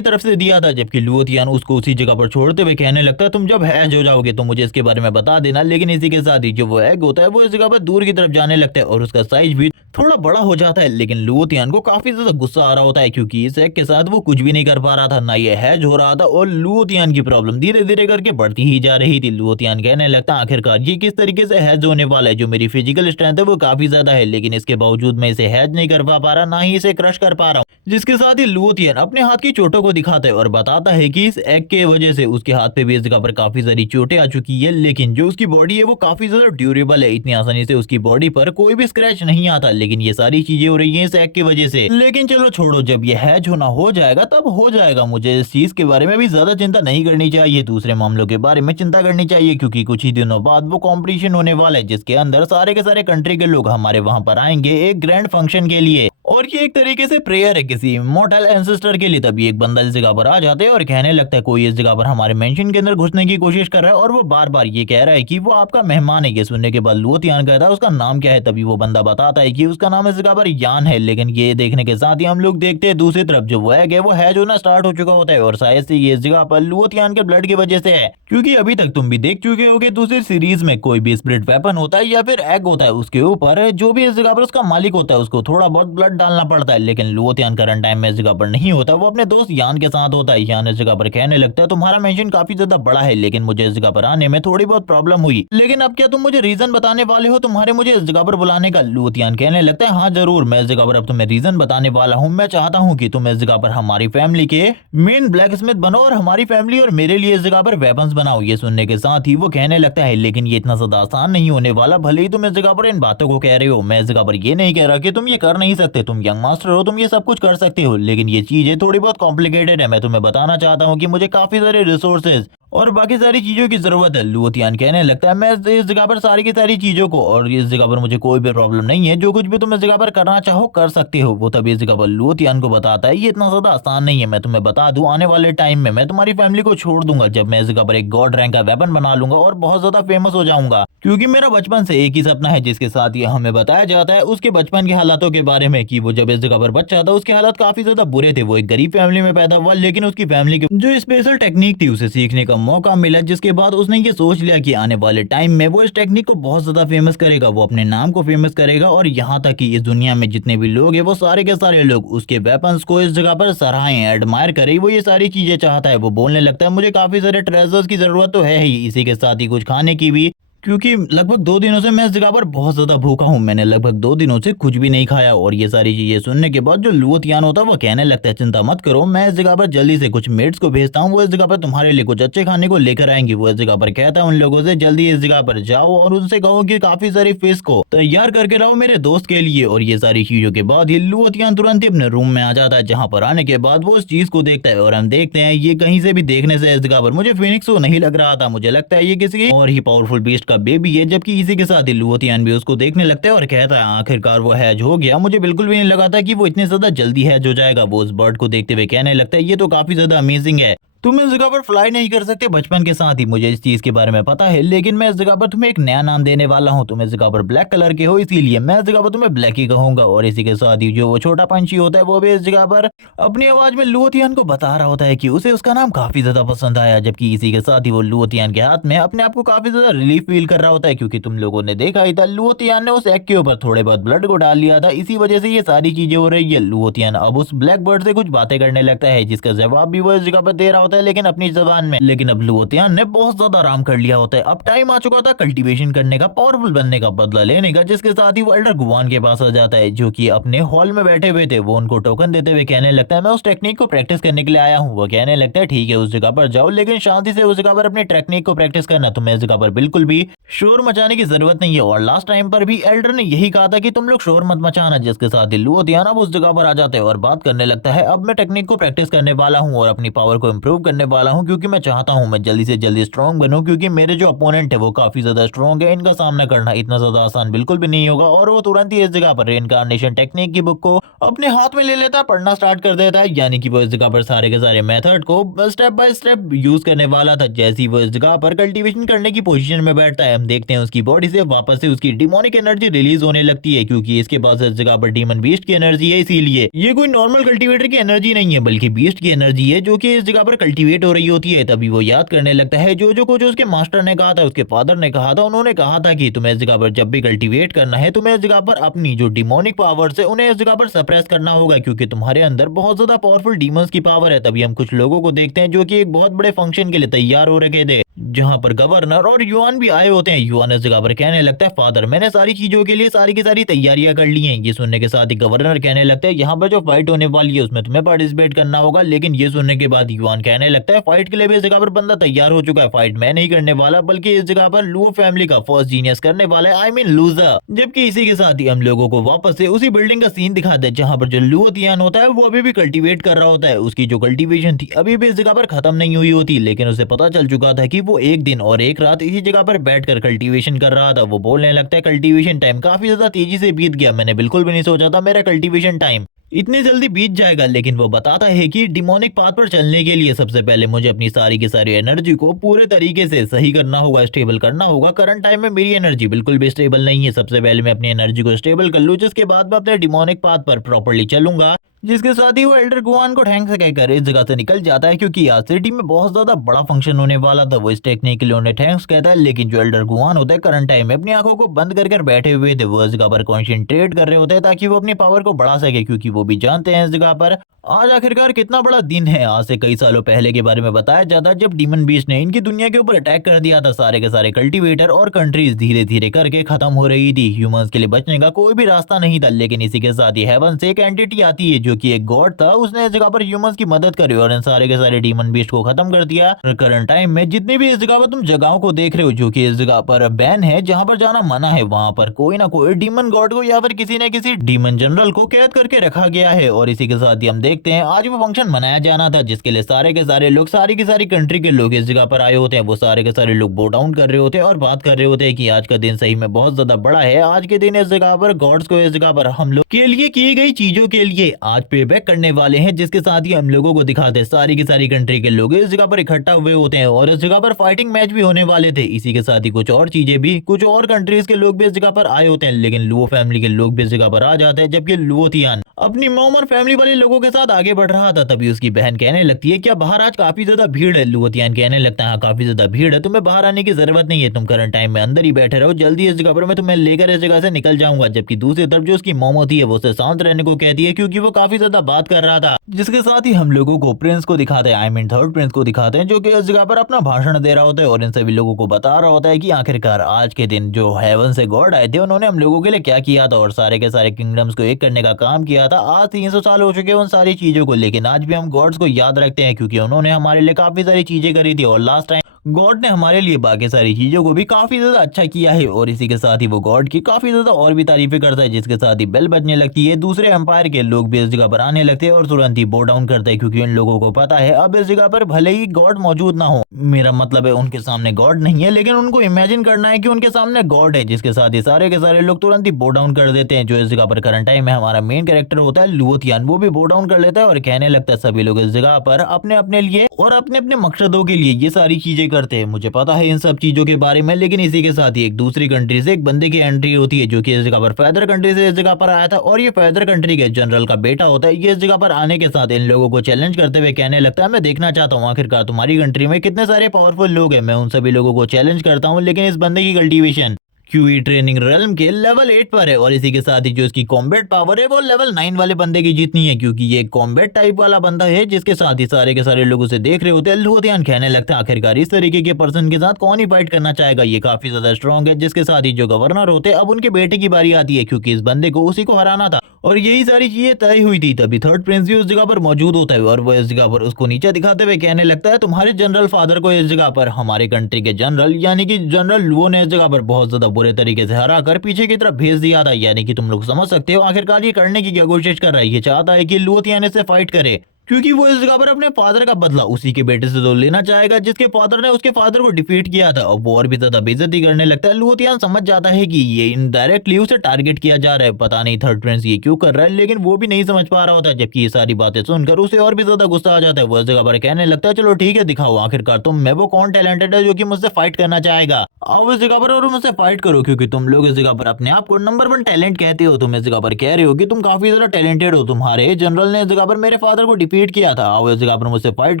तरफ से दिया था। जबकि लुओतियान उसको उसी जगह पर छोड़ते हुए कहने लगता है तुम जब हैज हो जाओगे तो मुझे इसके बारे में बता देना। लेकिन इसी के साथ ही जो वो एग होता है वो इस जगह पर दूर की तरफ जाने लगता है और उसका साइज भी थोड़ा बड़ा हो जाता है। लेकिन लुओतियान को काफी ज्यादा गुस्सा आ रहा होता है क्योंकि इस एग के साथ वो कुछ भी नहीं कर पा रहा था, ना ये हैज हो रहा था और लुओतियान की प्रॉब्लम धीरे धीरे करके बढ़ती ही जा रही थी। लुओतियान कहने लगता आखिरकार ये किस तरीके से हैज होने वाला है, जो मेरी फिजिकल स्ट्रेंथ है वो काफी ज्यादा है लेकिन इसके बावजूद मैं इसे हैज नहीं कर पा रहा, ना ही इसे क्रश कर पा रहा हूँ। जिसके साथ ही लुओतियान अपने हाथ की चोटों को दिखाता है और बताता है कि इस एग के वजह से उसके हाथ पे भी इस जगह पर काफी सारी चोटें आ चुकी है लेकिन जो उसकी बॉडी है वो काफी ज्यादा ड्यूरेबल है, इतनी आसानी से उसकी बॉडी पर कोई भी स्क्रैच नहीं आता। लेकिन ये सारी चीजें हो रही है इस एग की वजह से। लेकिन चलो छोड़ो, जब ये हैज होना हो जाएगा तब हो जाएगा। मुझे इस चीज के बारे में भी ज्यादा चिंता नहीं करनी चाहिए, दूसरे मामलों के बारे में चिंता करनी चाहिए क्योंकि कुछ ही दिनों बाद वो कॉम्पिटिशन होने वाला है जिसके अंदर सारे के सारे कंट्री के लोग हमारे वहां पर आएंगे एक ग्रैंड फंक्शन के लिए। और ये एक तरीके से प्रेयर है किसी इमॉर्टल एंसेस्टर के लिए। तभी एक बंदा इस जगह पर आ जाते हैं और कहने लगता है कोई इस जगह पर हमारे मेंशन के अंदर घुसने की कोशिश कर रहा है और वो बार बार ये कह रहा है कि वो आपका मेहमान है। ये सुनने के बाद लुओतियान कहता है उसका नाम क्या है। तभी वो बंदा बताता है कि उसका नाम इस जगह पर यान है। लेकिन ये देखने के साथ ही हम लोग देखते हैं दूसरी तरफ जो वो एग है वो हैज होना स्टार्ट हो चुका होता है और शायद से ये इस जगह पर लुओतियान के ब्लड की वजह से है क्योंकि अभी तक तुम भी देख चुके होगे दूसरी सीरीज में कोई भी स्पिरिट वेपन होता है या फिर एग होता है उसके ऊपर जो भी इस जगह पर उसका मालिक होता है उसको थोड़ा बहुत ब्लड डालना पड़ता है। लेकिन लुओतियान करंट टाइम में इस जगह पर नहीं होता, वो अपने दोस्त यान के साथ होता है। यान इस जगह पर कहने लगता है तुम्हारा मेंशन काफी ज्यादा बड़ा है लेकिन मुझे इस जगह पर आने में थोड़ी बहुत प्रॉब्लम हुई, लेकिन अब क्या तुम मुझे रीजन बताने वाले हो तुम्हारे मुझे इस जगह पर बुलाने का। लुओतियान कहने लगता है हाँ जरूर, मैं इस जगह पर अब तुम्हें रीजन बताने वाला हूँ। मैं चाहता हूँ कि तुम इस जगह पर हमारी फैमिली के मेन ब्लैक स्मिथ बनो और हमारी फैमिली और मेरे लिए इस जगह पर वेपन्स बनाओ। ये सुनने के साथ ही वो कहने लगता है लेकिन ये इतना ज्यादा आसान नहीं होने वाला, भले ही तुम इस जगह पर इन बातों को कह रहे हो। मैं इस जगह पर ये नहीं कह रहा कि तुम ये कर नहीं सकते, तुम यंग मास्टर हो, तुम ये सब कुछ कर सकते हो, लेकिन ये चीजें थोड़ी बहुत कॉम्प्लिकेटेड है। मैं तुम्हें बताना चाहता हूँ कि मुझे काफी सारे रिसोर्सेज और बाकी सारी चीजों की जरूरत है। लुओतियान कहने लगता है मैं इस जगह पर सारी की सारी चीजों को और इस जगह पर मुझे कोई भी प्रॉब्लम नहीं है, जो कुछ भी तुम इस जगह पर करना चाहो कर सकते हो। वो तभी इस जगह पर लुओतियान को बताता है ये इतना ज्यादा आसान नहीं है। मैं तुम्हें बता दूं आने वाले टाइम में मैं तुम्हारी फैमिली को छोड़ दूंगा जब मैं इस जगह पर एक गॉड रैंक का वेपन बना लूंगा और बहुत ज्यादा फेमस हो जाऊंगा, क्योंकि मेरा बचपन से एक ही सपना है। जिसके साथ ये हमें बताया जाता है उसके बचपन के हालातों के बारे में कि वो जब इस जगह पर बच्चा था उसके हालात काफी ज्यादा बुरे थे। वो एक गरीब फैमिली में पैदा हुआ लेकिन उसकी फैमिली की जो स्पेशल टेक्निक थी उसे सीखने का मौका मिला, जिसके बाद उसने ये सोच लिया कि आने वाले टाइम में वो इस टेक्निक को बहुत ज्यादा फेमस करेगा, वो अपने नाम को फेमस करेगा और यहाँ तक कि इस दुनिया में जितने भी लोग हैं वो सारे के सारे लोग उसके वेपन्स को इस जगह पर सराहें, एडमायर करें। वो ये सारी चीजें चाहता है। वो बोलने लगता है मुझे काफी सारे ट्रेजर्स की जरूरत तो है ही, इसी के साथ ही कुछ खाने की भी, क्योंकि लगभग 2 दिनों से मैं इस जगह पर बहुत ज्यादा भूखा हूँ। मैंने लगभग 2 दिनों से कुछ भी नहीं खाया। और ये सारी चीजें सुनने के बाद जो लुओतियान होता है वो कहने लगता है चिंता मत करो, मैं इस जगह पर जल्दी से कुछ मेट्स को भेजता हूँ, वो इस जगह पर तुम्हारे लिए कुछ अच्छे खाने को लेकर आएंगे। वो इस जगह पर कहता है उन लोगों से जल्दी इस जगह पर जाओ और उनसे कहो कि काफी सारी फिश को तैयार करके लाओ मेरे दोस्त के लिए। और ये सारी चीजों के बाद ही लुओतियान तुरंत ही अपने रूम में आ जाता है, जहाँ पर आने के बाद वो उस चीज को देखता है और हम देखते हैं ये कहीं से भी देखने से इस जगह पर मुझे फिनिक्स तो नहीं लग रहा था, मुझे लगता है ये किसी और ही पावरफुल बीस्ट का बेबी है। जबकि इसी के साथ ही लुओतियान भी उसको देखने लगता है और कहता है आखिरकार वो हैज हो गया, मुझे बिल्कुल भी नहीं लगा था कि वो इतने ज्यादा जल्दी हैज हो जाएगा। वो उस बर्ड को देखते हुए कहने लगता है ये तो काफी ज्यादा अमेजिंग है, तुम इस जगह पर फ्लाई नहीं कर सकते बचपन के साथ ही मुझे इस चीज के बारे में पता है, लेकिन मैं इस जगह पर तुम्हें एक नया नाम देने वाला हूँ। तुम इस जगह पर ब्लैक कलर के हो इसीलिए मैं इस जगह पर तुम्हें ब्लैक ही कहूंगा। और इसी के साथ ही जो वो छोटा पंछी होता है वो भी इस जगह पर अपनी आवाज में लुओतियान को बता रहा होता है कि उसे उसका नाम काफी ज्यादा पसंद आया। जबकि इसी के साथ ही वो लुओतियान के हाथ में अपने आप को काफी ज्यादा रिलीफ फील कर रहा होता है, क्योंकि तुम लोगों ने देखा ही था लुओतियान ने उस एग के ऊपर थोड़े बहुत ब्लड को डाल लिया था, इसी वजह से ये सारी चीजें हो रही है। लुओतियान अब उस ब्लैक बर्ड से कुछ बातें करने लगता है जिसका जवाब भी वो इस जगह पर दे रहा होता है, लेकिन अपनी जबान में। लेकिन अब लुओतियान ने बहुत ज्यादा आराम कर लिया होता है, अब टाइम आ चुका था कल्टीवेशन करने का, पावरफुल बनने का, बदला लेने का। जिसके साथ ही वो एल्डर गुवान के पास आ जाता है जो कि अपने हॉल में बैठे हुए थे। वो उनको टोकन देते हुए कहने लगता है मैं उस टेक्निक को प्रैक्टिस करने के लिए आया हूँ। वो कहने लगता है ठीक है उस जगह पर जाओ, लेकिन शांति से उस जगह पर अपनी टेक्निक को प्रैक्टिस करना, तुम्हें इस जगह पर बिल्कुल भी शोर मचाने की जरूरत नहीं है। और लास्ट टाइम पर भी एल्डर ने यही कहा था कि तुम लोग शोर मत मचाना। जिसके साथ ही लुओतियान अब उस जगह पर आ जाते हैं और बात करने लगता है अब मैं टेक्निक को प्रैक्टिस करने वाला हूँ और अपनी पावर को इम्प्रूव प्रूव करने वाला हूँ, क्योंकि मैं चाहता हूँ मैं जल्दी से जल्दी स्ट्रॉन्ग बनूं, क्योंकि मेरे जो अपोनेंट है वो काफी ज्यादा स्ट्रॉन्ग है। इनका सामना करना इतना ज्यादा आसान बिल्कुल भी नहीं होगा। और वो तुरंत ही इस जगह पर रेइनकार्नेशन टेक्निक की बुक को अपने हाथ में ले लेता है, पढ़ना स्टार्ट कर देता है। यानी कि वो इस जगह पर सारे के सारे मेथड को स्टेप बाय स्टेप यूज करने वाला था। जैसे ही वो इस जगह पर कल्टीवेशन करने की पोजीशन में बैठता है, हम देखते हैं उसकी बॉडी से वापस से उसकी डिमोनिक एनर्जी रिलीज होने लगती है, क्योंकि इसके पास इस जगह पर डीमन बीस्ट की एनर्जी है। इसीलिए ये कोई नॉर्मल कल्टीवेटर की एनर्जी नहीं है, बल्कि बीस्ट की एनर्जी है जो कि इस जगह पर कल्टीवेट हो रही होती है। तभी वो याद करने लगता है जो कुछ उसके मास्टर ने कहा था, उसके फादर ने कहा था। उन्होंने कहा था कि तुम्हें इस जगह पर जब भी कल्टीवेट करना है, तुम्हें इस जगह पर अपनी जो डिमोनिक पावर है उन्हें इस जगह पर सप्रेस करना होगा, क्योंकि तुम्हारे अंदर बहुत ज्यादा पावरफुल डीमंस की पावर है। तभी हम कुछ लोगों को देखते हैं जो कि एक बहुत बड़े फंक्शन के लिए तैयार हो रखे थे, जहां पर गवर्नर और युआन भी आए होते हैं। युआन इस जगह पर कहने लगता है, फादर मैंने सारी चीजों के लिए सारी की सारी तैयारियां कर ली हैं। ये सुनने के साथ ही गवर्नर कहने लगता है, यहाँ पर जो फाइट होने वाली है उसमें तुम्हें पार्टिसिपेट करना होगा। लेकिन ये सुनने के बाद युआन कहने लगता है, फाइट के लिए भी इस जगह पर बंदा तैयार हो चुका है, फाइट मैं नहीं करने वाला, बल्कि इस जगह पर लुओ फैमिली का फर्स्ट जीनियस करने वाला है, आई मीन लूजर। जबकि इसी के साथ ही हम लोगों को वापस से उसी बिल्डिंग का सीन दिखाते हैं जहां पर जो लुओ तियान होता है वो अभी भी कल्टीवेट कर रहा होता है। उसकी जो कल्टीवेशन थी अभी भी इस जगह पर खत्म नहीं हुई होती, लेकिन उसे पता चल चुका था कि वो एक दिन और एक रात इसी जगह पर बैठकर कल्टीवेशन कर रहा था। वो बोलने लगता है, कल्टीवेशन टाइम काफी ज्यादा तेजी से बीत गया, मैंने बिल्कुल भी नहीं सोचा था मेरा कल्टीवेशन टाइम इतनी जल्दी बीत जाएगा। लेकिन वो बताता है कि डिमोनिक पाथ पर चलने के लिए सबसे पहले मुझे अपनी सारी की सारी एनर्जी को पूरे तरीके से सही करना होगा, स्टेबल करना होगा। करंट टाइम में मेरी एनर्जी बिल्कुल भी स्टेबल नहीं है, सबसे पहले मैं अपनी एनर्जी को स्टेबल कर लूं, जिसके बाद मैं अपने डिमोनिक पाथ पर प्रॉपर्ली चलूंगा। जिसके साथ ही वो एल्डर गुआन को थैंक्स कहकर इस जगह से निकल जाता है, क्योंकि आज सिटी में बहुत ज्यादा बड़ा फंक्शन होने वाला था। वो इस टेक्निक के लिए उन्हें थैंक्स कहता है। लेकिन जो एल्डर गुआन होता है करंट टाइम में अपनी आंखों को बंद कर बैठे हुए थे, वो इस जगह पर कॉन्सेंट्रेट कर रहे होते हैं ताकि वो अपनी पावर को बढ़ा सके, क्योंकि वो भी जानते हैं इस जगह पर आज आखिरकार कितना बड़ा दिन है। आज से कई सालों पहले के बारे में बताया जाता है, जब डीमन बीस्ट ने इनकी दुनिया के ऊपर अटैक कर दिया था। सारे के सारे कल्टीवेटर और कंट्रीज धीरे धीरे करके खत्म हो रही थी, ह्यूमंस के लिए बचने का कोई भी रास्ता नहीं था। लेकिन इसी के साथ ही हेवन से एक एंटिटी आती है जो कि एक गॉड था, उसने इस जगह पर ह्यूमंस की मदद करी और इन सारे के सारे डीमन बीस्ट को खत्म कर दिया। करंट टाइम में जितनी भी इस जगह पर तुम जगहों को देख रहे हो जो कि इस जगह पर बैन है, जहां पर जाना मना है, वहां पर कोई ना कोई डीमन गॉड को या फिर किसी न किसी डीमन जनरल को कैद करके रखा गया है। और इसी के साथ ही हम देखते हैं आज वो फंक्शन मनाया जाना था, जिसके लिए सारे के सारे लोग सारी की सारी कंट्री के लोग इस जगह पर आए होते हैं। वो सारे के सारे लोग बो डाउन कर रहे होते हैं और बात कर रहे होते हैं कि आज का दिन सही में बहुत ज्यादा बड़ा है। आज के दिन इस जगह पर गॉड्स को इस जगह पर हम लोग के लिए की गई चीजों के लिए आज पे बैक करने वाले हैं। जिसके साथ ही हम लोगों को दिखाते हैं सारी की सारी कंट्री के लोग इस जगह पर इकट्ठा हुए होते हैं और इस जगह पर फाइटिंग मैच भी होने वाले थे। इसी के साथ ही कुछ और चीजें भी, कुछ और कंट्रीज के लोग भी इस जगह पर आए होते हैं। लेकिन लुओ फैमिली के लोग भी इस जगह पर आ जाते हैं, जबकि लुओ तियान अपनी मॉम और फैमिली वाले लोगों के साथ आगे बढ़ रहा था। तभी उसकी बहन कहने लगती है, क्या बाहर आज काफी ज्यादा भीड़ है? लुओ तियान कहने लगता है, हाँ काफी ज्यादा भीड़ है, तुम्हें बाहर आने की जरूरत नहीं है, तुम करंट टाइम में अंदर ही बैठे रहो, जल्दी इस जगह पर मैं तुम्हें लेकर इस जगह से निकल जाऊंगा। जबकि दूसरी तरफ जो उसकी मॉम होती है वो उसे शांत रहने को कहती है, क्योंकि वो काफी ज्यादा बात कर रहा था। जिसके साथ ही हम लोगों को प्रिंस को दिखाते हैं, आई मीन थर्ड प्रिंस को दिखाते हैं, जो कि इस जगह पर अपना भाषण दे रहा होता है और इन सभी लोगों को बता रहा होता है कि आखिरकार आज के दिन जो हेवन से गॉड आए थे उन्होंने हम लोगों के लिए क्या किया था और सारे के सारे किंगडम्स को एक करने का काम किया था। आज 300 साल हो चुके हैं उन सारी चीजों को, लेकिन आज भी हम गॉड्स को याद रखते हैं, क्योंकि उन्होंने हमारे लिए काफी सारी चीजें करी थी और लास्ट टाइम गॉड ने हमारे लिए बाकी सारी चीजों को भी काफी ज्यादा अच्छा किया है। और इसी के साथ ही वो गॉड की काफी ज्यादा और भी तारीफें करता है। जिसके साथ ही बेल बजने लगती है, दूसरे एम्पायर के लोग भी इस जगह पर आने लगते हैं और तुरंत ही बो डाउन करते हैं, क्योंकि उन लोगों को पता है अब इस जगह पर भले ही गॉड मौजूद ना हो, मेरा मतलब है उनके सामने गॉड नहीं है, लेकिन उनको इमेजिन करना है कि उनके सामने गॉड है। जिसके साथ ही सारे के सारे लोग तुरंत ही बो डाउन कर देते हैं। जो इस जगह पर करंट टाइम में हमारा मेन कैरेक्टर होता है लुओ तियान, वो भी बो डाउन कर लेता है और कहने लगता है सभी लोग इस जगह पर अपने अपने लिए और अपने अपने मकसदों के लिए ये सारी चीजें करते हैं, मुझे पता है इन सब चीजों के बारे में। लेकिन इसी के साथ ही एक दूसरी कंट्री से एक बंदे की एंट्री होती है, जो कि इस जगह पर फैदर कंट्री से इस जगह पर आया था और ये फैदर कंट्री के जनरल का बेटा होता है। ये इस जगह पर आने के साथ इन लोगों को चैलेंज करते हुए कहने लगता है, मैं देखना चाहता हूँ आखिरकार तुम्हारी कंट्री में कितने सारे पावरफुल लोग हैं, मैं उन सभी लोगों को चैलेंज करता हूँ। लेकिन इस बंदे की कल्टीवेशन क्यूई ट्रेनिंग रेलम के लेवल 8 पर है और इसी के साथ ही जो इसकी कॉम्बैट पावर है वो लेवल 9 वाले बंदे की जितनी है, क्योंकि ये कॉम्बैट टाइप वाला बंदा है। जिसके साथ ही सारे के सारे लोग उसे देख रहे होते हैं। लुओ तियान कहने लगता है, आखिरकार इस तरीके के पर्सन के साथ कौन ही फाइट करना चाहेगा, ये काफी ज्यादा स्ट्रॉन्ग है। जिसके साथ ही जो गवर्नर होते हैं अब उनके बेटे की बारी आती है, क्योंकि इस बंदे को उसी को हराना था और यही सारी चीजें तय हुई थी। तभी थर्ड प्रिंस भी उस जगह पर मौजूद होता है और वो इस जगह पर उसको नीचे दिखाते हुए कहने लगता है, तुम्हारे जनरल फादर को इस जगह पर हमारे कंट्री के जनरल यानी कि जनरल लुओ ने इस जगह पर बहुत ज्यादा बुरे तरीके से हरा कर पीछे की तरफ भेज दिया था। यानी कि तुम लोग समझ सकते हो आखिरकार ये करने की क्या कोशिश कर रहा है। ये चाहता है कि लुओ तियान से फाइट करे, क्योंकि वो इस जगह पर अपने फादर का बदला उसी के बेटे से तो लेना चाहेगा जिसके फादर ने उसके फादर को डिफीट किया था, और वो और भी ज्यादा बेइज्जती करने लगता है। लुथियन समझ जाता है कि ये इनडायरेक्टली उसे टारगेट किया जा रहा है, पता नहीं थर्ड प्रिंस ये क्यों कर रहा है, लेकिन वो भी नहीं समझ पा रहा होता है। जबकि ये सारी बातें सुनकर उसे और भी ज्यादा गुस्सा आ जाता है। वो इस जगह पर कहने लगता है चलो ठीक है, दिखाओ आखिरकार तुम में वो कौन टैलेंटेड है जो कि मुझसे फाइट करना चाहेगा। आओ इस जगह पर और मुझसे फाइट करो, क्योंकि तुम लोग इस जगह पर अपने आप को नंबर 1 टैलेंट कहते हो। तुम इस जगह पर कह रहे हो कि तुम काफी ज्यादा टैलेंटेड हो, तुम्हारे जनरल ने इस जगह पर मेरे फादर को डिफीट किया था। आओ इस जगह पर मुझसे फाइट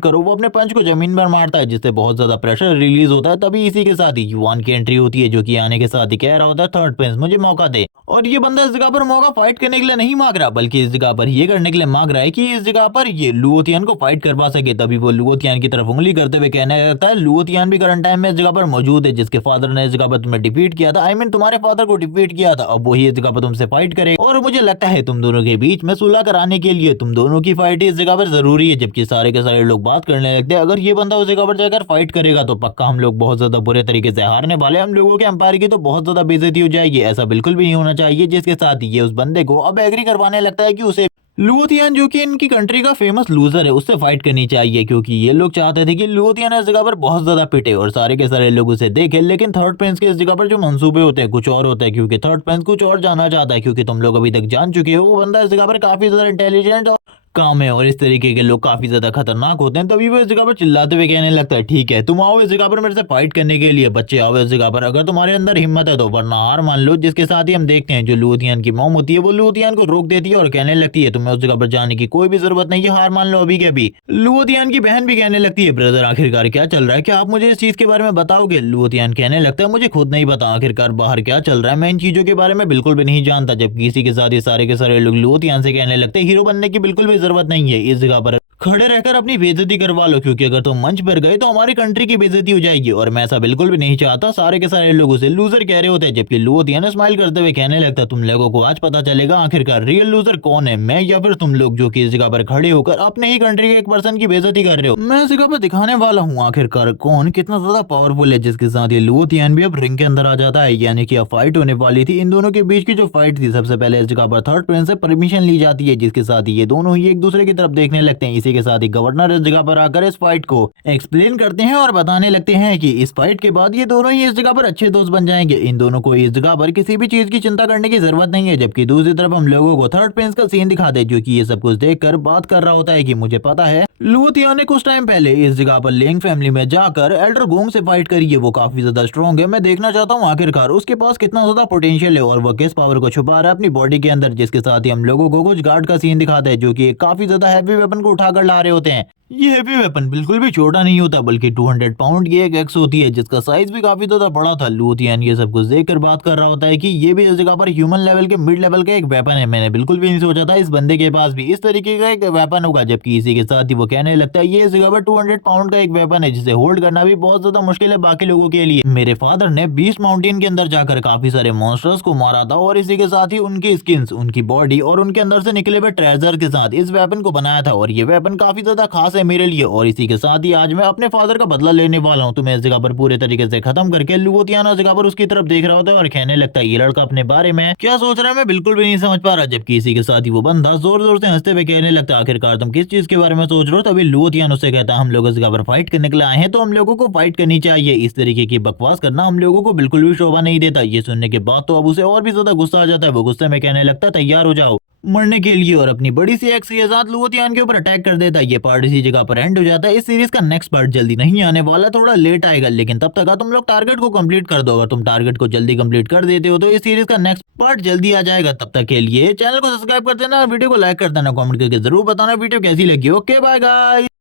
करो। वो अपने पंच को जमीन पर मारता है जिससे बहुत ज्यादा प्रेशर रिलीज होता है। तभी इसी के साथ ही युवान की एंट्री होती है, जो कि आने के साथ ही कह रहा होता है थर्ड प्रिंस मुझे मौका दे। और ये बंदा इस जगह पर मौका फाइट करने के लिए नहीं मांग रहा, बल्कि इस जगह पर ये करने के लिए मांग रहा है कि इस जगह पर ये लुओतियन को फाइट करवा सके। तभी वो लुओतियन की तरफ उंगली करते हुए कहने लगता है लुओतियन भी करंट टाइम में इस जगह पर मौजूद है, जिसके फादर ने इस जगह पर तुम्हें डिफीट किया था। आई मीन तुम्हारे फादर को डिफीट किया था। अब वही इस जगह पर तुमसे फाइट करे, और मुझे लगता है तुम दोनों के बीच में सुलह कराने के लिए तुम दोनों की फाइट इस जगह पर जरूरी है। जबकि सारे के सारे लोग बात करने लगते हैं अगर ये बंदा उस जगह पर जाकर फाइट करेगा तो पक्का हम लोग बहुत ज्यादा बुरे तरीके से हारने वाले। हम लोगों के एम्पायर की तो बहुत ज्यादा बेइज्जती हो जाएगी, ऐसा बिल्कुल भी नहीं होना चाहिए। जिसके साथ ये उस बंदे को अब एग्री करवाने लगता है कि उसे लुओतियन, जो कि इनकी कंट्री का फेमस लूजर है, उससे फाइट करनी चाहिए। क्योंकि ये लोग चाहते थे कि लुओतियन इस जगह पर बहुत ज्यादा पिटे और सारे के सारे लोग उसे देखें। लेकिन थर्ड प्रिंस के इस जगह पर जो मंसूबे होते हैं कुछ और होते हैं, क्योंकि थर्ड प्रिंस कुछ और जानना चाहता है। क्योंकि तुम लोग अभी तक जान चुके हो वो बंदा इस जगह पर काफी ज्यादा इंटेलिजेंट और काम है, और इस तरीके के लोग काफी ज्यादा खतरनाक होते हैं। तभी वो इस जगह पर चिल्लाते हुए कहने लगता है ठीक है तुम आओ इस जगह पर मेरे से फाइट करने के लिए। बच्चे आओ इस जगह पर, अगर तुम्हारे अंदर हिम्मत है तो, वरना हार मान लो। जिसके साथ ही हम देखते हैं जो लुओतियन की मॉम होती है वो लुओतियन को रोक देती है और कहने लगती है तुम्हें उस जगह पर जाने की कोई भी जरूरत नहीं है, हार मान लो अभी के अभी। लुओतियन की बहन भी कहने लगती है ब्रदर आखिरकार क्या चल रहा है, क्या आप मुझे इस चीज के बारे में बताओगे। लुओतियन कहने लगता है मुझे खुद नहीं पता आखिरकार बाहर क्या चल रहा है, मैं इन चीजों के बारे में बिल्कुल भी नहीं जानता। जबकि इसी के साथ ये सारे के सारे लोग लुओतियन से कहने लगते हैं हीरो बनने की बिल्कुल भी जरूरत नहीं है, इस जगह पर खड़े रहकर अपनी बेइज्जती करवा लो। क्योंकि अगर तुम मंच पर गए तो हमारी कंट्री की बेइज्जती हो जाएगी, और मैं ऐसा बिल्कुल भी नहीं चाहता। सारे के सारे लोग उसे लूजर कह रहे होते हैं। जबकि लुओतियन स्माइल करते हुए कहने लगता तुम लोगों को आज पता चलेगा आखिरकार रियल लूजर कौन है, मैं या फिर तुम लोग जो कि इस जगह पर खड़े होकर अपने ही कंट्री के एक पर्सन की बेइज्जती कर रहे हो। मैं इस जगह पर दिखाने वाला हूँ आखिरकार कौन कितना ज्यादा पावरफुल है। जिसके साथ ये लुओतियन भी अब रिंग के अंदर आ जाता है, यानी कि अब फाइट होने वाली थी। इन दोनों के बीच की जो फाइट थी सबसे पहले इस जगह पर थर्ड प्रिंस से परमिशन ली जाती है, जिसके साथ ये दोनों ही एक दूसरे की तरफ देखने लगते हैं। इसी के साथ ही गवर्नर इस जगह पर आकर इस फाइट को एक्सप्लेन करते हैं और बताने लगते हैं कि इस फाइट के बाद ये दोनों ही इस जगह पर अच्छे दोस्त बन जाएंगे। इन दोनों को इस जगह पर किसी भी चीज की चिंता करने की जरूरत नहीं है। जबकि दूसरी तरफ हम लोगों को थर्ड प्रिंस का सीन दिखाते हैं, जो कि ये सब कुछ देखकर बात कर रहा होता है कि मुझे पता है लुओतियन ने कुछ टाइम पहले इस जगह पर लेंग फैमिली में जाकर एल्डर गोंग से फाइट करी है। वो काफी ज्यादा स्ट्रॉन्ग है, मैं देखना चाहता हूँ आखिरकार उसके पास कितना ज्यादा पोटेंशियल है और वो किस पावर को छुपा रहा है अपनी बॉडी के अंदर। जिसके साथ ही हम लोगों को कुछ गार्ड का सीन दिखाता है, जो कि काफी ज्यादा हैवी वेपन को उठाकर ला रहे होते हैं। ये हैवी वेपन बिल्कुल भी छोटा नहीं होता, बल्कि 200 पाउंड की एक एक्स होती है, जिसका साइज भी काफी ज्यादा बड़ा था। लुओतियन ये सब कुछ देखकर बात कर रहा होता है कि ये भी इस जगह पर ह्यूमन लेवल के मिड लेवल का एक वेपन है। मैंने बिल्कुल भी नहीं सोचा था इस बंदे के पास भी इस तरीके का एक वेपन होगा। जबकि इसी के साथ ही वो कहने लगता है ये इस जगह पर 200 पाउंड का एक वेपन है, जिसे होल्ड करना भी बहुत ज्यादा मुश्किल है बाकी लोगों के लिए। मेरे फादर ने बीस्ट माउंटेन के अंदर जाकर काफी सारे मॉन्स्टर्स को मारा था, और इसी के साथ ही उनकी स्किन्स, उनकी बॉडी और उनके अंदर से निकले हुए ट्रेजर के साथ इस वेपन को बनाया था। और ये वेपन काफी ज्यादा खास है मेरे लिए, और इसी के साथ ही आज मैं अपने फादर का बदला लेने वाला हूँ। तो मैं इस जगह पर पूरे तरीके से खत्म करके लुओतियन जगह पर उसकी तरफ देख रहा होता है और कहने लगता है ये लड़का अपने बारे में क्या सोच रहा है मैं बिल्कुल भी नहीं समझ पा रहा। जबकि इसी के साथ ही वो बंदा जोर जोर से हंसते हुए कहने लगता है आखिरकार तुम किस चीज के बारे में सोच रहे हो। तभी लुओतियन उससे कहता है हम लोग इस जगह पर फाइट करने के लिए आए हैं, तो हम लोगों को फाइट करनी चाहिए। इस तरीके की बकवास करना हम लोगों को बिल्कुल भी शोभा नहीं देता। ये सुनने के बाद तो अब उसे और भी ज्यादा गुस्सा आ जाता है। वो गुस्से में कहने लगता है तैयार हो जाओ मरने के लिए, और अपनी बड़ी सी एक्स के साथ लुओतियन के ऊपर अटैक कर देता है। ये पार्ट इसी जगह पर एंड हो जाता है। इस सीरीज का नेक्स्ट पार्ट जल्दी नहीं आने वाला, थोड़ा लेट आएगा, लेकिन तब तक तुम लोग टारगेट को कंप्लीट कर दो। अगर तुम टारगेट को जल्दी कंप्लीट कर देते हो तो इस सीरीज का नेक्स्ट पार्ट जल्दी आ जाएगा। तब तक के लिए चैनल को सब्सक्राइब कर देना, वीडियो को लाइक कर देना, कमेंट करके जरूर बताना वीडियो कैसी लगी। Okay bye guys.